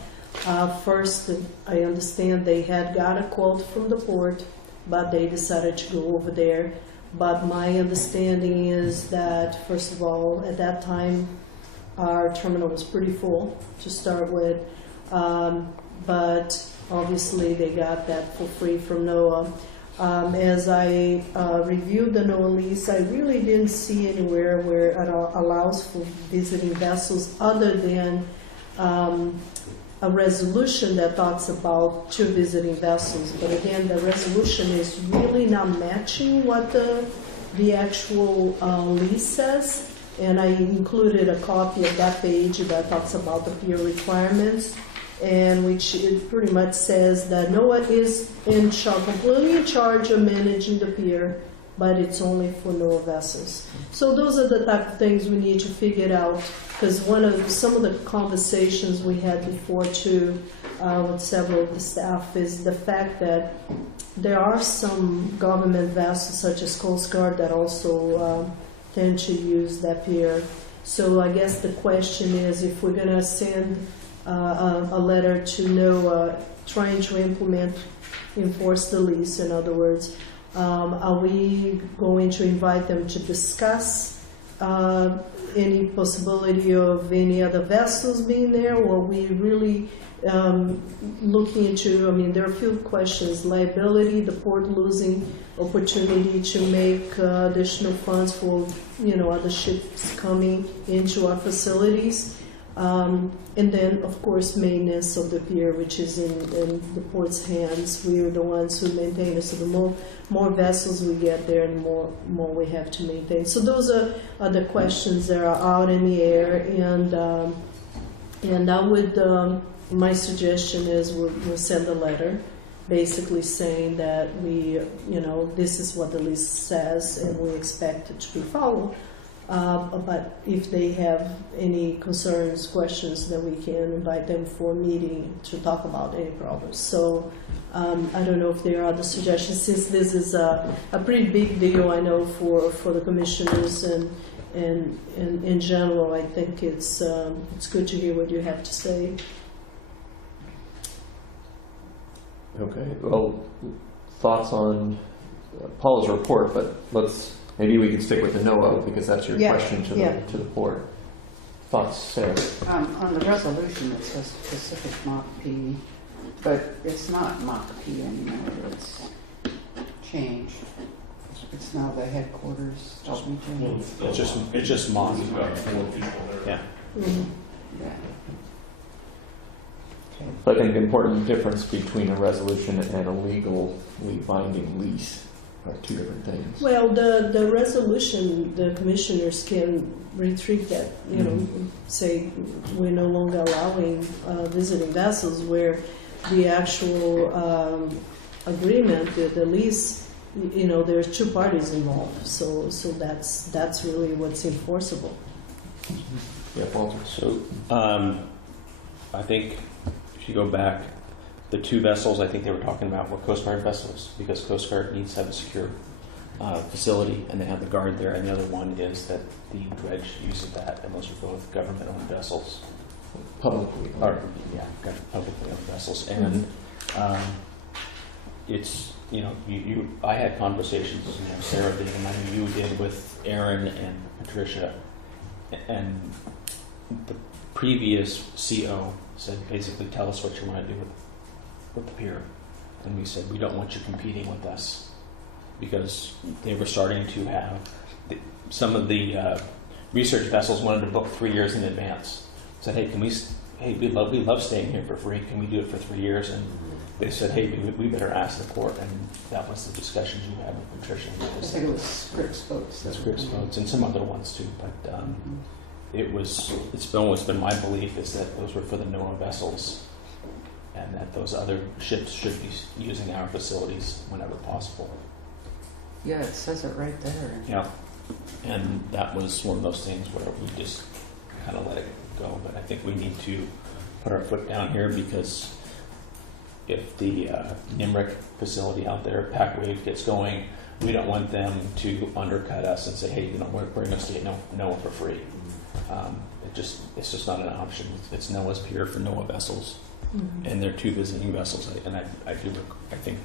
First, I understand they had got a quote from the port, but they decided to go over there. But my understanding is that, first of all, at that time, our terminal was pretty full to start with. But obviously, they got that for free from NOAA. As I reviewed the NOAA lease, I really didn't see anywhere where it allows for visiting vessels other than a resolution that talks about 2 visiting vessels. But again, the resolution is really not matching what the actual lease says. And I included a copy of that page that talks about the pier requirements, and which it pretty much says that NOAA is completely in charge of managing the pier, but it's only for NOAA vessels. So those are the type of things we need to figure out, because some of the conversations we had before too with several of the staff is the fact that there are some government vessels such as Coast Guard that also tend to use that pier. So I guess the question is, if we're going to send a letter to NOAA trying to enforce the lease, in other words, are we going to invite them to discuss any possibility of any other vessels being there, or are we really looking into, I mean, there are a few questions: liability, the port losing opportunity to make additional funds for, other ships coming into our facilities. And then, of course, maintenance of the pier, which is in the port's hands. We are the ones who maintain it. So the more vessels we get there, the more we have to maintain. So those are the questions that are out in the air. And I would, my suggestion is we'll send a letter basically saying that this is what the lease says and we expect it to be followed. But if they have any concerns, questions, then we can invite them for a meeting to talk about any problems. So I don't know if there are other suggestions, since this is a pretty big deal, I know, for the commissioners and in general. I think it's good to hear what you have to say. Okay. Well, thoughts on Paula's report, but maybe we can stick with the NOAA because that's your question to the board. Thoughts, Sarah? On the resolution, it says Pacific Mock P, but it's not Mock P anymore. It's changed. It's now the headquarters. It's just Moss. Yeah. Mm-hmm. Yeah. I think the important difference between a resolution and a legally binding lease Like two different things. Well, the resolution, the commissioners can retrieve that, you know, say we're no longer allowing visiting vessels, where the actual agreement, the lease, you know, there's two parties involved. So that's really what's enforceable. Yeah, Walter. So, I think if you go back, the two vessels I think they were talking about were Coast Guard vessels, because Coast Guard needs to have a secure facility, and they have the guard there. And the other one is that the dredge uses that, and those are both government-owned vessels. Publicly. Or, yeah, publicly owned vessels. And it's, you know, I had conversations, you know, Sarah did, and I know you did with Aaron and Patricia, and the previous CO said, basically, tell us what you want to do with the pier. And we said, we don't want you competing with us, because they were starting to have, some of the research vessels wanted to book 3 years in advance. Said, hey, we love staying here for free. Can we do it for 3 years? And they said, hey, we better ask the court. And that was the discussions you had with Patricia. I think it was Scripps boats. That's Scripps boats and some other ones too. But it's always been my belief is that those were for the NOAA vessels, and that those other ships should be using our facilities whenever possible. Yeah, it says it right there. Yeah. And that was one of those things where we just kind of let it go. But I think we need to put our foot down here, because if the NIMRIC facility out there, PacWave, gets going, we don't want them to undercut us and say, hey, you know, we're going to stay at NOAA for free. It's just not an option. It's NOAA's pier for NOAA vessels, and they're two visiting vessels. And I think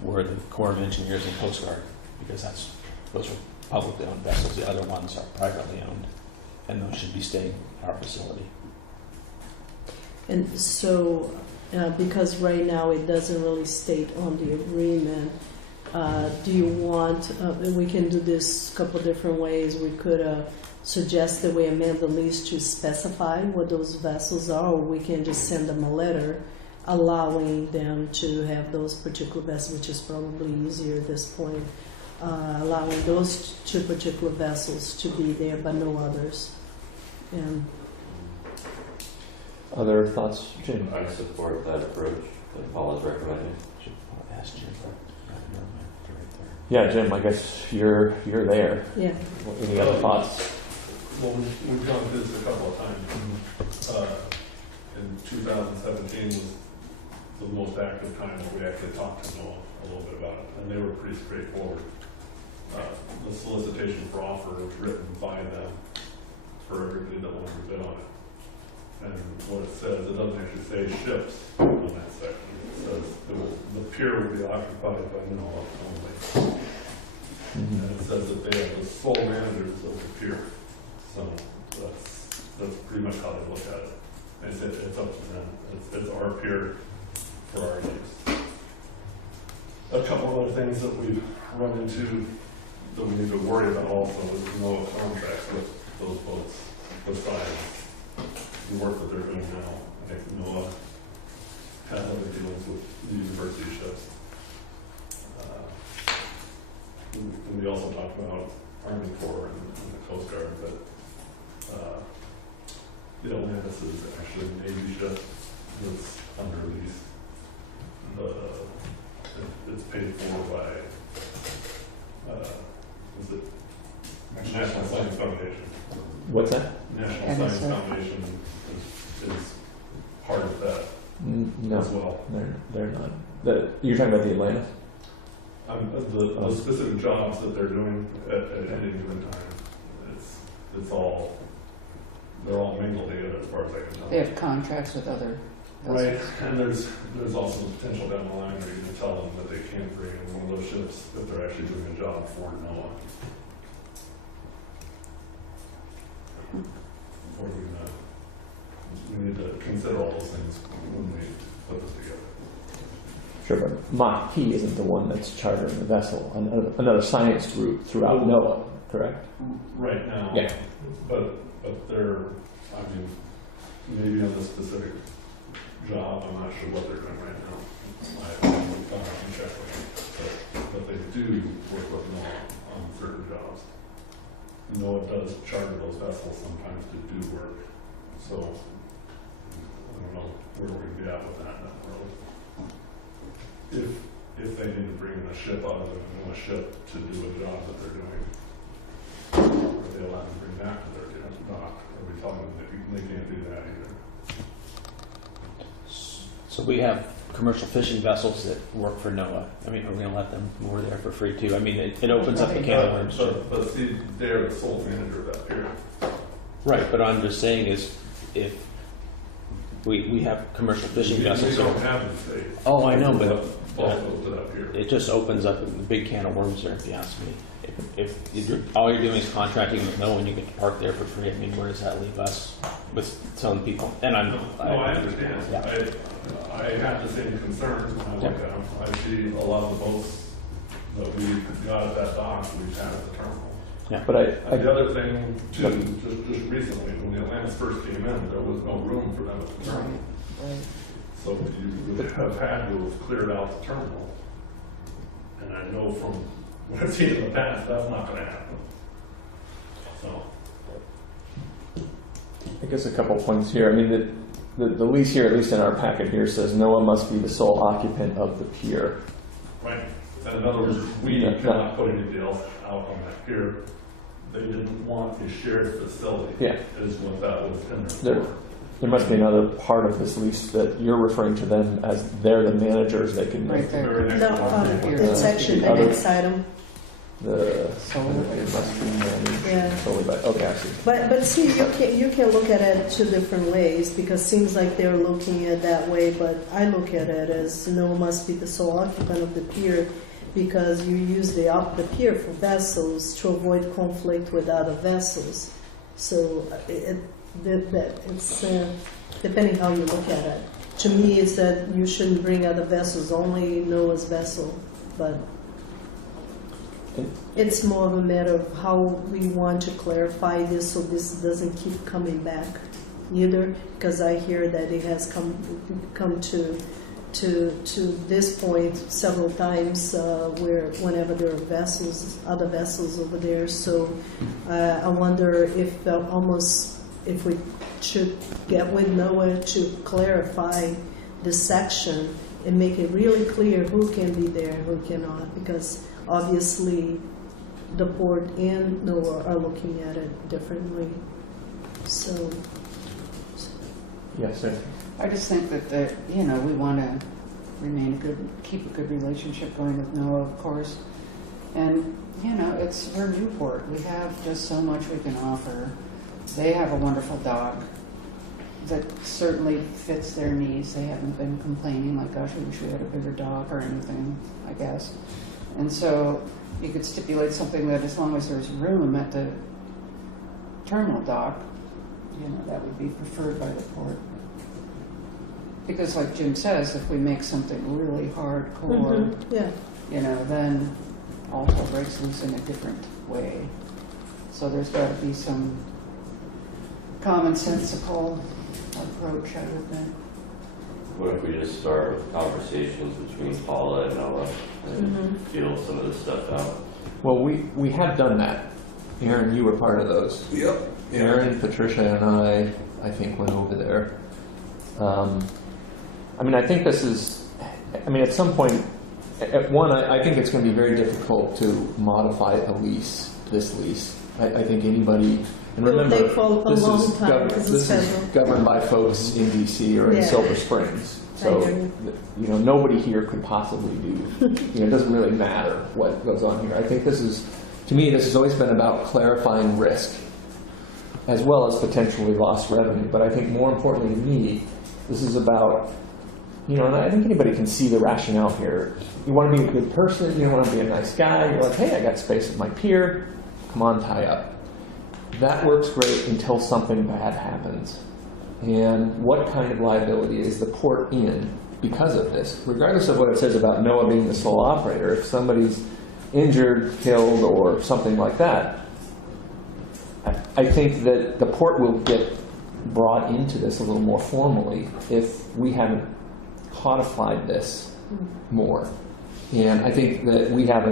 we're the Corps of Engineers and Coast Guard, because those are publicly owned vessels. The other ones are privately owned, and those should be staying at our facility. And so, because right now it doesn't really state on the agreement, do you want, we can do this a couple different ways. We could suggest that we amend the lease to specify what those vessels are, or we can just send them a letter allowing them to have those particular vessels, which is probably easier at this point, allowing those two particular vessels to be there, but no others. And Other thoughts, Jim? I support that approach that Paul is recommending. Should ask Jim. Yeah, Jim, I guess you're there. yeah, Any other thoughts? Well, we've gone through this a couple of times. In 2017 was the most active time that we actually talked to Noah a little bit about it, and they were pretty straightforward. The solicitation for offer was written by them for everybody that wanted to bid on it. And what it says, it doesn't actually say ships on that section. It says the pier will be occupied by NOAA only. And it says that they are the sole managers of the pier. So that's pretty much how they look at it. And it's up to them. It's our pier for our use. A couple of other things that we've run into that we need to worry about also is NOAA contracts with those boats besides the work that they're doing now. I think NOAA has other dealings with the university ships. And we also talked about Army Corps and the Coast Guard, but the Atlantis is actually a Navy ship that's under lease. It's paid for by is it National Science Foundation? What's that? National Science Foundation is part of that No, as well. they're not. You're talking about the Atlantis? The specific jobs that they're doing at any given time, they're all mingled together as far as I can tell. They have contracts with other Right, vessels. and there's also the potential down the line where you can tell them that they can't bring in one of those ships if they're actually doing a job for NOAA. We need to consider all those things when we put this together. Sure, but Mach P isn't the one that's chartering the vessel. Another science group throughout NOAA, correct? Right now. Yeah. But they're, maybe on this specific job, I'm not sure what they're doing right now. I haven't checked with them, but they do work with NOAA on certain jobs. NOAA does charter those vessels sometimes to do work, so I don't know where we're gonna be at with that down the road. If they need to bring in a ship other than a ship to do a job that they're doing, are they allowed to bring that to their dock? Are we telling them that they can't do that either? So we have commercial fishing vessels that work for NOAA. I mean, are we gonna let them moor there for free too? I mean, it opens up the can of worms. But see, they're the sole manager of that pier. Right, but what I'm just saying is, if we have commercial fishing We vessels. don't have the state. Oh, I know, but Both goes to that pier. it just opens up a big can of worms there, if you ask me. If all you're doing is contracting with NOAA and you get to park there for free, I mean, where does that leave us with some people? And No, I understand. Yeah. I have the same concerns when I look at them. I see a lot of the boats that we got at that dock, we've had at the terminal. Yeah. But And the other thing too, just recently, when the Atlantis first came in, there was no room for them at the terminal. Right. So you would have had to have cleared out the terminal. And I know from what I've seen in the past, that's not gonna happen. So, I guess a couple points here. I mean, the lease here, at least in our packet here, says NOAA must be the sole occupant of the pier. right. And in other words, we cannot put anybody else out on that pier. They didn't want a shared facility. Yeah. Is what that was in There, there for. there must be another part of this lease that you're referring to them as they're the managers. They can Right there. Very next No, one. it's actually the Other- next item. the Solar. it must be managed Yeah. solely by. Okay, I see. But see, you can look at it two different ways, because it seems like they're looking at it that way, but I look at it as NOAA must be the sole occupant of the pier, because you use the pier for vessels to avoid conflict with other vessels. So it's depending how you look at it. To me, it's that you shouldn't bring other vessels, only NOAA's vessel, but it's more of a matter of how we want to clarify this so this doesn't keep coming back either, because I hear that it has come to this point several times where whenever there are other vessels over there. So I wonder if if we should get with NOAA to clarify this section and make it really clear who can be there and who cannot, because obviously the port and NOAA are looking at it differently. So Yes, sir. I just think that we want to keep a good relationship going with NOAA, of course. And, we're Newport. We have just so much we can offer. They have a wonderful dock that certainly fits their needs. They haven't been complaining like, gosh, we wish we had a bigger dock or anything, I guess. And so you could stipulate something that as long as there's room at the terminal dock, that would be preferred by the port. Because like Jim says, if we make something really hardcore, yeah. Then all hell breaks loose in a different way. So there's got to be some commonsensical approach, I would think. What if we just start with conversations between Paula and Noah and feel some of this stuff out? Well, we have done that. Aaron, you were part of those. Yep. Aaron, Patricia, and I think, went over there. I think this is, at some point, I think it's going to be very difficult to modify this lease. I think anybody, and remember, They fall a this long is time because this it's is federal. governed by folks in DC or in Yeah. Silver Springs. I So, agree. nobody here could possibly do, it doesn't really matter what goes on here. I think this has always been about clarifying risk as well as potentially lost revenue. But I think more importantly to me, this is about, and I think anybody can see the rationale here. You want to be a good person, you want to be a nice guy, you're like, hey, I got space at my pier, come on, tie up. That works great until something bad happens. And what kind of liability is the port in because of this? Regardless of what it says about NOAA being the sole operator, if somebody's injured, killed, or something like that, I think that the port will get brought into this a little more formally if we haven't codified this more. And I think that we have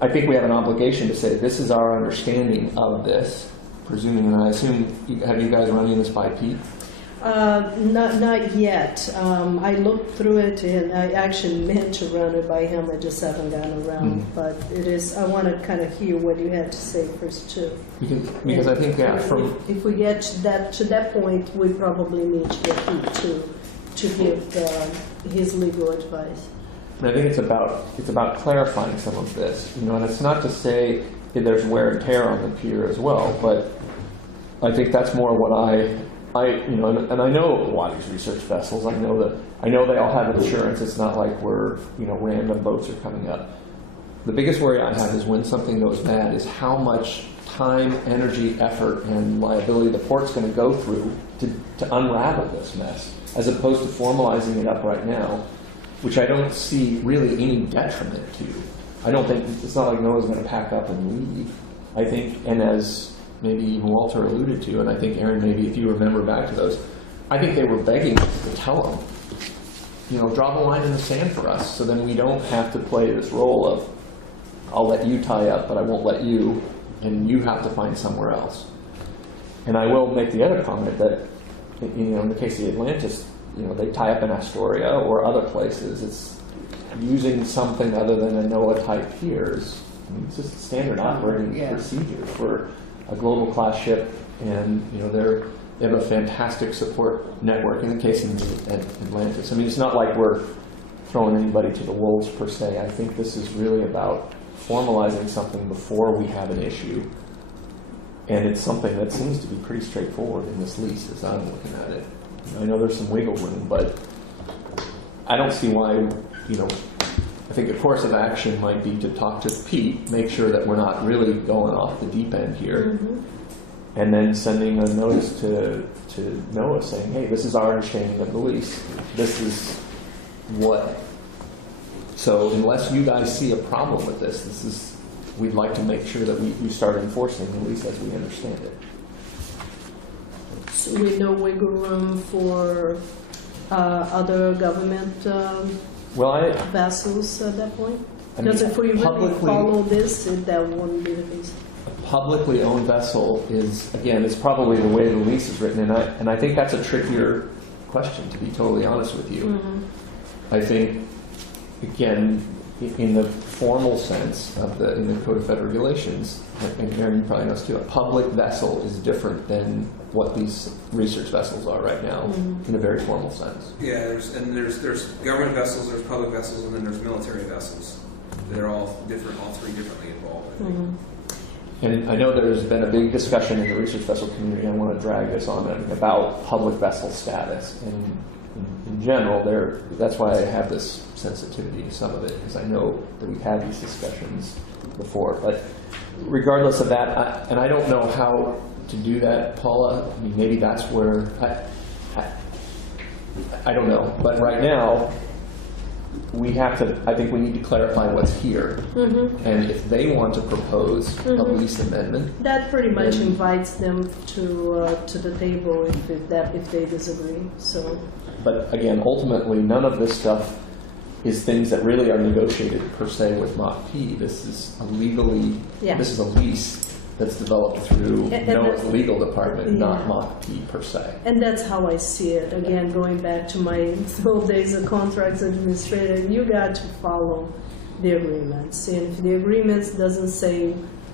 I think we have an obligation to say, this is our understanding of this, presuming, and I assume, have you guys running this by Pete? Not yet. I looked through it and I actually meant to run it by him. I just haven't gotten around. But it is. I want to kind of hear what you had to say first too. Because I think if we get to that point, we probably need to get him to give his legal advice. And I think it's about clarifying some of this, and it's not to say that there's wear and tear on the pier as well, but I think that's more what and I know a lot of these research vessels. I know they all have insurance. It's not like random boats are coming up. The biggest worry I have is when something goes bad is how much time, energy, effort, and liability the port's going to go through to unravel this mess, as opposed to formalizing it up right now, which I don't see really any detriment to. I don't think, it's not like Noah's going to pack up and leave. I think, and as maybe even Walter alluded to, and I think Aaron, maybe if you remember back to those, I think they were begging us to tell them, draw the line in the sand for us, so then we don't have to play this role of, I'll let you tie up, but I won't let you, and you have to find somewhere else. And I will make the other comment that, in the case of the Atlantis, they tie up in Astoria or other places. It's using something other than a NOAA-type piers. It's just standard operating procedure for a global class ship, and they have a fantastic support network in the case of Atlantis. It's not like we're throwing anybody to the wolves per se. I think this is really about formalizing something before we have an issue, and it's something that seems to be pretty straightforward in this lease as I'm looking at it. I know there's some wiggle room, but I don't see why, I think a course of action might be to talk to Pete, make sure that we're not really going off the deep end here, and then sending a notice to Noah saying, hey, this is our understanding of the lease. This is what. So unless you guys see a problem with this, we'd like to make sure that we start enforcing the lease as we understand it. So we no wiggle room for other government vessels at that point? Because if we really follow this, that wouldn't be the case. A publicly owned vessel is probably the way the lease is written, and I think that's a trickier question, to be totally honest with you. I think, again, in the formal sense in the Code of Federal Regulations, and Aaron, you probably know this too, a public vessel is different than what these research vessels are right now, in a very formal sense. Yeah, there's government vessels, there's public vessels, and then there's military vessels. They're all three differently involved, I think. And I know there's been a big discussion in the research vessel community, I want to drag this on, about public vessel status. And in general, that's why I have this sensitivity to some of it, because I know that we've had these discussions before. But regardless of that, and I don't know how to do that, Paula. Maybe that's where, I don't know. But right now, I think we need to clarify what's here. And if they want to propose a lease amendment, that pretty much invites them to the table if they disagree. So. But again, ultimately, none of this stuff is things that really are negotiated per se with MACP. This is this is a lease that's developed through NOAA's legal department, not MACP per se. And that's how I see it. Again, going back to my 12 days of contracts administrator, you got to follow the agreements. And if the agreements doesn't say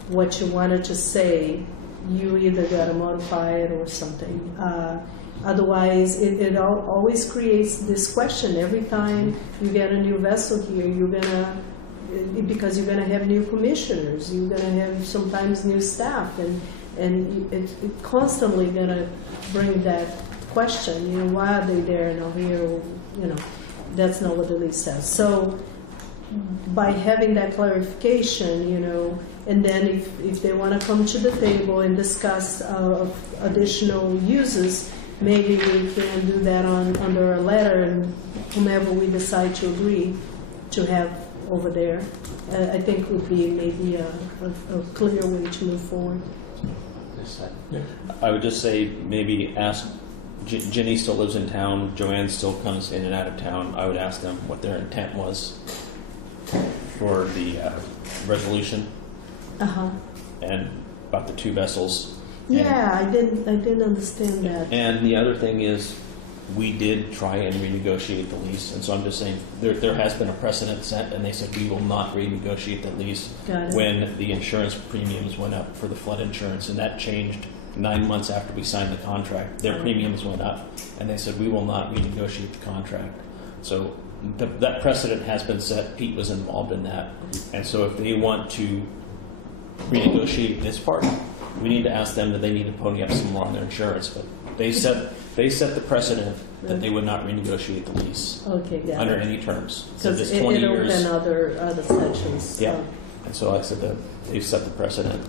what you wanted to say, you either got to modify it or something. Otherwise, it always creates this question. Every time you get a new vessel here, because you're gonna have new commissioners, you're gonna have sometimes new staff, and it constantly gonna bring that question. Why are they there and not here? That's not what the lease says. So by having that clarification, and then if they want to come to the table and discuss additional uses, maybe we can do that under a letter, and whomever we decide to agree to have over there, I think would be maybe a clear way to move forward. I would just say maybe ask Jenny still lives in town. Joanne still comes in and out of town. I would ask them what their intent was for the resolution Uh-huh. and about the 2 vessels. Yeah, I didn't understand that. And the other thing is, we did try and renegotiate the lease, and so I'm just saying, there has been a precedent set, and they said we will not renegotiate the lease Got it. when the insurance premiums went up for the flood insurance, and that changed 9 months after we signed the contract. Their premiums went up, and they said we will not renegotiate the contract. So that precedent has been set. Pete was involved in that, and so if they want to renegotiate this part, we need to ask them that they need to pony up some more on their insurance. But they set the precedent that they would not renegotiate the lease Okay, got under it. any terms. So Because this it 20 opened years. other sections. Yeah. And so like I said that they've set the precedent,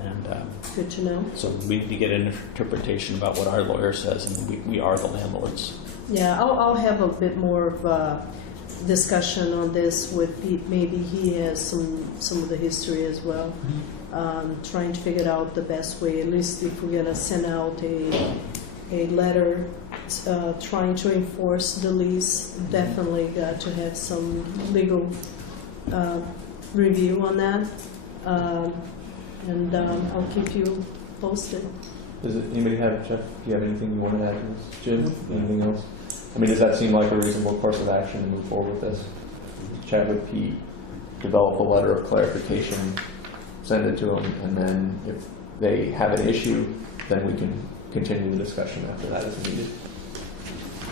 and Good to know. so we need to get an interpretation about what our lawyer says, and we are the landlords. Yeah, I'll have a bit more of a discussion on this with Pete. Maybe he has some of the history as well. Trying to figure out the best way, at least if we're gonna send out a letter trying to enforce the lease, definitely got to have some legal review on that. And I'll keep you posted. Does anybody have, Jeff, do you have anything you want to add to this? Jim, anything else? I mean, does that seem like a reasonable course of action to move forward with this? Chat with Pete, develop a letter of clarification, send it to them, and then if they have an issue, then we can continue the discussion after that as needed.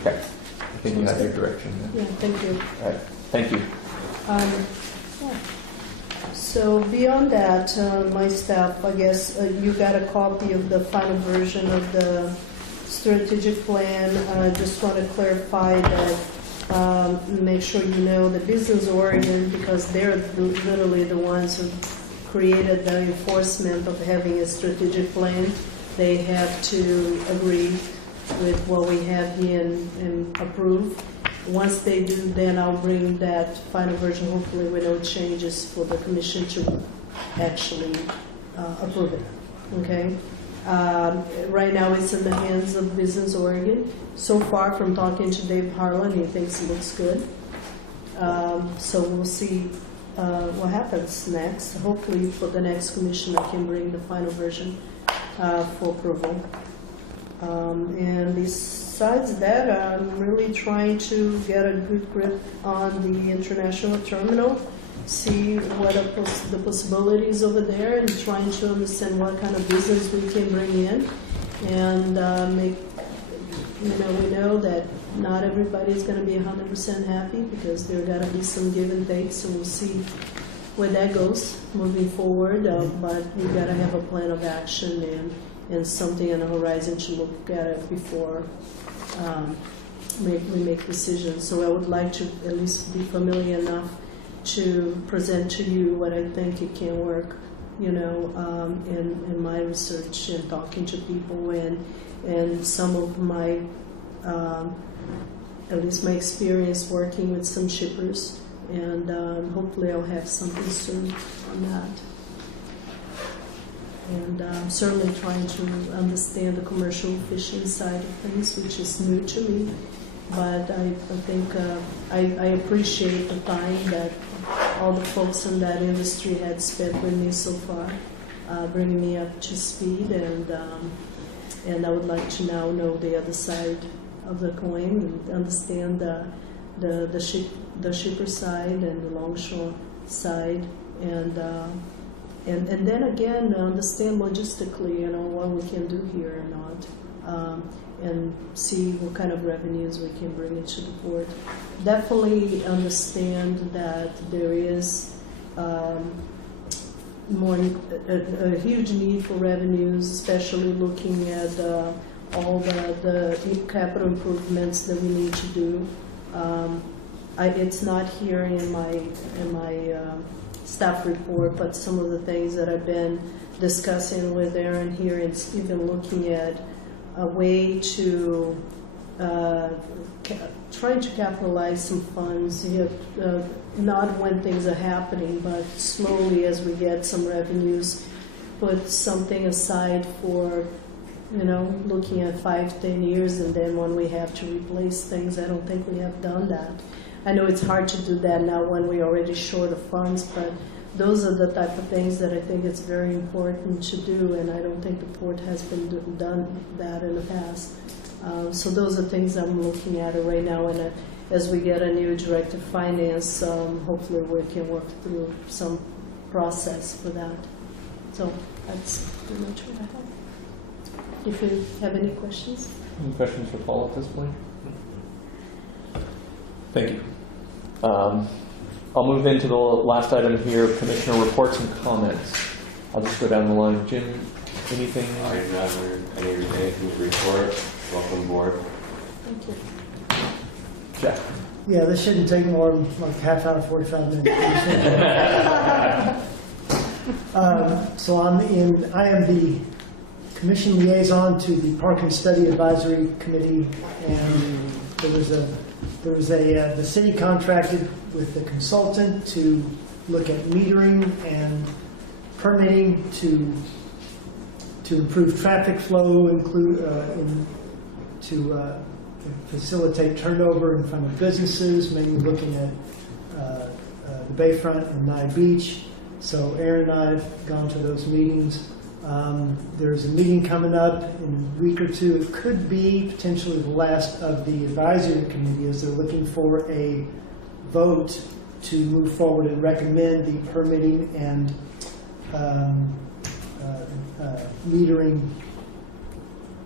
Okay. I think you have your direction there. Yeah, thank you. All right. Thank you. Yeah. So beyond that, my staff, I guess you got a copy of the final version of the strategic plan. I just want to clarify that, make sure you know the Business Oregon, because they're literally the ones who created the enforcement of having a strategic plan. They have to agree with what we have here and approve. Once they do, then I'll bring that final version, hopefully with no changes, for the commission to actually approve it. Okay? Right now it's in the hands of Business Oregon. So far, from talking to Dave Harlan, he thinks it looks good. So we'll see what happens next. Hopefully for the next commission I can bring the final version for approval. And besides that, I'm really trying to get a good grip on the international terminal, see what are the possibilities over there, and trying to understand what kind of business we can bring in. And we know that not everybody is going to be 100% happy, because there got to be some give and take. So we'll see where that goes moving forward. But we got to have a plan of action and something on the horizon to look at it before we make decisions. So I would like to at least be familiar enough to present to you what I think it can work, in my research and talking to people and some of my, at least my experience working with some shippers, and hopefully I'll have something soon on that. And I'm certainly trying to understand the commercial fishing side of things, which is new to me. But I think I appreciate the time that all the folks in that industry had spent with me so far, bringing me up to speed. And I would like to now know the other side of the coin and understand the shipper side and the longshore side, and then again understand logistically, what we can do here or not, and see what kind of revenues we can bring into the port. Definitely understand that there is a huge need for revenues, especially looking at all the capital improvements that we need to do. It's not here in my staff report, but some of the things that I've been discussing with Aaron here, and even looking at a way to trying to capitalize some funds, not when things are happening, but slowly as we get some revenues, put something aside for you know, looking at 5-10 years, and then when we have to replace things, I don't think we have done that. I know it's hard to do that now when we're already short of funds, but those are the type of things that I think it's very important to do, and I don't think the port has been done that in the past. So those are things I'm looking at right now, and as we get a new director of finance, hopefully we can work through some process for that. So that's pretty much what I have. If you have any questions. Any questions for Paul at this point? Thank you. I'll move into the last item here, commissioner reports and comments. I'll just go down the line. Jim, anything? I have not heard anything to report. Welcome aboard. Thank you. Jeff. Yeah, this shouldn't take more than like half hour, 45 minutes. So I am the commission liaison to the Park and Study Advisory Committee, and the city contracted with the consultant to look at metering and permitting to improve traffic flow, to facilitate turnover in front of businesses, mainly looking at the Bayfront and Nye Beach. So Aaron and I have gone to those meetings. There's a meeting coming up in a week or two. It could be potentially the last of the advisory committee, as they're looking for a vote to move forward and recommend the permitting and metering,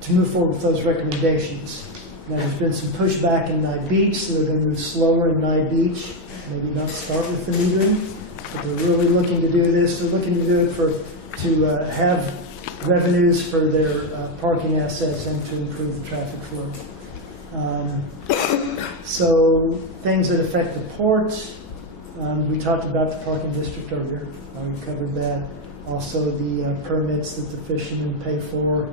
to move forward with those recommendations. Now, there's been some pushback in Nye Beach, so they're going to move slower in Nye Beach, maybe not start with the metering, but they're really looking to do this. They're looking to do it to have revenues for their parking assets and to improve the traffic flow. So things that affect the port, we talked about the parking district earlier. We covered that. Also the permits that the fishermen pay for.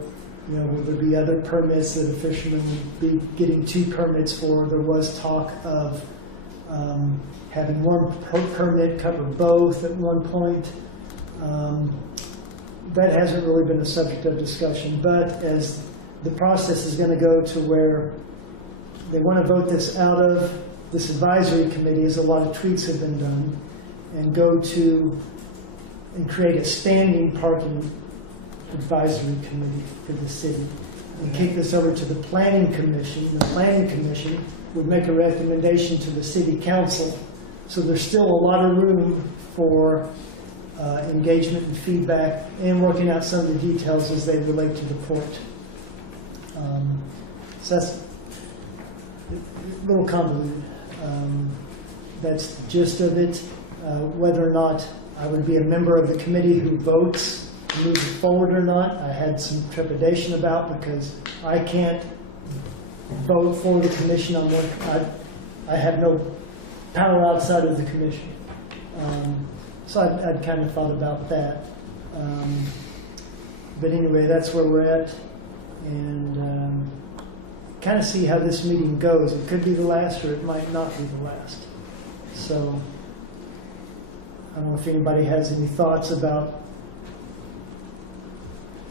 You know, will there be other permits that the fishermen would be getting 2 permits for? There was talk of having one permit cover both at one point. That hasn't really been a subject of discussion, but as the process is going to go to where they want to vote this out of this advisory committee, as a lot of tweaks have been done, and go to and create a standing parking advisory committee for the city and kick this over to the planning commission. The planning commission would make a recommendation to the city council. So there's still a lot of room for engagement and feedback and working out some of the details as they relate to the port. So that's a little convoluted. That's the gist of it. Whether or not I would be a member of the committee who votes to move it forward or not, I had some trepidation about, because I can't vote for the commission on what I have no power outside of the commission. So I'd kind of thought about that. But anyway, that's where we're at. And kind of see how this meeting goes. It could be the last, or it might not be the last. So I don't know if anybody has any thoughts about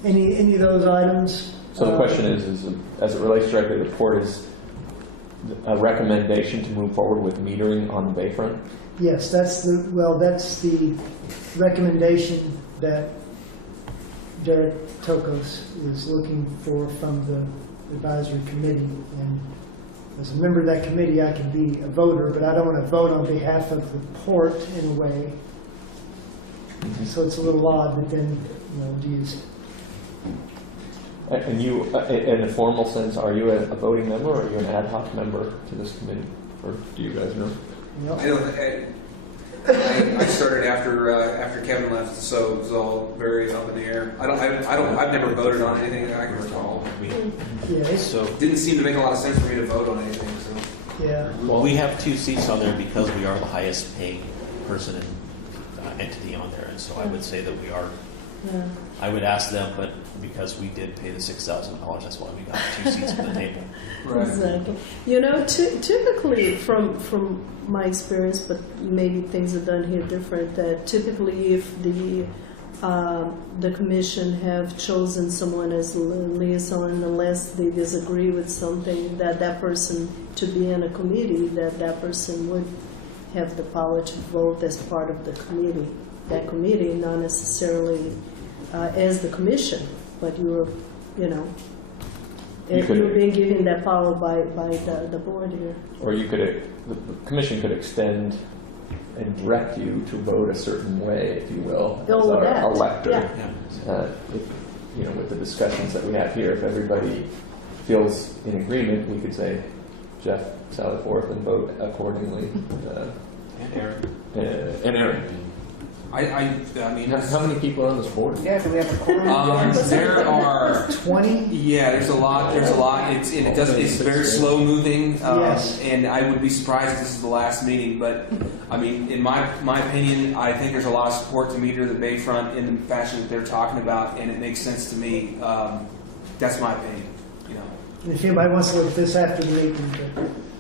any of those items. So the question is as it relates directly to the port, is a recommendation to move forward with metering on the Bayfront? Yes, that's the recommendation that Derek Tokos is looking for from the advisory committee. And as a member of that committee, I can be a voter, but I don't want to vote on behalf of the port in a way. So it's a little odd, but then, to use. And you, in a formal sense, are you a voting member, or are you an ad hoc member to this committee? Or do you guys know? I don't. I started after Kevin left, so it was all very up in the air. I've never voted on anything that I can recall. Yeah, So, Didn't seem to make a lot of sense for me to vote on anything. So yeah. well, we have 2 seats on there because we are the highest paying person and entity on there, and so I would say that we are. Yeah. I would ask them, but because we did pay the $6,000, that's why we got 2 seats at the table. Exactly. Typically, from my experience, but maybe things are done here different, that typically if the the commission have chosen someone as liaison, unless they disagree with something, that person to be in a committee, that person would have the power to vote as part of the committee. That committee, not necessarily as the commission, but you're being given that power by the board here. Or you could, the commission could extend and direct you to vote a certain way, if you will, as Oh, our that, elector. yeah. If, with the discussions that we have here, if everybody feels in agreement, we could say, Jeff, sally forth and vote accordingly. And Aaron. And Aaron. I mean, How many people are on this board? Yeah, do we have a quorum? there are 20? Yeah, there's a lot. It's very slow moving. Yes. And I would be surprised if this is the last meeting. But I mean, in my opinion, I think there's a lot of support to meter the Bayfront in the fashion that they're talking about, and it makes sense to me. That's my opinion. And if anybody wants to look at this after the meeting,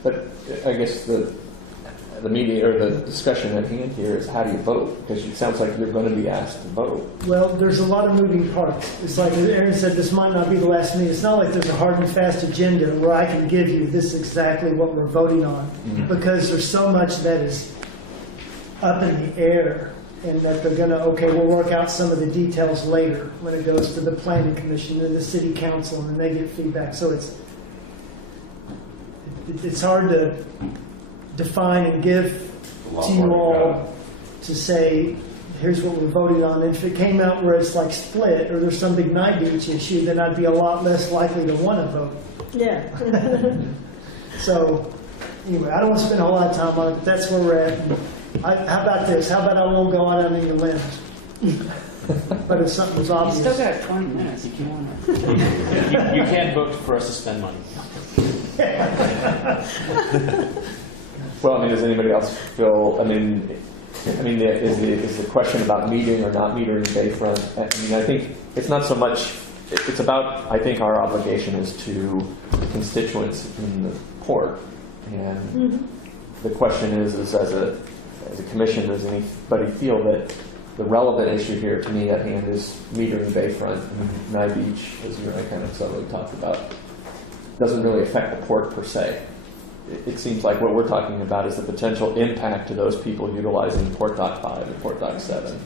But I guess the meeting or the discussion at hand here is how do you vote? Because it sounds like you're going to be asked to vote. well, there's a lot of moving parts. It's like Aaron said, this might not be the last meeting. It's not like there's a hard and fast agenda where I can give you this is exactly what we're voting on, because there's so much that is up in the air, and that they're going to, okay, we'll work out some of the details later when it goes to the planning commission and the city council, and then they get feedback. So it's hard to define and give A lot to you more to all go. to say, here's what we're voting on. And if it came out where it's like split, or there's some big night beach issue, then I'd be a lot less likely to want to vote. Yeah. So, anyway, I don't want to spend a whole lot of time on it, but that's where we're at. How about this? How about I won't go out on any limbs? But if something was You obvious. still got 20 minutes if you want to. You can't vote for us to spend money. Well, I mean, does anybody else feel? Is the question about meeting or not metering Bayfront? I mean, I think it's not so much. It's about. I think our obligation is to constituents in the port, and the question is as a commission, does anybody feel that the relevant issue here to me at hand is metering Bayfront and Nye Beach, as you and I kind of subtly talked about, doesn't really affect the port per se. It seems like what we're talking about is the potential impact to those people utilizing Port Dock 5 and Port Dock 7.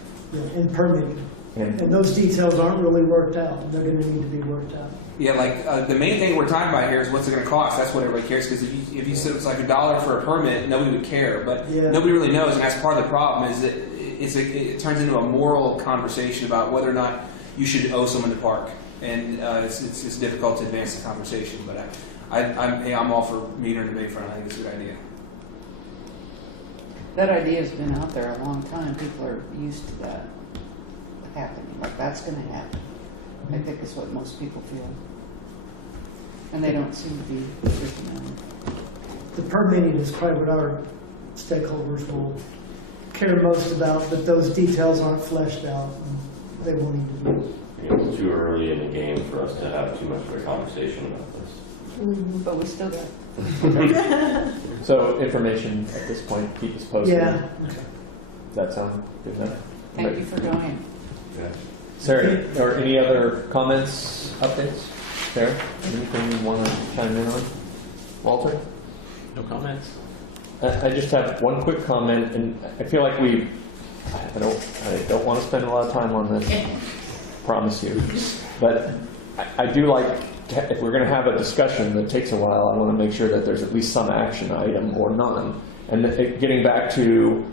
In permitting. And And those details aren't really worked out. They're going to need to be worked out. Yeah, like the main thing we're talking about here is what's it going to cost. That's what everybody cares. Because if you said it's like $1 for a permit, nobody would care. But Yeah. nobody really knows, and that's part of the problem. Is that it turns into a moral conversation about whether or not you should owe someone to park, and it's difficult to advance the conversation. But I'm all for metering the Bayfront. I think it's a good idea. That idea has been out there a long time. People are used to that happening. Like, that's going to happen. I think is what most people feel. And they don't seem to be freaking out. The permitting is probably what our stakeholders will care most about, but those details aren't fleshed out. And they will need to be. It's too early in the game for us to have too much of a conversation about this. But we still got. so information at this point, keep us posted. Yeah. Does that sound good enough? Thank you for going. Yeah. Sarah, or any other comments, updates? Sarah, anything you want to chime in on? Walter? No comments? I just have one quick comment, and I feel like I don't want to spend a lot of time on this, promise you. But I do like, if we're going to have a discussion that takes a while, I want to make sure that there's at least some action item or none. And getting back to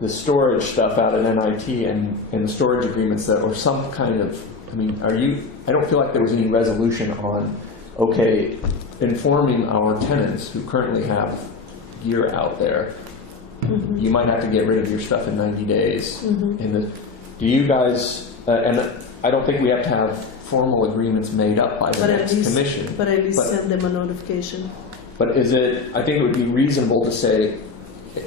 the storage stuff out at NIT and the storage agreements that were some kind of, I don't feel like there was any resolution on, okay, informing our tenants who currently have gear out there, you might have to get rid of your stuff in 90 days. Do you guys, and I don't think we have to have formal agreements made up by the next commission. But at least send them a notification. But I think it would be reasonable to say,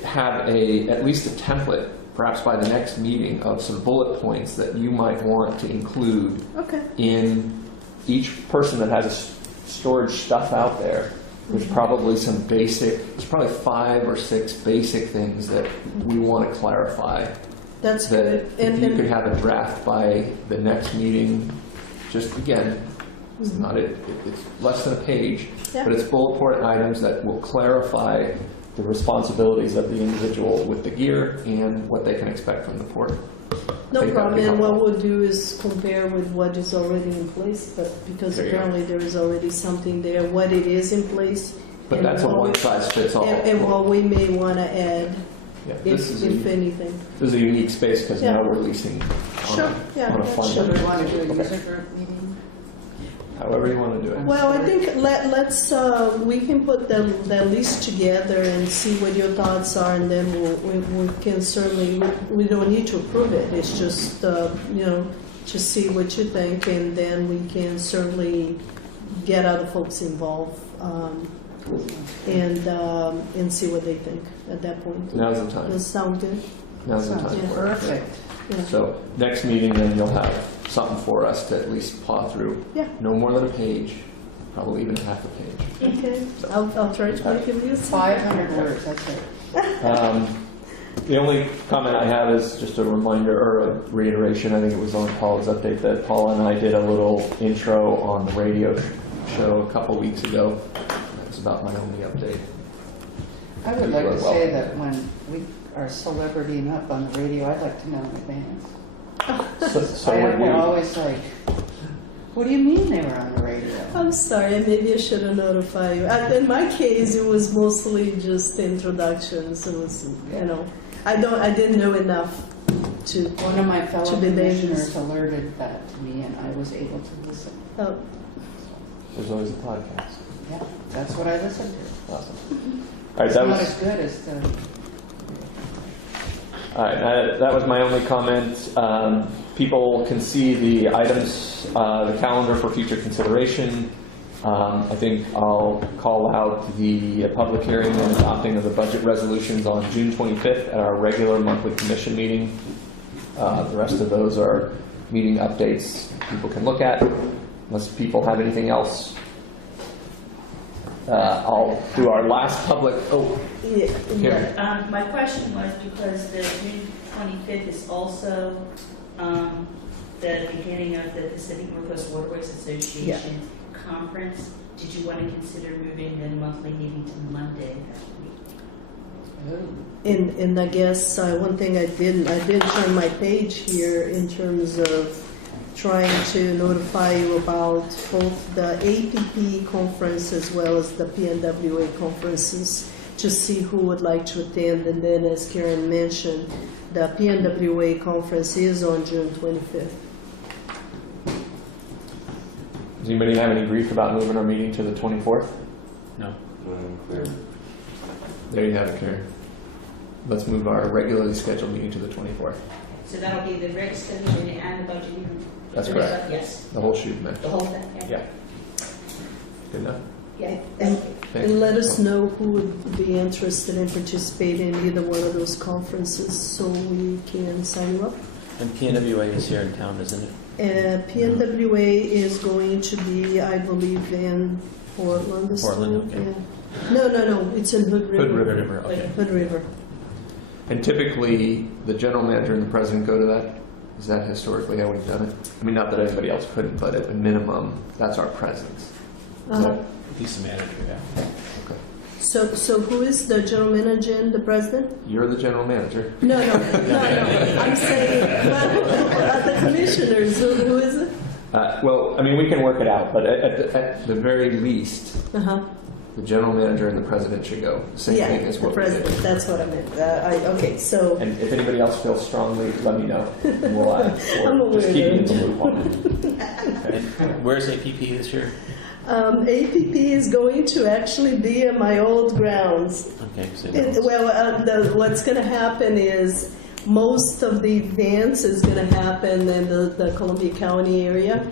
have at least a template, perhaps by the next meeting, of some bullet points that you might want to include in each person that has storage stuff out there. There's probably there's probably 5 or 6 basic things that we want to clarify That's that good. if you could have a draft by the next meeting, just again, it's not it's less than a page, Yeah. but it's bullet point items that will clarify the responsibilities of the individual with the gear and what they can expect from the port. No think that'd problem, be and what helpful. we'll do is compare with what is already in place, but because There you go. apparently there is already something there, what it is in place. But and that's a what we- one-size-fits-all. And what we may want to add, Yeah, this is if a anything. This is a unique space because Yeah. now we're leasing Sure, on yeah, a that's fund. So do we want to do a Okay. user group meeting? However you want to do it. Well, I think let's, we can put that list together and see what your thoughts are, and then we can certainly, we don't need to approve it, it's just, to see what you think, and then we can certainly get other folks involved, and see what they think at that point. Now's the time. Does that sound good? Now's the Sounds time. perfect. Yeah. So next meeting, then you'll have something for us to at least paw through. Yeah. No more than a page, probably even half a page. Okay, I'll try to make it use. 500 words, that's it. The only comment I have is just a reminder or a reiteration. I think it was on Paula's update that Paula and I did a little intro on the radio show a couple weeks ago. That's about my only update. I would like to Well, say that when we are celebritying up on the radio, I'd like to know in advance. So would I'm we. always like, what do you mean they were on the radio? I'm sorry, maybe I should have notified you. In my case, it was mostly just introductions. It was, I didn't know enough to. One of my fellow To be commissioners dangerous. alerted that to me, and I was able to listen. Oh, There's always a podcast. Yeah, that's what I listened to. Awesome. All right, It's that not was. as good as the. All right, that was my only comment. People can see the items, the calendar for future consideration. I think I'll call out the public hearing and adopting of the budget resolutions on June 25th at our regular monthly commission meeting. The rest of those are meeting updates people can look at. Unless people have anything else, I'll do our last public. Oh, yeah. here. My question was because the June 25th is also the beginning of the Pacific Northwest Waterways Association conference. Did you want to consider moving the monthly meeting to Monday that week? And I guess one thing I did turn my page here in terms of trying to notify you about both the APP conference as well as the PNWA conferences to see who would like to attend. And then, as Karen mentioned, the PNWA conference is on June 25th. Does anybody have any grief about moving our meeting to the 24th? No. Clear. There you have it, Karen. Let's move our regularly scheduled meeting to the 24th. So that'll be the reg study and the budget hearing? That's correct. Yes, The whole shoot match. the whole thing, yeah. Yeah. Good enough? Yeah. And, Thank and you. let us know who would be interested in participating in either one of those conferences so we can sign you up. And PNWA is here in town, isn't it? PNWA is going to be, I believe, in Portland. this Portland, time. okay. Yeah. No, it's in Hood River. Hood River. River, okay. Hood River. And typically, the general manager and the president go to that. Is that historically how we've done it? I mean, not that anybody else couldn't, but at a minimum, that's our presence. Uh-huh. He's the manager, yeah. Okay. So who is the general manager and the president? You're the general manager. No. I'm saying, but the commissioners, who is it? Well, I mean, we can work it out, but at the very least, Uh-huh. the general manager and the president should go. Same Yeah, thing as the what we did. president, that's what I meant. Okay, so, And if anybody else feels strongly, let me know. And we'll I'm or just aware keep me in of the it. loop on it. And where's APP this year? APP is going to actually be in my old grounds. Okay, so What's going to happen is most of the events is going to happen in the Columbia County area,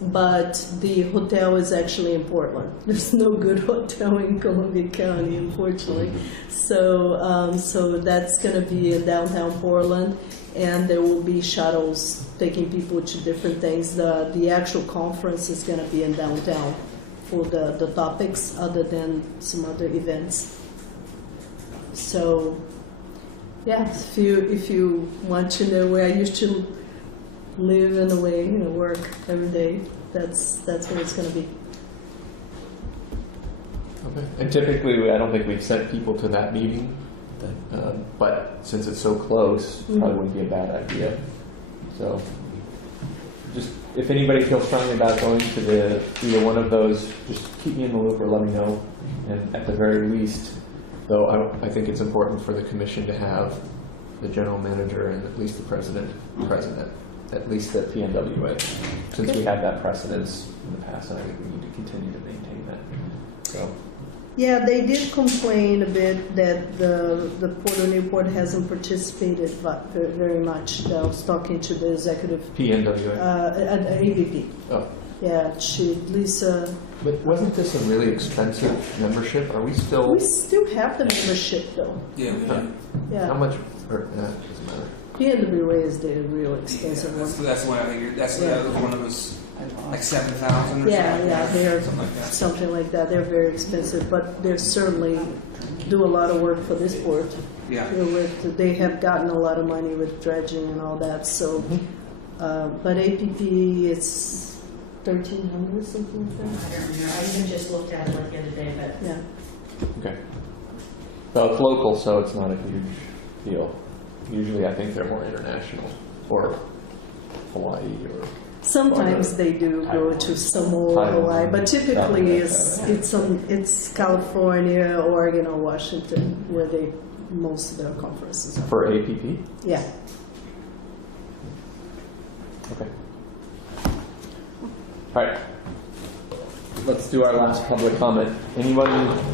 but the hotel is actually in Portland. There's no good hotel in Columbia County, unfortunately. So that's going to be in downtown Portland, and there will be shuttles taking people to different things. The actual conference is going to be in downtown for the topics, other than some other events. So Yeah, if you want to know where I used to live and the way, work every day, that's where it's going to be. Okay. And typically, I don't think we've sent people to that meeting, but since it's so close, probably wouldn't be a bad idea. So, just if anybody feels strongly about going to either one of those, just keep me in the loop or let me know. And at the very least, though, I think it's important for the commission to have the general manager and at least the president present, at least at PNWA, since we have that precedence in the past, and I think we need to continue to maintain that. So. Yeah, they did complain a bit that the Port of Newport hasn't participated very much. I was talking to the executive PNWA. at ABP. Oh. Yeah, Lisa. But wasn't this a really expensive membership? Are we still? We still have the membership though. Yeah, we Huh. do. Yeah. How much? Doesn't matter. PNWA is the real expensive Yeah, one. that's the one I think. That's Yeah. the one that was like 7,000 or Yeah, something. yeah, they're something like that. something like that. They're very expensive, but they certainly do a lot of work for this port. Yeah. They have gotten a lot of money with dredging and all that. So, but APP it's 1,300 something like I that. don't remember. I even just looked at it like the other day, but Yeah. Okay. Well, it's local, so it's not a huge deal. Usually, I think they're more international, or Hawaii, or Sometimes they do go to Samoa, Hawaii, but typically it's California, Oregon, or Washington where most of their conferences are. for APP. Yeah. Okay. All right. Let's do our last public comment. Anyone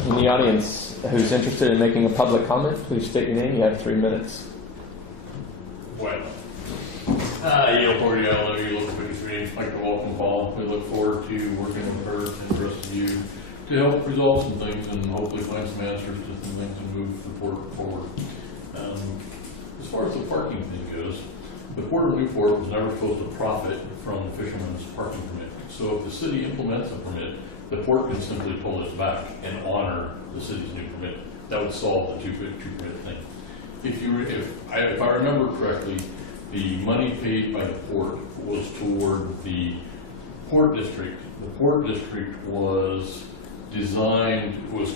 in the audience who's interested in making a public comment, please state your name. You have 3 minutes. Well, Yale Cordial, you local fitness meeting, like to welcome Paul. We look forward to working with her and the rest of you to help resolve some things and hopefully find some answers to some things and move the port forward. As far as the parking thing goes, the Port of Newport was never supposed to profit from the fisherman's parking permit. So if the city implements a permit, the port can simply pull it back and honor the city's new permit. That would solve the two permit thing. If I remember correctly, the money paid by the port was toward the port district. The port district was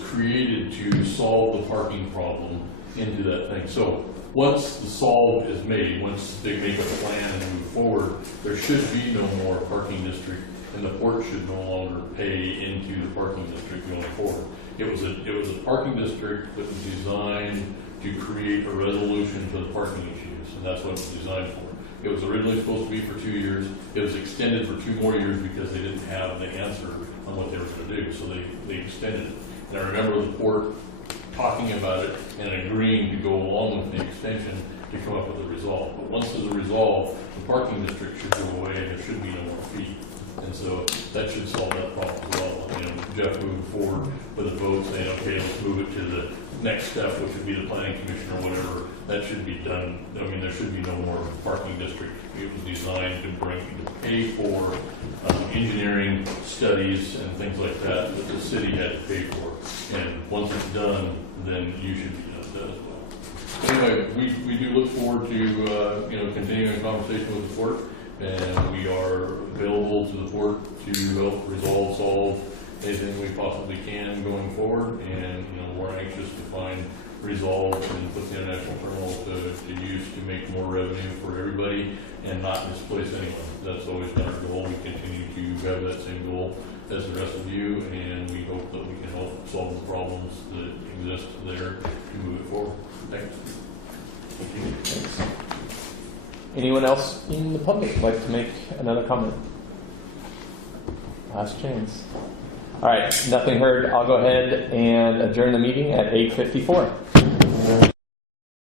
created to solve the parking problem into that thing. So once the solve is made, once they make a plan and move forward, there should be no more parking district, and the port should no longer pay into the parking district going forward. It was a parking district that was designed to create a resolution to the parking issues, and that's what it was designed for. It was originally supposed to be for 2 years. It was extended for 2 more years because they didn't have the answer on what they were going to do, so they extended it. And I remember the port talking about it and agreeing to go along with the extension to come up with a resolve. But once there's a resolve, the parking district should go away and there should be no more fee. And so that should solve that problem as well. Jeff moving forward with a vote saying, okay, let's move it to the next step, which would be the planning commission or whatever. That should be done. I mean, there should be no more parking district. It was designed to pay for engineering studies and things like that the city had to pay for. And once it's done, then you should be done as well. Anyway, we do look forward to continuing a conversation with the port, and we are available to the port to help solve anything we possibly can going forward. And we're anxious to find resolve and put the international terminal to use to make more revenue for everybody and not displace anyone. That's always been our goal. We continue to have that same goal as the rest of you, and we hope that we can help solve the problems that exist there to move it forward. Thanks. Thank you. Thanks. Anyone else in the public like to make another comment? Last chance. All right, nothing heard. I'll go ahead and adjourn the meeting at 8:54.